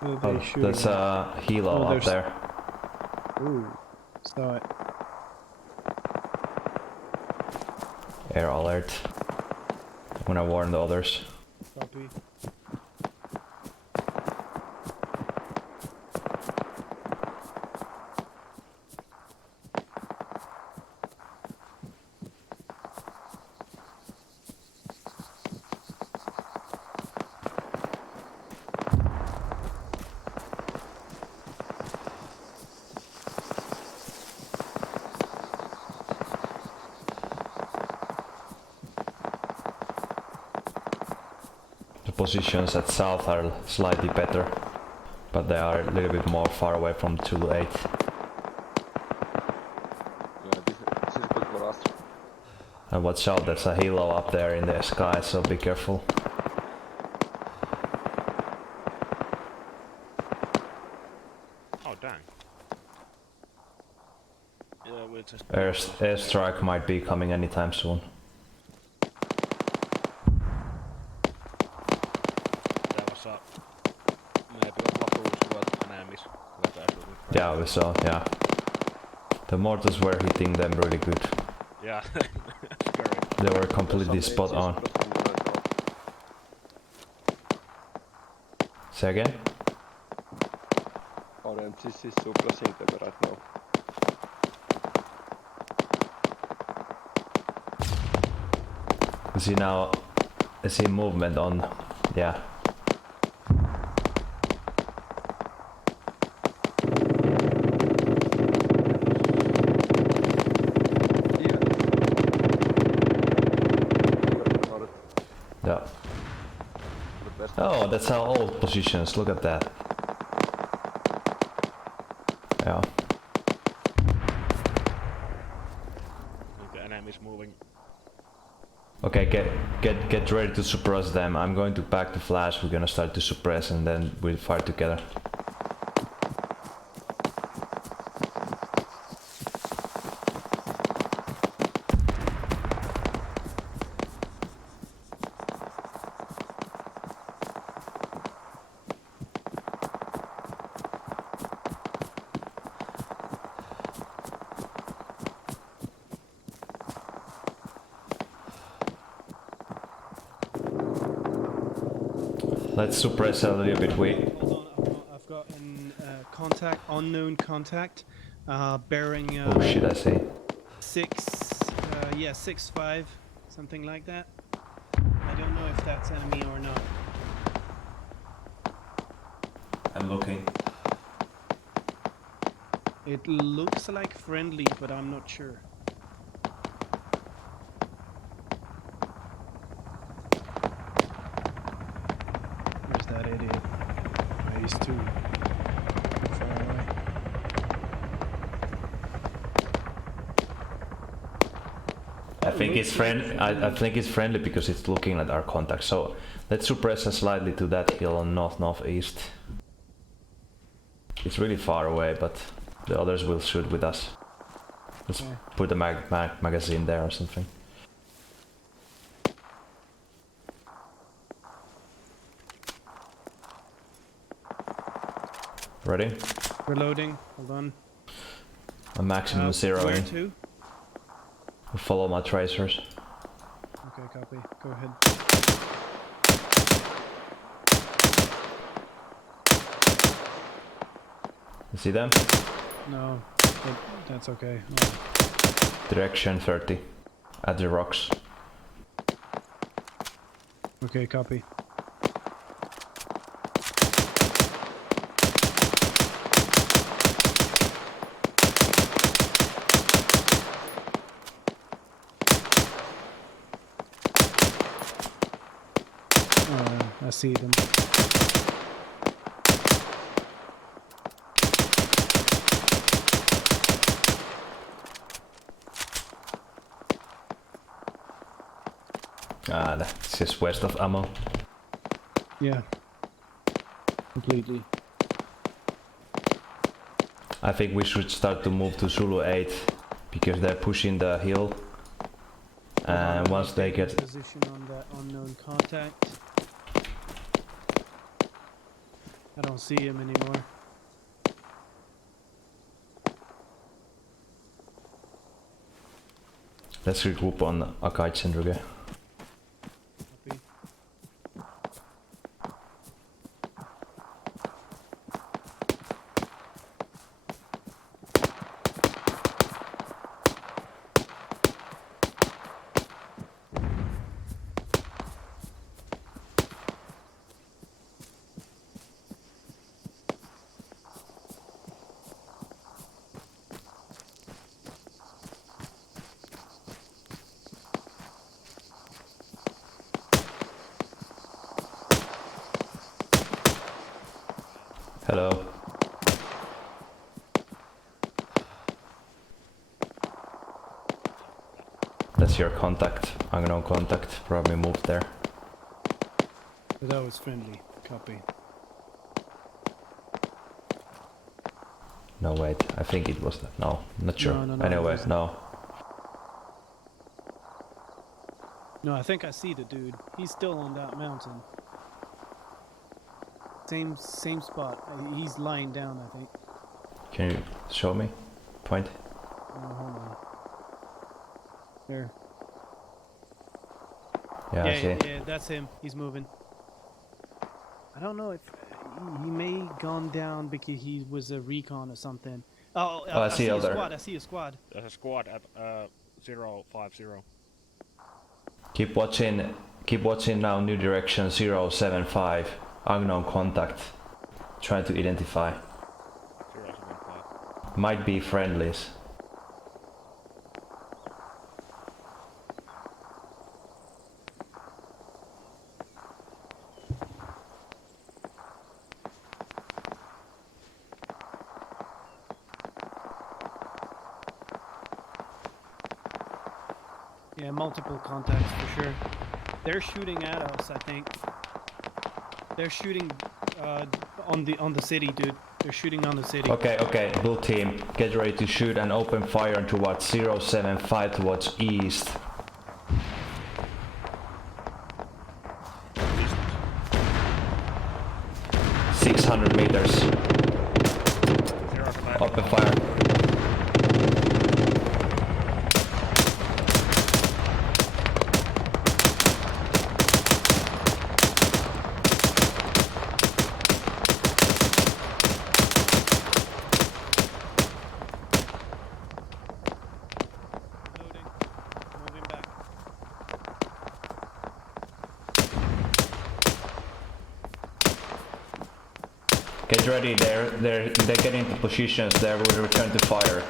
who are they shooting There's a helo up there. Ooh, saw it. Air alert. I'm gonna warn the others. Copy. Positions at south are slightly better, but they are a little bit more far away from 2-8. Yeah, this is good for us. And watch out, there's a helo up there in the sky, so be careful. Oh dang. Yeah, we'll just... Airstrike might be coming anytime soon. Yeah, we saw, yeah. The mortars were hitting them really good. Yeah, they were completely spot on. Say again? Our MCs is suppressing them right now. You see now, I see movement on, yeah. Yeah. Oh, that's our old positions, look at that. Yeah. The enemy's moving. Okay, get ready to suppress them. I'm going to pack the flash, we're gonna start to suppress and then we'll fight together. Let's suppress a little bit. Wait. Hold on, I've got an contact, unknown contact, bearing. Oh shit! I see. 6'5", something like that. I don't know if that's enemy or not. I'm looking. It looks like friendly, but I'm not sure. Where's that idiot? Oh, he's too far away. I think it's I think it's friendly because it's looking at our contact. So let's suppress us slightly to that hill on northeast. It's really far away, but the others will shoot with us. Let's put a magazine there or something. Ready? Reloading. Hold on. A maximum zeroing. Where to? Follow my tracers. Okay, copy. Go ahead. You see them? No, that's okay. Direction 30. At the rocks. Okay, copy. I see them. That's just west of ammo. Yeah. Completely. I think we should start to move to Zulu 8 because they're pushing the hill. And once they get position on that unknown contact. I don't see him anymore. Let's regroup on Akai Cendruge. Hello. That's your contact. Unknown contact. Probably moved there. That was friendly. Copy. No, wait. I think it was that. No, not sure. No, Anyway, no. No, I think I see the dude. He's still on that mountain. Same spot. He's lying down, I think. Can you show me? Point. Hold on. There. Yeah, I see. Yeah, that's him. He's moving. I don't know if he may gone down because he was a recon or something. Oh, I see a other. squad. I see a squad. There's a squad at 050. Keep watching now. New direction 075. Unknown contact. Try to identify. 075. Might be friendlies. Yeah, multiple contacts for sure. They're shooting at us, I think. They're shooting on the city, dude. They're shooting on the city. Okay, blue team, get ready to shoot and open fire towards 075 towards east. ...600 meters. Open fire. Get ready, they're getting into positions there, we'll return to fire.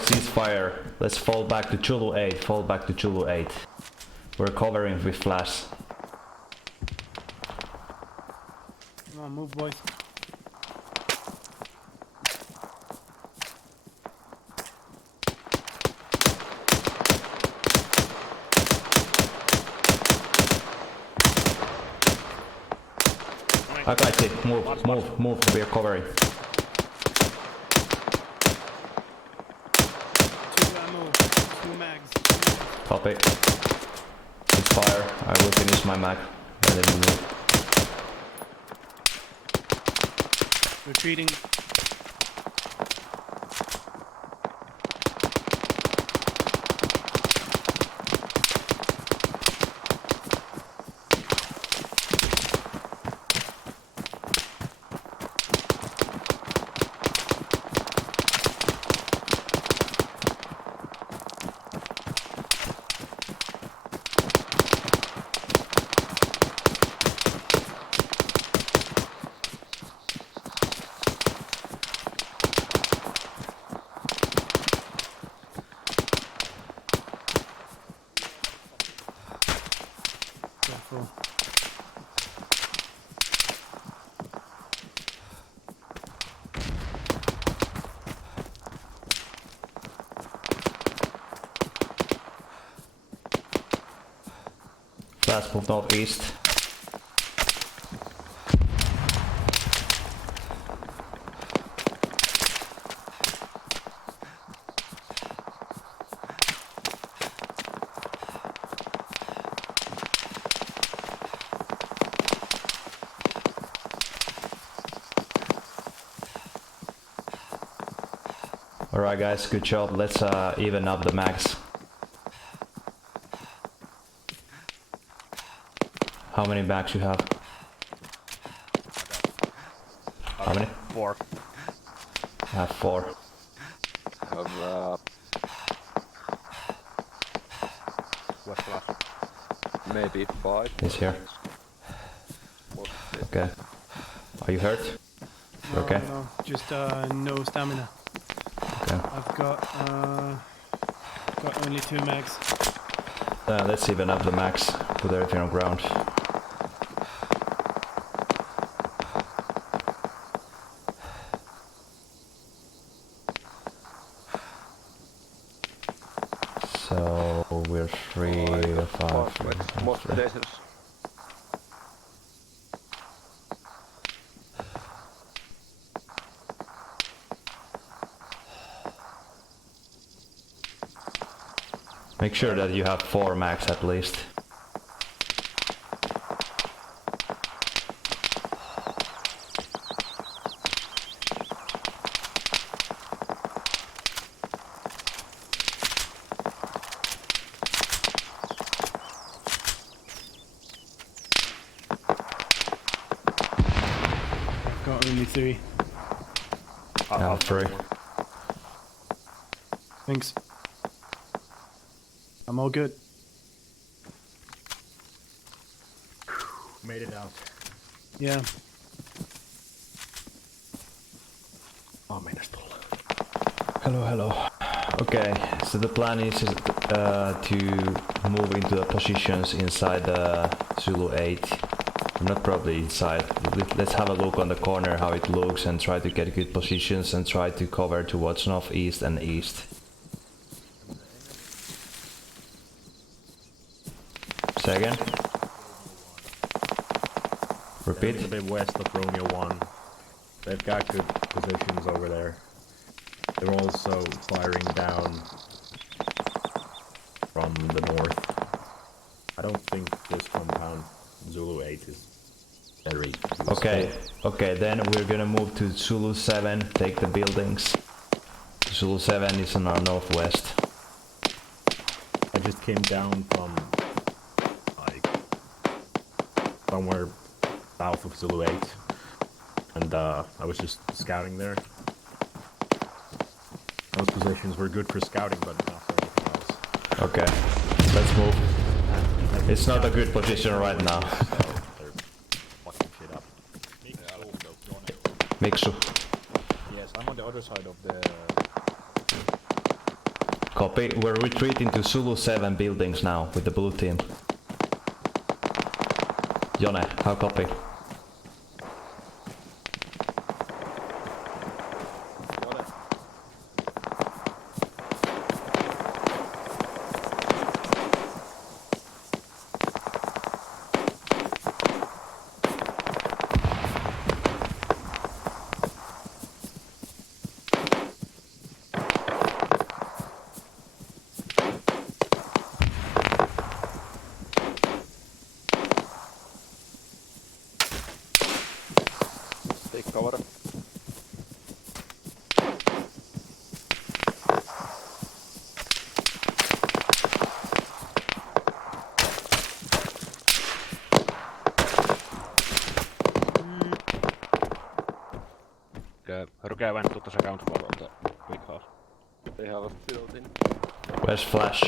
Ceasefire. Let's fall back to Chulu 8. Fall back to Chulu 8. We're covering with flash. Come on, move, boys. I got it. Move. We're covering. Two mags. Copy. Ceasefire. I will finish my mag. letting me move. Retreating. Careful. Fast move northeast. Alright guys, good job. Let's even up the max. How many max you have? How many? 4. I have 4. I have what's the last? Maybe 5. He's here. Okay. Are you hurt? No, Okay. no, just no stamina. Okay. I've got only 2 mags. Let's even up the max. Put everything on ground. So we're 3, 5. Most places. Make sure that you have 4 max at least. I've got only 3. I have 3. Thanks. I'm all good. Made it out. Yeah. Hello, hello. Okay, so the plan is to move into the positions inside the Zulu 8. Not probably inside. Let's have a look on the corner how it looks and try to get good positions and try to cover towards northeast and east. Say again? Repeat? A bit west of Romeo 1. They've got good positions over there. They're also firing down from the north. I don't think this compound Zulu 8 is very useful. Okay, then we're gonna move to Zulu 7, take the buildings. Zulu 7 is on our northwest. I just came down from like somewhere south of Zulu 8 and I was just scouting there. Those positions were good for scouting but not for anything else. Okay, let's move. It's not a good position right now. They're fucking shit up. Miksu. Yes, I'm on the other side of the... Copy, we're retreating to Zulu 7 buildings now with the blue team. Jone, how copy? Cover. Rukea went to the second floor of the big house. They have a building. Where's Flash?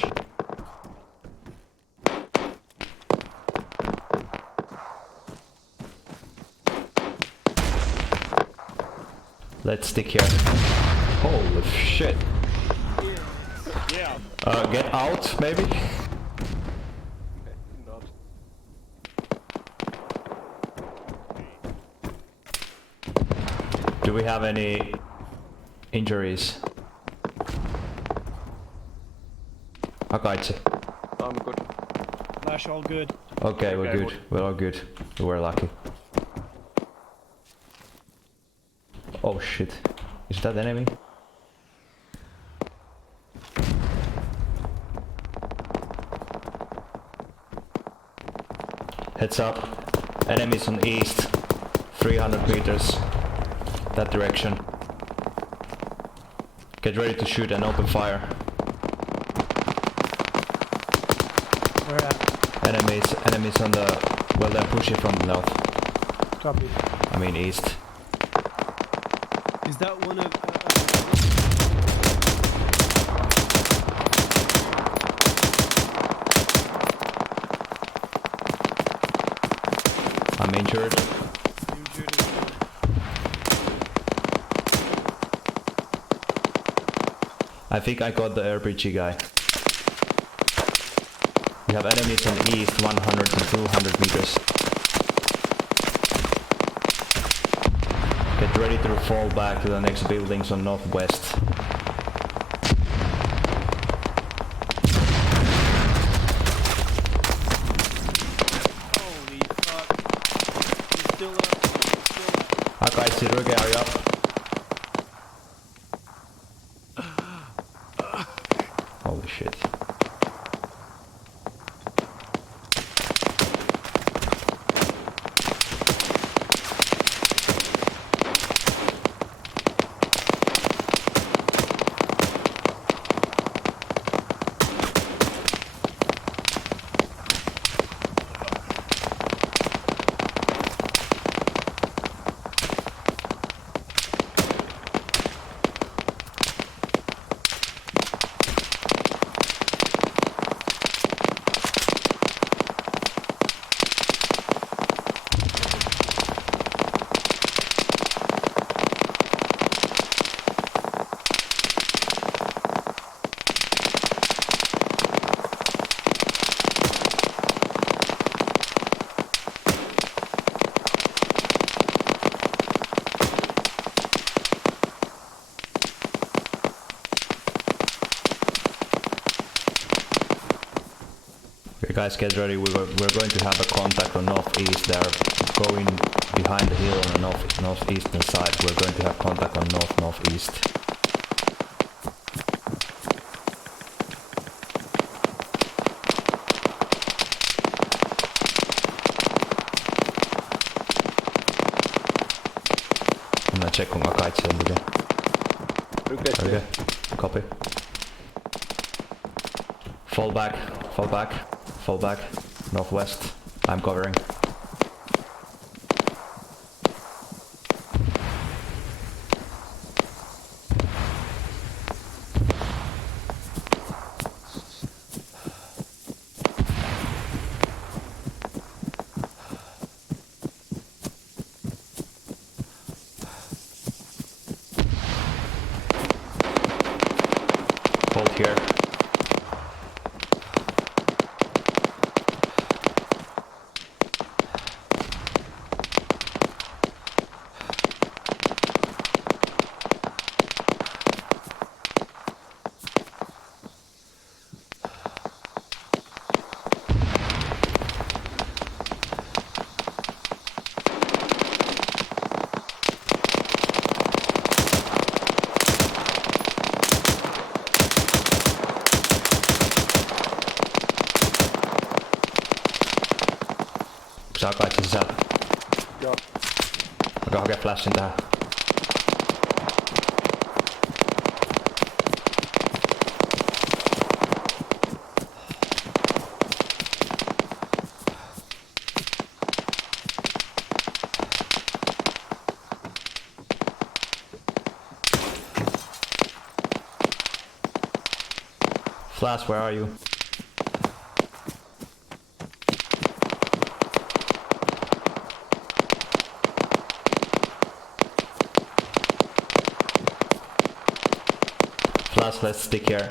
Let's stick here. Holy shit. Yeah. Get out, maybe? Not. Do we have any injuries? Akaitse. I'm good. Flash all good. Okay, we're good. We're all good. We were lucky. Oh shit. Is that enemy? Heads up. Enemies on east. 300 meters. That direction. Get ready to shoot and open fire. Where at? Enemies on the... Well, they're pushing from north. Copy. I mean east. Is that one of... I'm injured. I think I got the RPG guy. We have enemies on east 100 to 200 meters. Get ready to fall back to the next buildings on northwest. Holy fuck. He's still up. Akaitse, Ruge, are you up? Holy shit. Okay guys, get ready, we're going to have a contact on northeast. They are going behind the hill on the northeastern side. We're going to have contact on northeast. I'm gonna check on Akaitse and Ruge. Okay, copy. Fall back, fall back. Fall back, northwest. I'm covering. Hold here. Akaitse sisään. Joo. Alkaa hakea flashin tähän. Flash, where are you? Flash, let's stick here.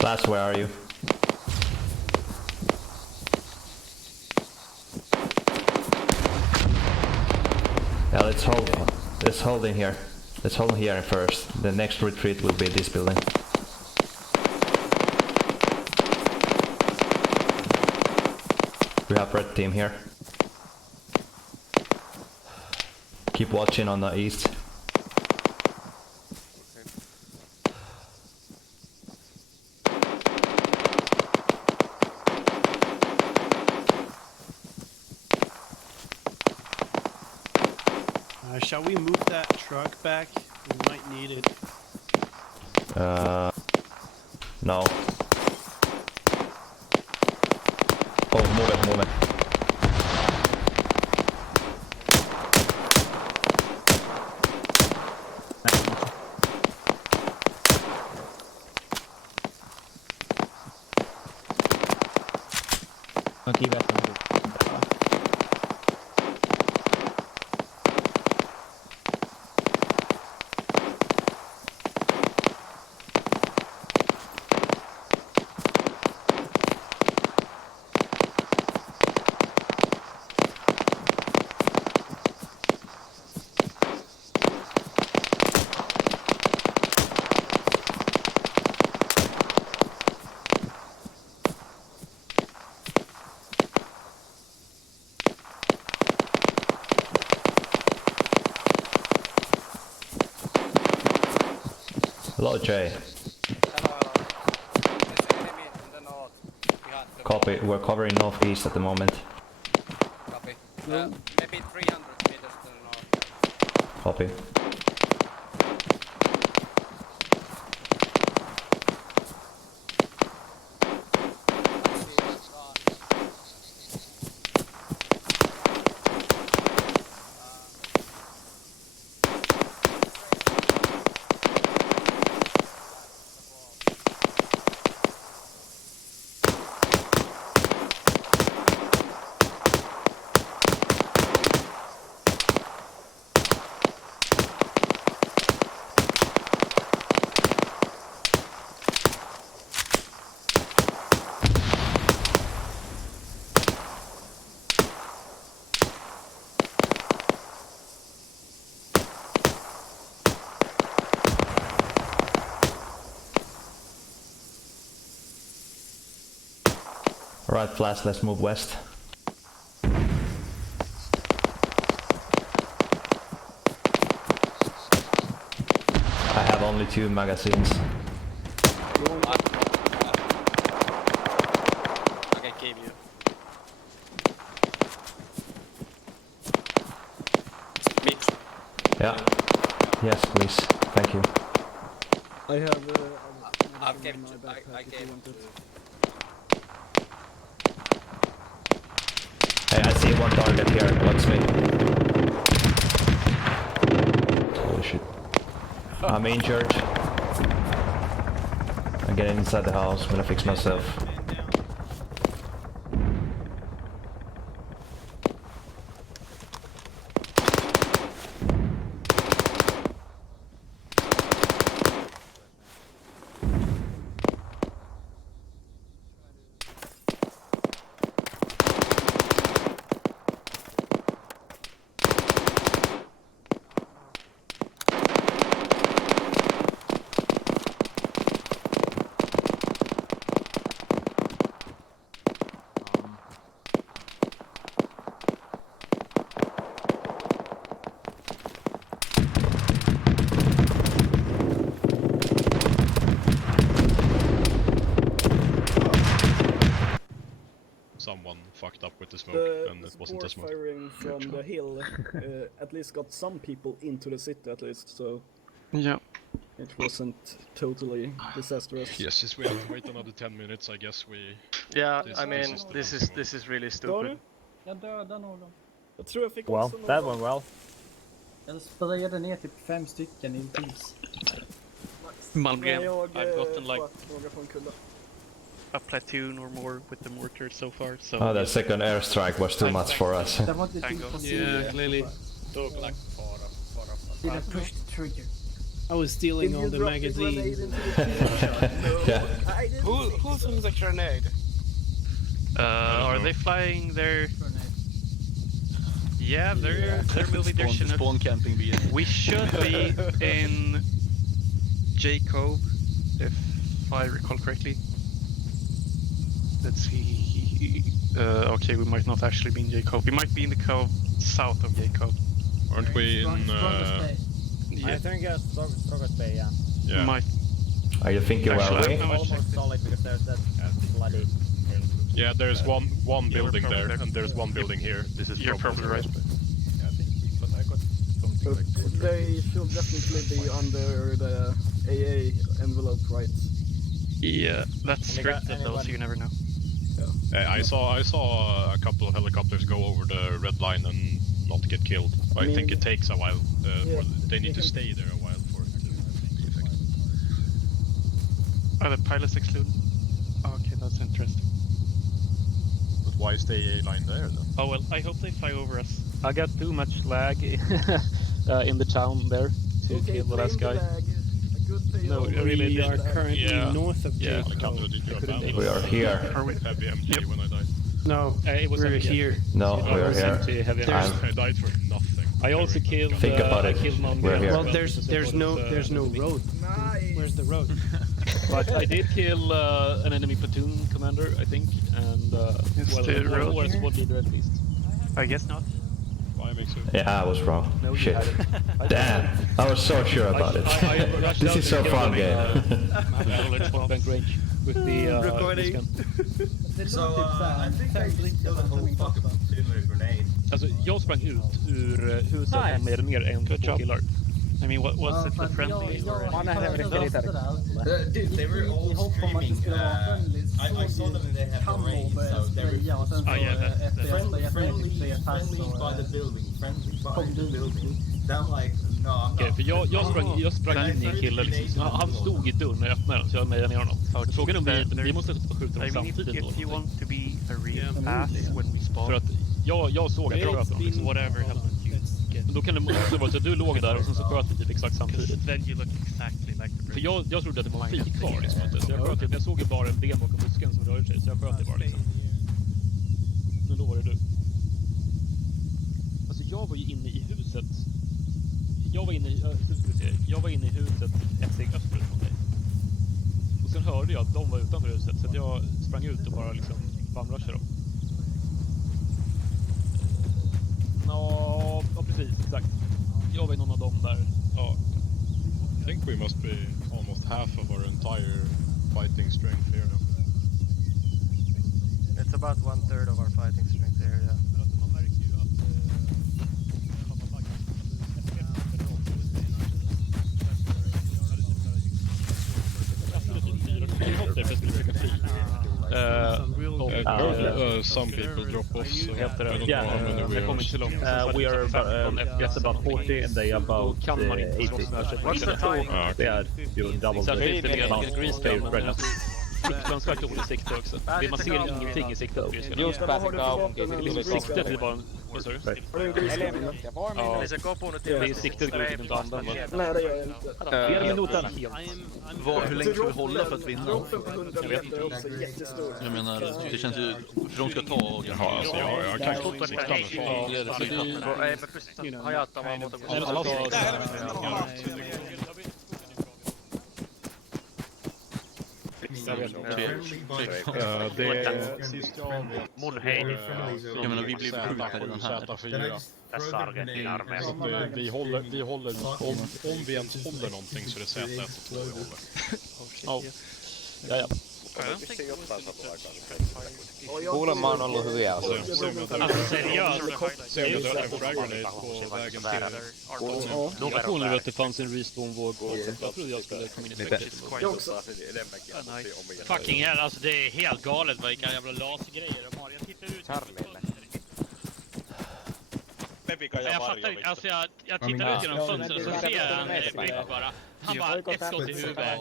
Flash, where are you? Yeah, let's hold in here. Let's hold in here first. The next retreat will be this building. We have red team here. Keep watching on the east. Shall we move that truck back? We might need it. No. Oh, move it, move it. No kivet on. Hello, Jay. Hello. There's an enemy in the north. Behind the Copy. We're covering northeast at the moment. Copy. Maybe 300 meters to the north. Copy. Alright, Flash, let's move west. I have only 2 magazines. I can give you. Me. Yeah. Yes, please. Thank you. I have. I've kept. I gave. Hey, I see one target here. Watch me. Holy shit. I'm injured. I'm getting inside the house. I'm gonna fix myself. and it wasn't as support smooth. firing from the hill at least got some people into the city at least, so Yeah. it wasn't totally disastrous. Yes, since we have to wait another 10 minutes, I guess we... Yeah, this- I mean, this is the- this is really Dör stupid. du? Jag dödade någon. Jag tror jag fick Well, också that någon. went well. Jag sprayade ner typ 5 stycken i pris. Malmgren, Nej, jag I've gotten like sköt några från kulla. a platoon or more with the mortar so far. So Oh, that second airstrike was too much for us. Det var inte Tango. till på Yeah, clearly. Didn't push the trigger. I was stealing all the magazines. Who throws a grenade? Are they flying their? Yeah, they're moving their Chinook. Spawn camping via. We should be in J Cove, if I recall correctly. Let's see. Okay, we might not actually be in J Cove. We might be in the cove south of J Cove. Aren't we in... Yeah. I think Strongest Bay, yeah. Yeah. Might. Are you thinking where Actually, we? I haven't Almost solid because there's that bloody thing. Yeah, there's one Yeah, we're building probably there, there. and there's one building here. This is You're probably right. Yeah, I think but I got something But like... they should definitely be under the AA envelope, right? Yeah, that's And they got scripted though, so you never know. I saw a couple of helicopters go over the red line and not get killed. I think it takes a while. They need to stay there a while for it to be effective. Are the pilots excluded? Okay, that's interesting. But why stay a line there then? Oh well, I hope they fly over us. I got too much lag in the town there to kill the last guy. No, really, We are currently yeah. north of Yeah. J Cove. We are here. Are we? Heavy MG when I died. No, It was we're empty. here. No, we are here. I died for nothing. I also killed. Think about it. Killed We're here. Well, there's no road. Where's the road? But I did kill an enemy platoon commander, I think, and Is the road or a here? squad leader at least. I guess not. Why makes it? Yeah, I was wrong. No, you Shit. hadn't. Damn, I was so sure about it. rushed This out is to so kill fun them, game. At point blank range with the Recording. gun. So, I think I just killed a whole fucking platoon with a grenade. Alltså, jag sprang ut ur huset och mer än Good två job. killar. I mean, was it the friendly or? Dude, they were all screaming. I saw them and they had the rain, so they were Oh yeah, that's friendly by the building, friendly by the building. Then I'm like, no, I'm Okej, not. för jag sprang in i en kille liksom. Han stod i dörren när jag öppnade den så jag mejade ner honom. Frågan är om vi måste skjuta dem I mean, samtidigt då. if you want to be a real path when we spawn, För att jag såg att jag sköt dem liksom. whatever helmet you get, Men då kan det också vara så att du låg där och sen så sköt vi typ exakt samtidigt. then you look exactly like the För jag trodde att det var en flik kvar liksom. Så jag sköt, jag såg ju bara en ben bakom busken som rörde sig så jag sköt det bara liksom. Men då var det du. Alltså jag var ju inne i huset. Jag var inne i huset ett steg österut från dig. Och sen hörde jag att de var utanför huset så att jag sprang ut och bara liksom bamrushade dem. Ja, precis, exakt. Jag var någon av dem där. Ja. I think we must be almost half of our entire fighting strength here now. It's about 1/3 of our fighting strength here, yeah. Men alltså man märker ju att some people drop off, so I don't know how many we are. We are at about 40 and they about 80. What's the time? They are double Så the det är amount green they screen, right now. Fruktansvärt dåligt sikte också. Man ser ingenting i siktet. Siktet är bara... Vad sa du? Det är siktet går ut inte andan. Nej, det gör jag inte. Minuten. Hur länge ska vi hålla för att vinna? Jag vet inte. Också jättestor. Jag menar, det känns ju... För de ska ta och... Ja, alltså jag kan inte sikta med Jag menar, vi blev skjutna redan här. Vi håller om vi ens håller någonting så är det Z1 och 2 vi håller. Ja. Kuulemma on ollut hyviä osia. Jag trodde att det fanns en respawn-våg och jag trodde jag skulle komma in i fucking hell, alltså det är helt galet vilka jävla lasergrejer de har. Jag tittar ut. Jag fattar inte, alltså jag tittar ut genom fönstret så ser jag en blick bara. Han bara ett skott i huvudet.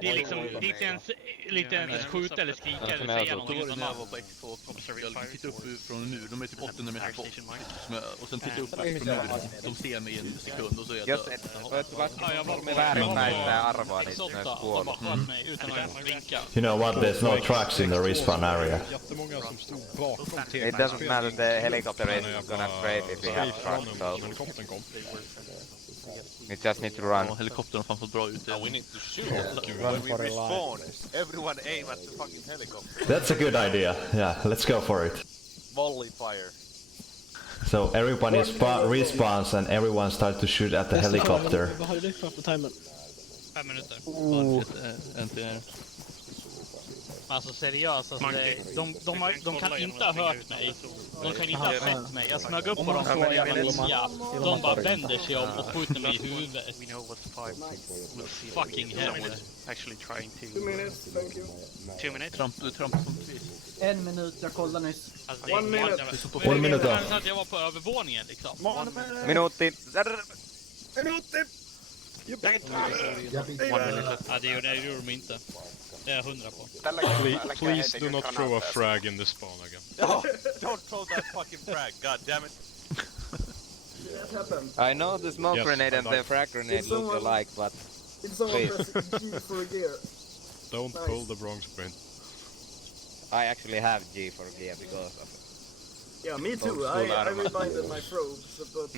Det är liksom lite ens skjuta eller skrika eller säga någonting. Jag tittar upp från nu, de är typ 800 meter bort. Och sen tittar upp från nu, de ser mig i en sekund och så är jag död. You know what? There's no trucks in the respawn area. It doesn't matter, the helicopter is gonna break if we have trucks, so we just need to run. Helikoptern har fan fått bra ut. We need to shoot when we respawn. Everyone aim at the fucking helicopter. That's a good idea. Yeah, let's go for it. Volley fire. So everyone respawns and everyone starts to shoot at the helicopter. Vad har du kvar på timern? 5 minuter. Äntligen. Alltså seriöst, alltså de kan inte ha hört mig. De kan inte ha sett mig. Jag smög upp på dem så jävla ninja. De bara vänder sig om och skjuter mig i huvudet. Fucking hell. Actually trying to... 2 minutes, thank you. 2 minutes? Trump. 1 minut, jag kollar nyss. Alltså, 1 minute. 1 minute då. Jag var på övervåningen liksom. Minuutti. Ja, det gjorde de inte. Det är 100 på. Please do not throw a frag in the spawn again. No, don't throw that fucking frag, god damn it. That happened. I know the smoke grenade and the frag grenade look alike, but If someone presses G for gear. Don't pull the wrong sprint. I actually have G for gear because of it. Yeah, me too. I reminded my probes, but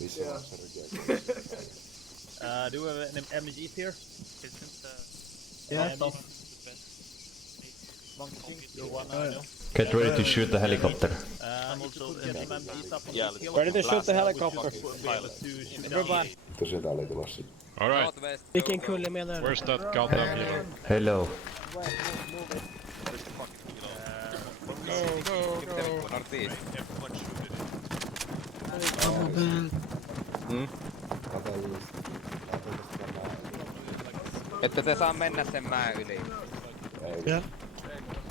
yeah. Do we have an MG here? Yeah. Get ready to shoot the helicopter. Ready to shoot the helicopter. Everybody. Alright. Vilken kulle menar du? Where's that goddamn healer? Hello. Ette te saa mennä sen mään yli. Ja.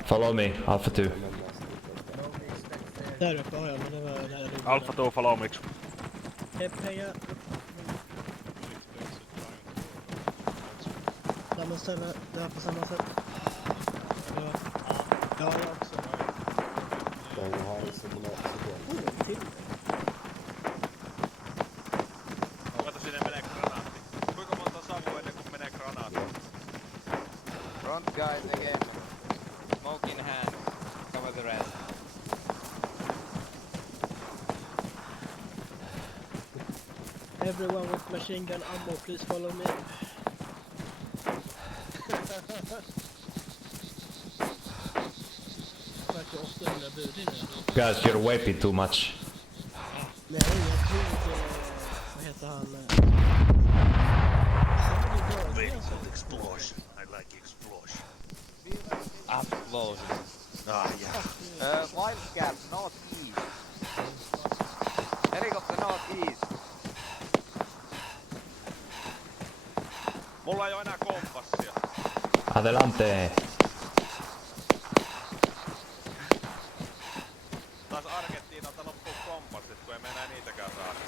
Follow me, Alpha 2. Där uppe har jag, men det var där uppe. Alpha 2 follow me. Pengar. Samma ställe, där på samma sätt. Ja, jag också. Till. Kato, sinne menee granaatti. Kuinka monta savua ennen kuin menee granaatti? Front guys again. Smoke in hand. Cover the rest. Everyone with machine gun ammo, please follow me. Guys, you're waving too much. Nej, jag tror inte... Vad heter han? Explosion. I like explosion. Explosion. Ah, yeah. Wildcat, northeast. Helicopter northeast. Mulla ei oo enää kompassia. Adelante. Taas Argentiinalta loppuu kompassit, kun ei me enää niitäkään saada.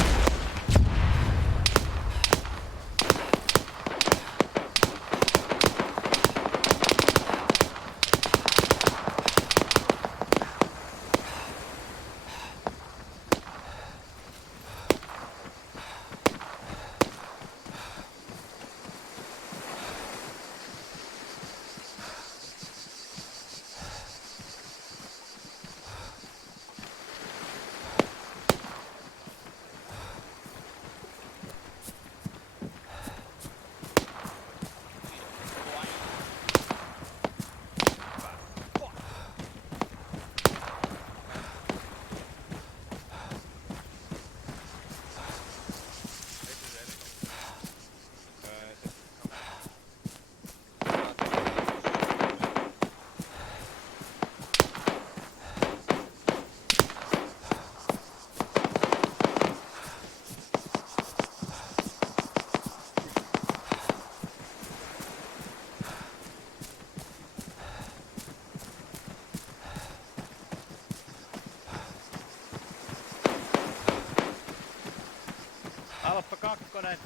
Alfa 2,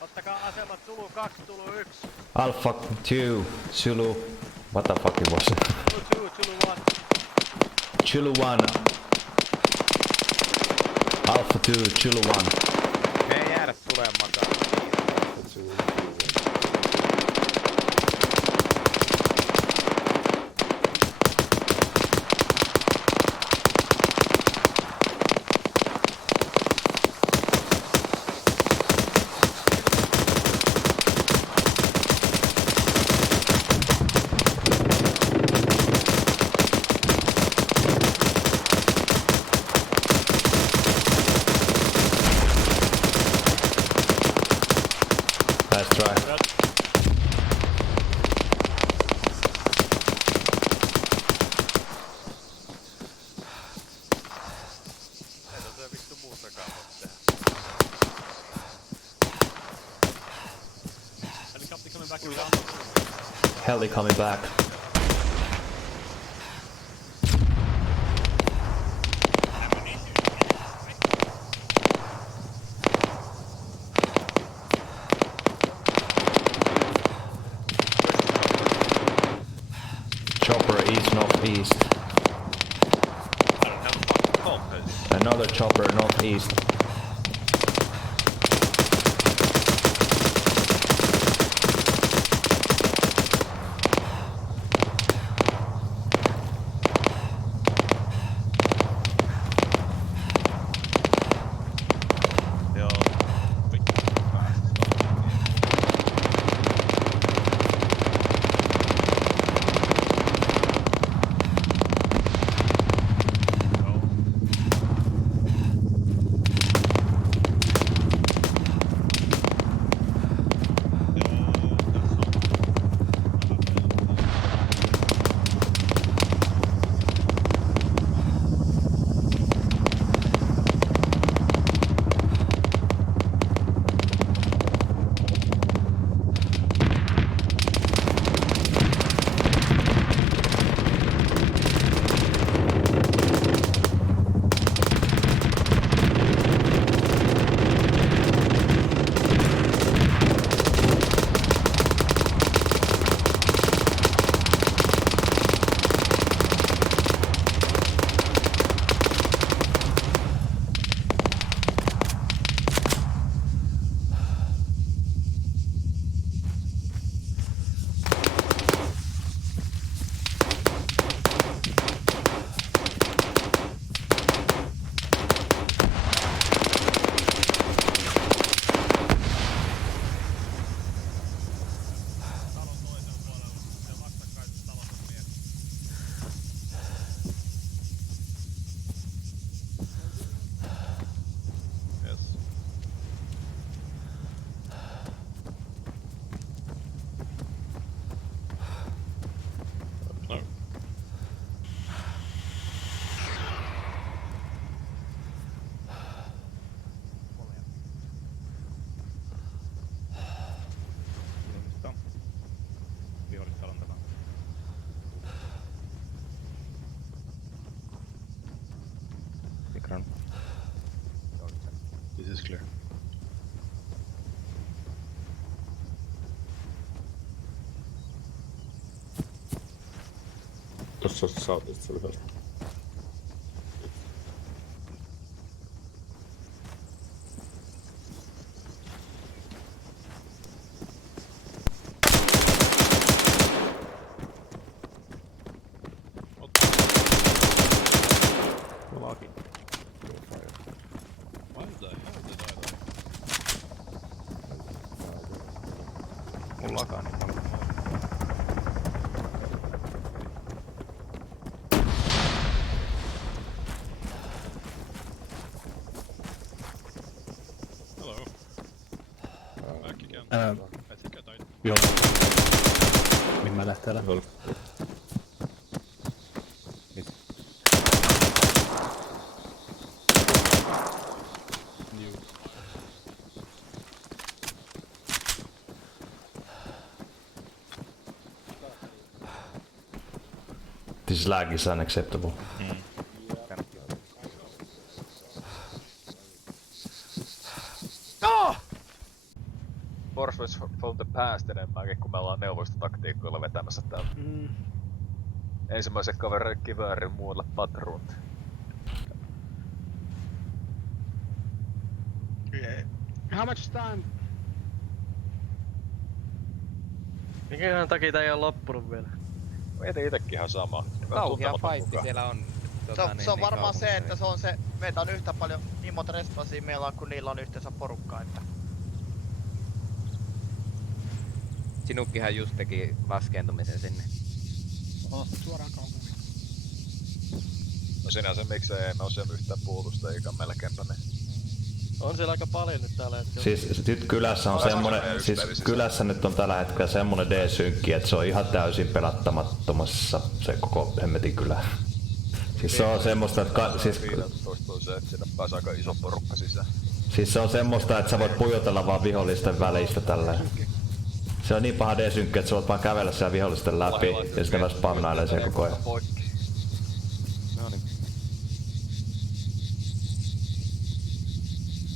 ottakaa asemat Zulu 2, Zulu 1. Alpha 2, Zulu. What the fuck it was? Zulu 2, Zulu 1. Zulu 1. Alpha 2, Zulu 1. Me ei jäädä tulemakaan. Nice try. Ei tässä vittu muutakaan voi tehdä. Helicopter coming back around. Heli coming back. Chopper east northeast. Another chopper northeast. This is clear. Tuossa southeast se oli hyvä. Lucky. Why the hell did I die? Mullakaan niin paljon. Hello. Back again. I think I died. Joo. Mihin mä lähtee läpi? This lag is unacceptable. No! Force from the past enemmänkin, kun me ollaan neuvostotaktiikoilla vetämässä täällä. Ensimmäisen kaverin kiväärin muulle patruunta. How much time? Minkähän takia tää ei oo loppunut vielä? Mietin itekin ihan sama. Kauhea fightti siellä on. Se on varmaan se, että se on se, meitä on yhtä paljon, niin monta respasia meillä on, kun niillä on yhteensä porukkaa, että... Sinukkihan just teki laskeentumisen sinne. Suoraan kaupunkiin. No sinänsä miksei ei ole siellä yhtään puolusta eikä melkeinpä ne. On siellä aika paljon nyt tällä hetkellä. Siis nyt kylässä on semmonen, kylässä nyt on tällä hetkellä semmonen D-synkki, että se on ihan täysin pelattamattomassa se koko hemmetin kylä. Siis se on semmoista, että Siis se on semmoista, että sä voit pujotella vaan vihollisten välistä tälleen. Se on niin paha D-synkki, että sä voit vaan kävellä siellä vihollisten läpi ja sitten vaan spamnailee siellä koko ajan.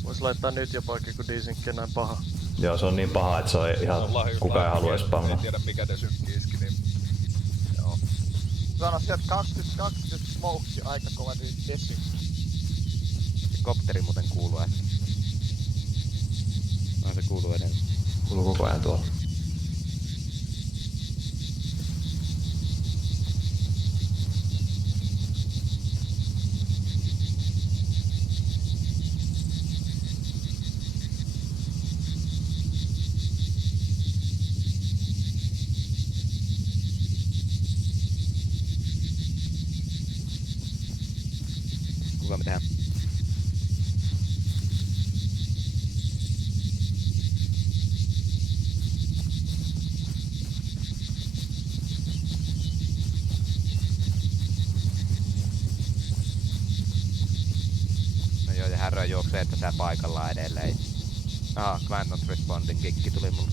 Vois laittaa nyt jo poikki, kun D-synkki on näin paha. Joo, se on niin paha, että se on ihan kukaan ei halua spamnaa. En tiedä mikä D-synkki iski, niin... Joo. Sano sieltä 20 smokesi aika kova D-synkki. Se kopteri muuten kuuluu äsken. No se kuuluu edelleen. Kuuluu koko ajan tuolla. Kuka me tehdään? No joo, ja härrä juoksee tätä paikallaan edelleen. Aha, Clan Not Responding kikki tuli mulle.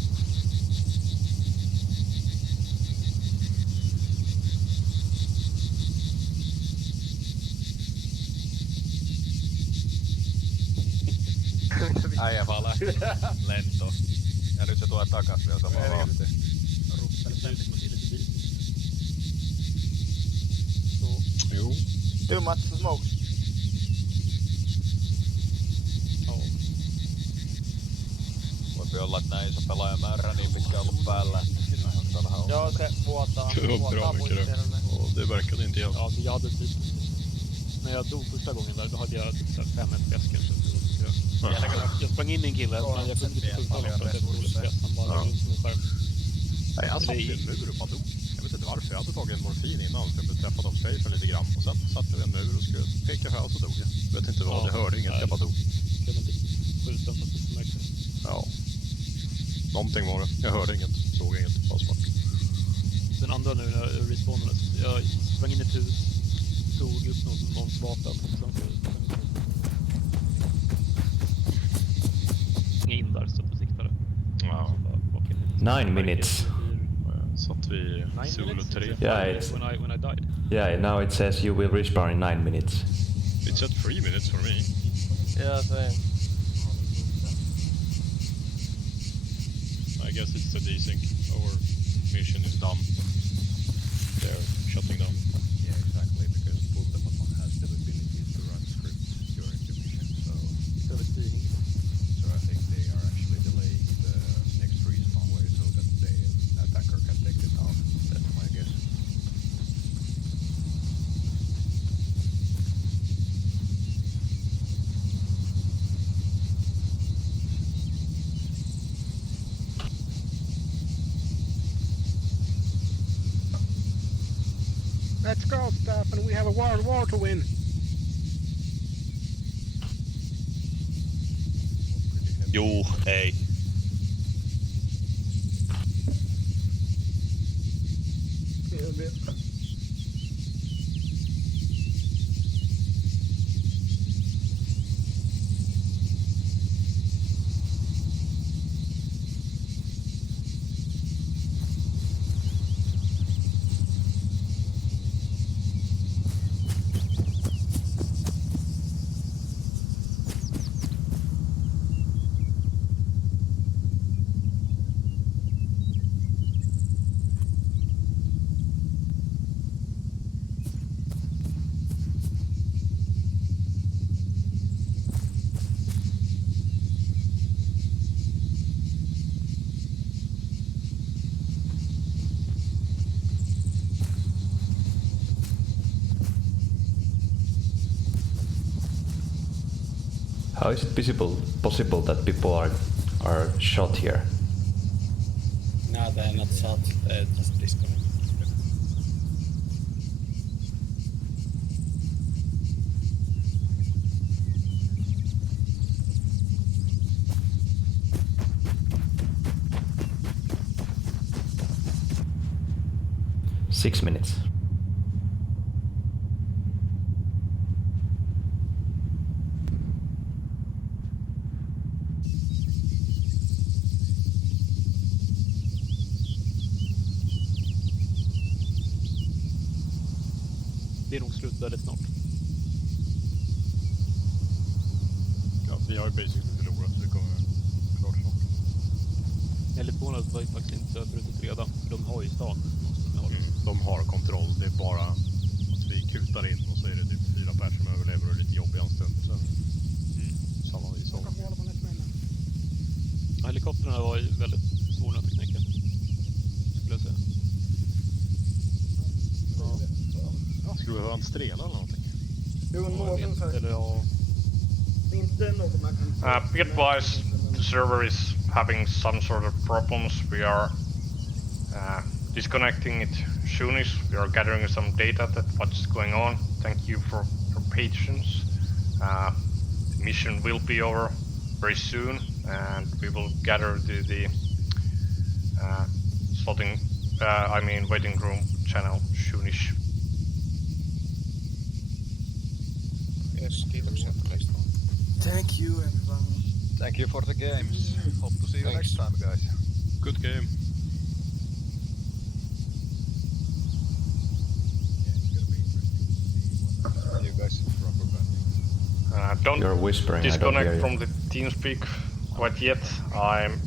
Äijä vaan lähti lentoon. Ja nyt se tulee takas vielä samaan vauhtiin. Juu. Too much to smoke. Voipi olla, että näin iso pelaajamäärä niin pitkä ollut päällä. Joo, se vuotaa muistelijälleen. Det verkade inte helt. Alltså jag hade typ... När jag dog första gången där, då hade jag typ 5 FPS kanske. Jag sprang in i en kille, men jag kunde inte skjuta honom för att jag var FPS. Han bara låg som en skärm. Nej, jag satt i en mur och bara dog. Jag vet inte varför, jag hade tagit en morfin innan så jag blev träffad av strafen lite grann. Och sen satt jag i en mur och skulle peka här och så dog jag. Jag vet inte vad, jag hörde inget, jag bara dog. Jag kunde inte skjuta för att jag märkte det. Ja. Någonting var det. Jag hörde inget, såg inget, bara svart. Den andra nu när jag respawnades, jag sprang in i ett hus, tog upp någons vapen. In där så att jag siktade. Ja. 9 minutes. Satt vi Zulu 3. Yeah, it's, when I died. yeah, now it says you will respawn in 9 minutes. It said 3 minutes for me. Yeah, same. I guess it's a desync. Our mission is done. They're shutting down. Yeah, exactly, because Pultematon has the ability to run scripts during the mission, so I think they are actually delaying the next respawn way so that the attacker can take it out. That's my guess. Let's go, Stefan. We have a world war to win. Juu, ei. How is it possible that people are shot here? No, they're not shot. They're just disconnected. Six minutes. Det är nog slut väldigt snart. Ja, vi har ju basically förlorat så det kommer klart snart. Eller tvånad var ju faktiskt inte söderut redan. För de har ju stan. De har kontroll. Det är bara att vi kutar in och så är det typ 4 personer som överlever och lite jobbiga anställd. Så samma vis som. Ja, helikopterna var ju väldigt svåra att knäcka. Skulle jag säga. Ja. Skulle vi ha en strela eller någonting? Jo, någon faktiskt. Eller ja. Inte någon man kan... Bitwise, the server is having some sort of problems. We are disconnecting it soonish. We are gathering some data that what's going on. Thank you for patience. The mission will be over very soon, and we will gather the slotting, waiting room channel soonish. Yes, kiitoksia tästä. Thank you, everyone. Thank you for the games. Hope to see you next time, guys. Good game. You guys proper banding. Don't You're whispering, disconnect I don't hear from the TeamSpeak quite yet. I'm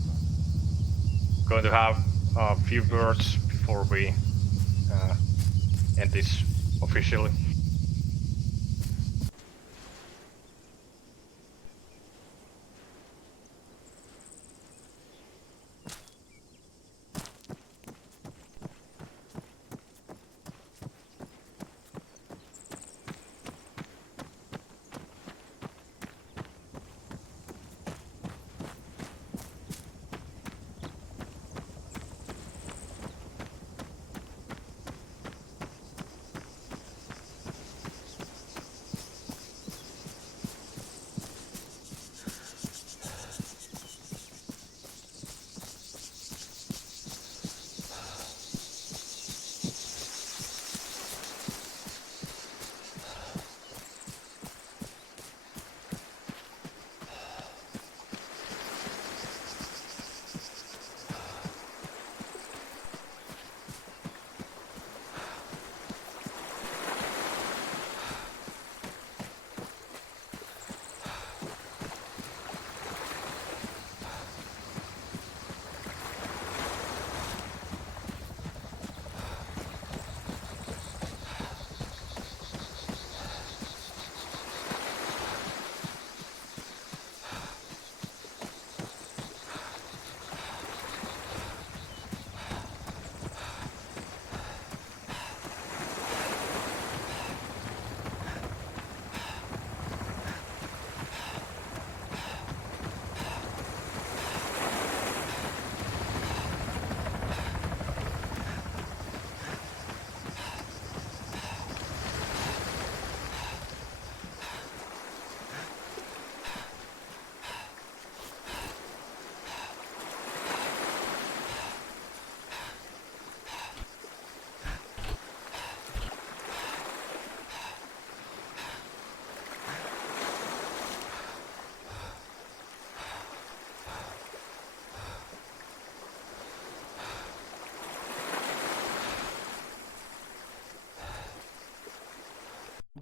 going to have a few words before we end this officially.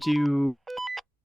Do you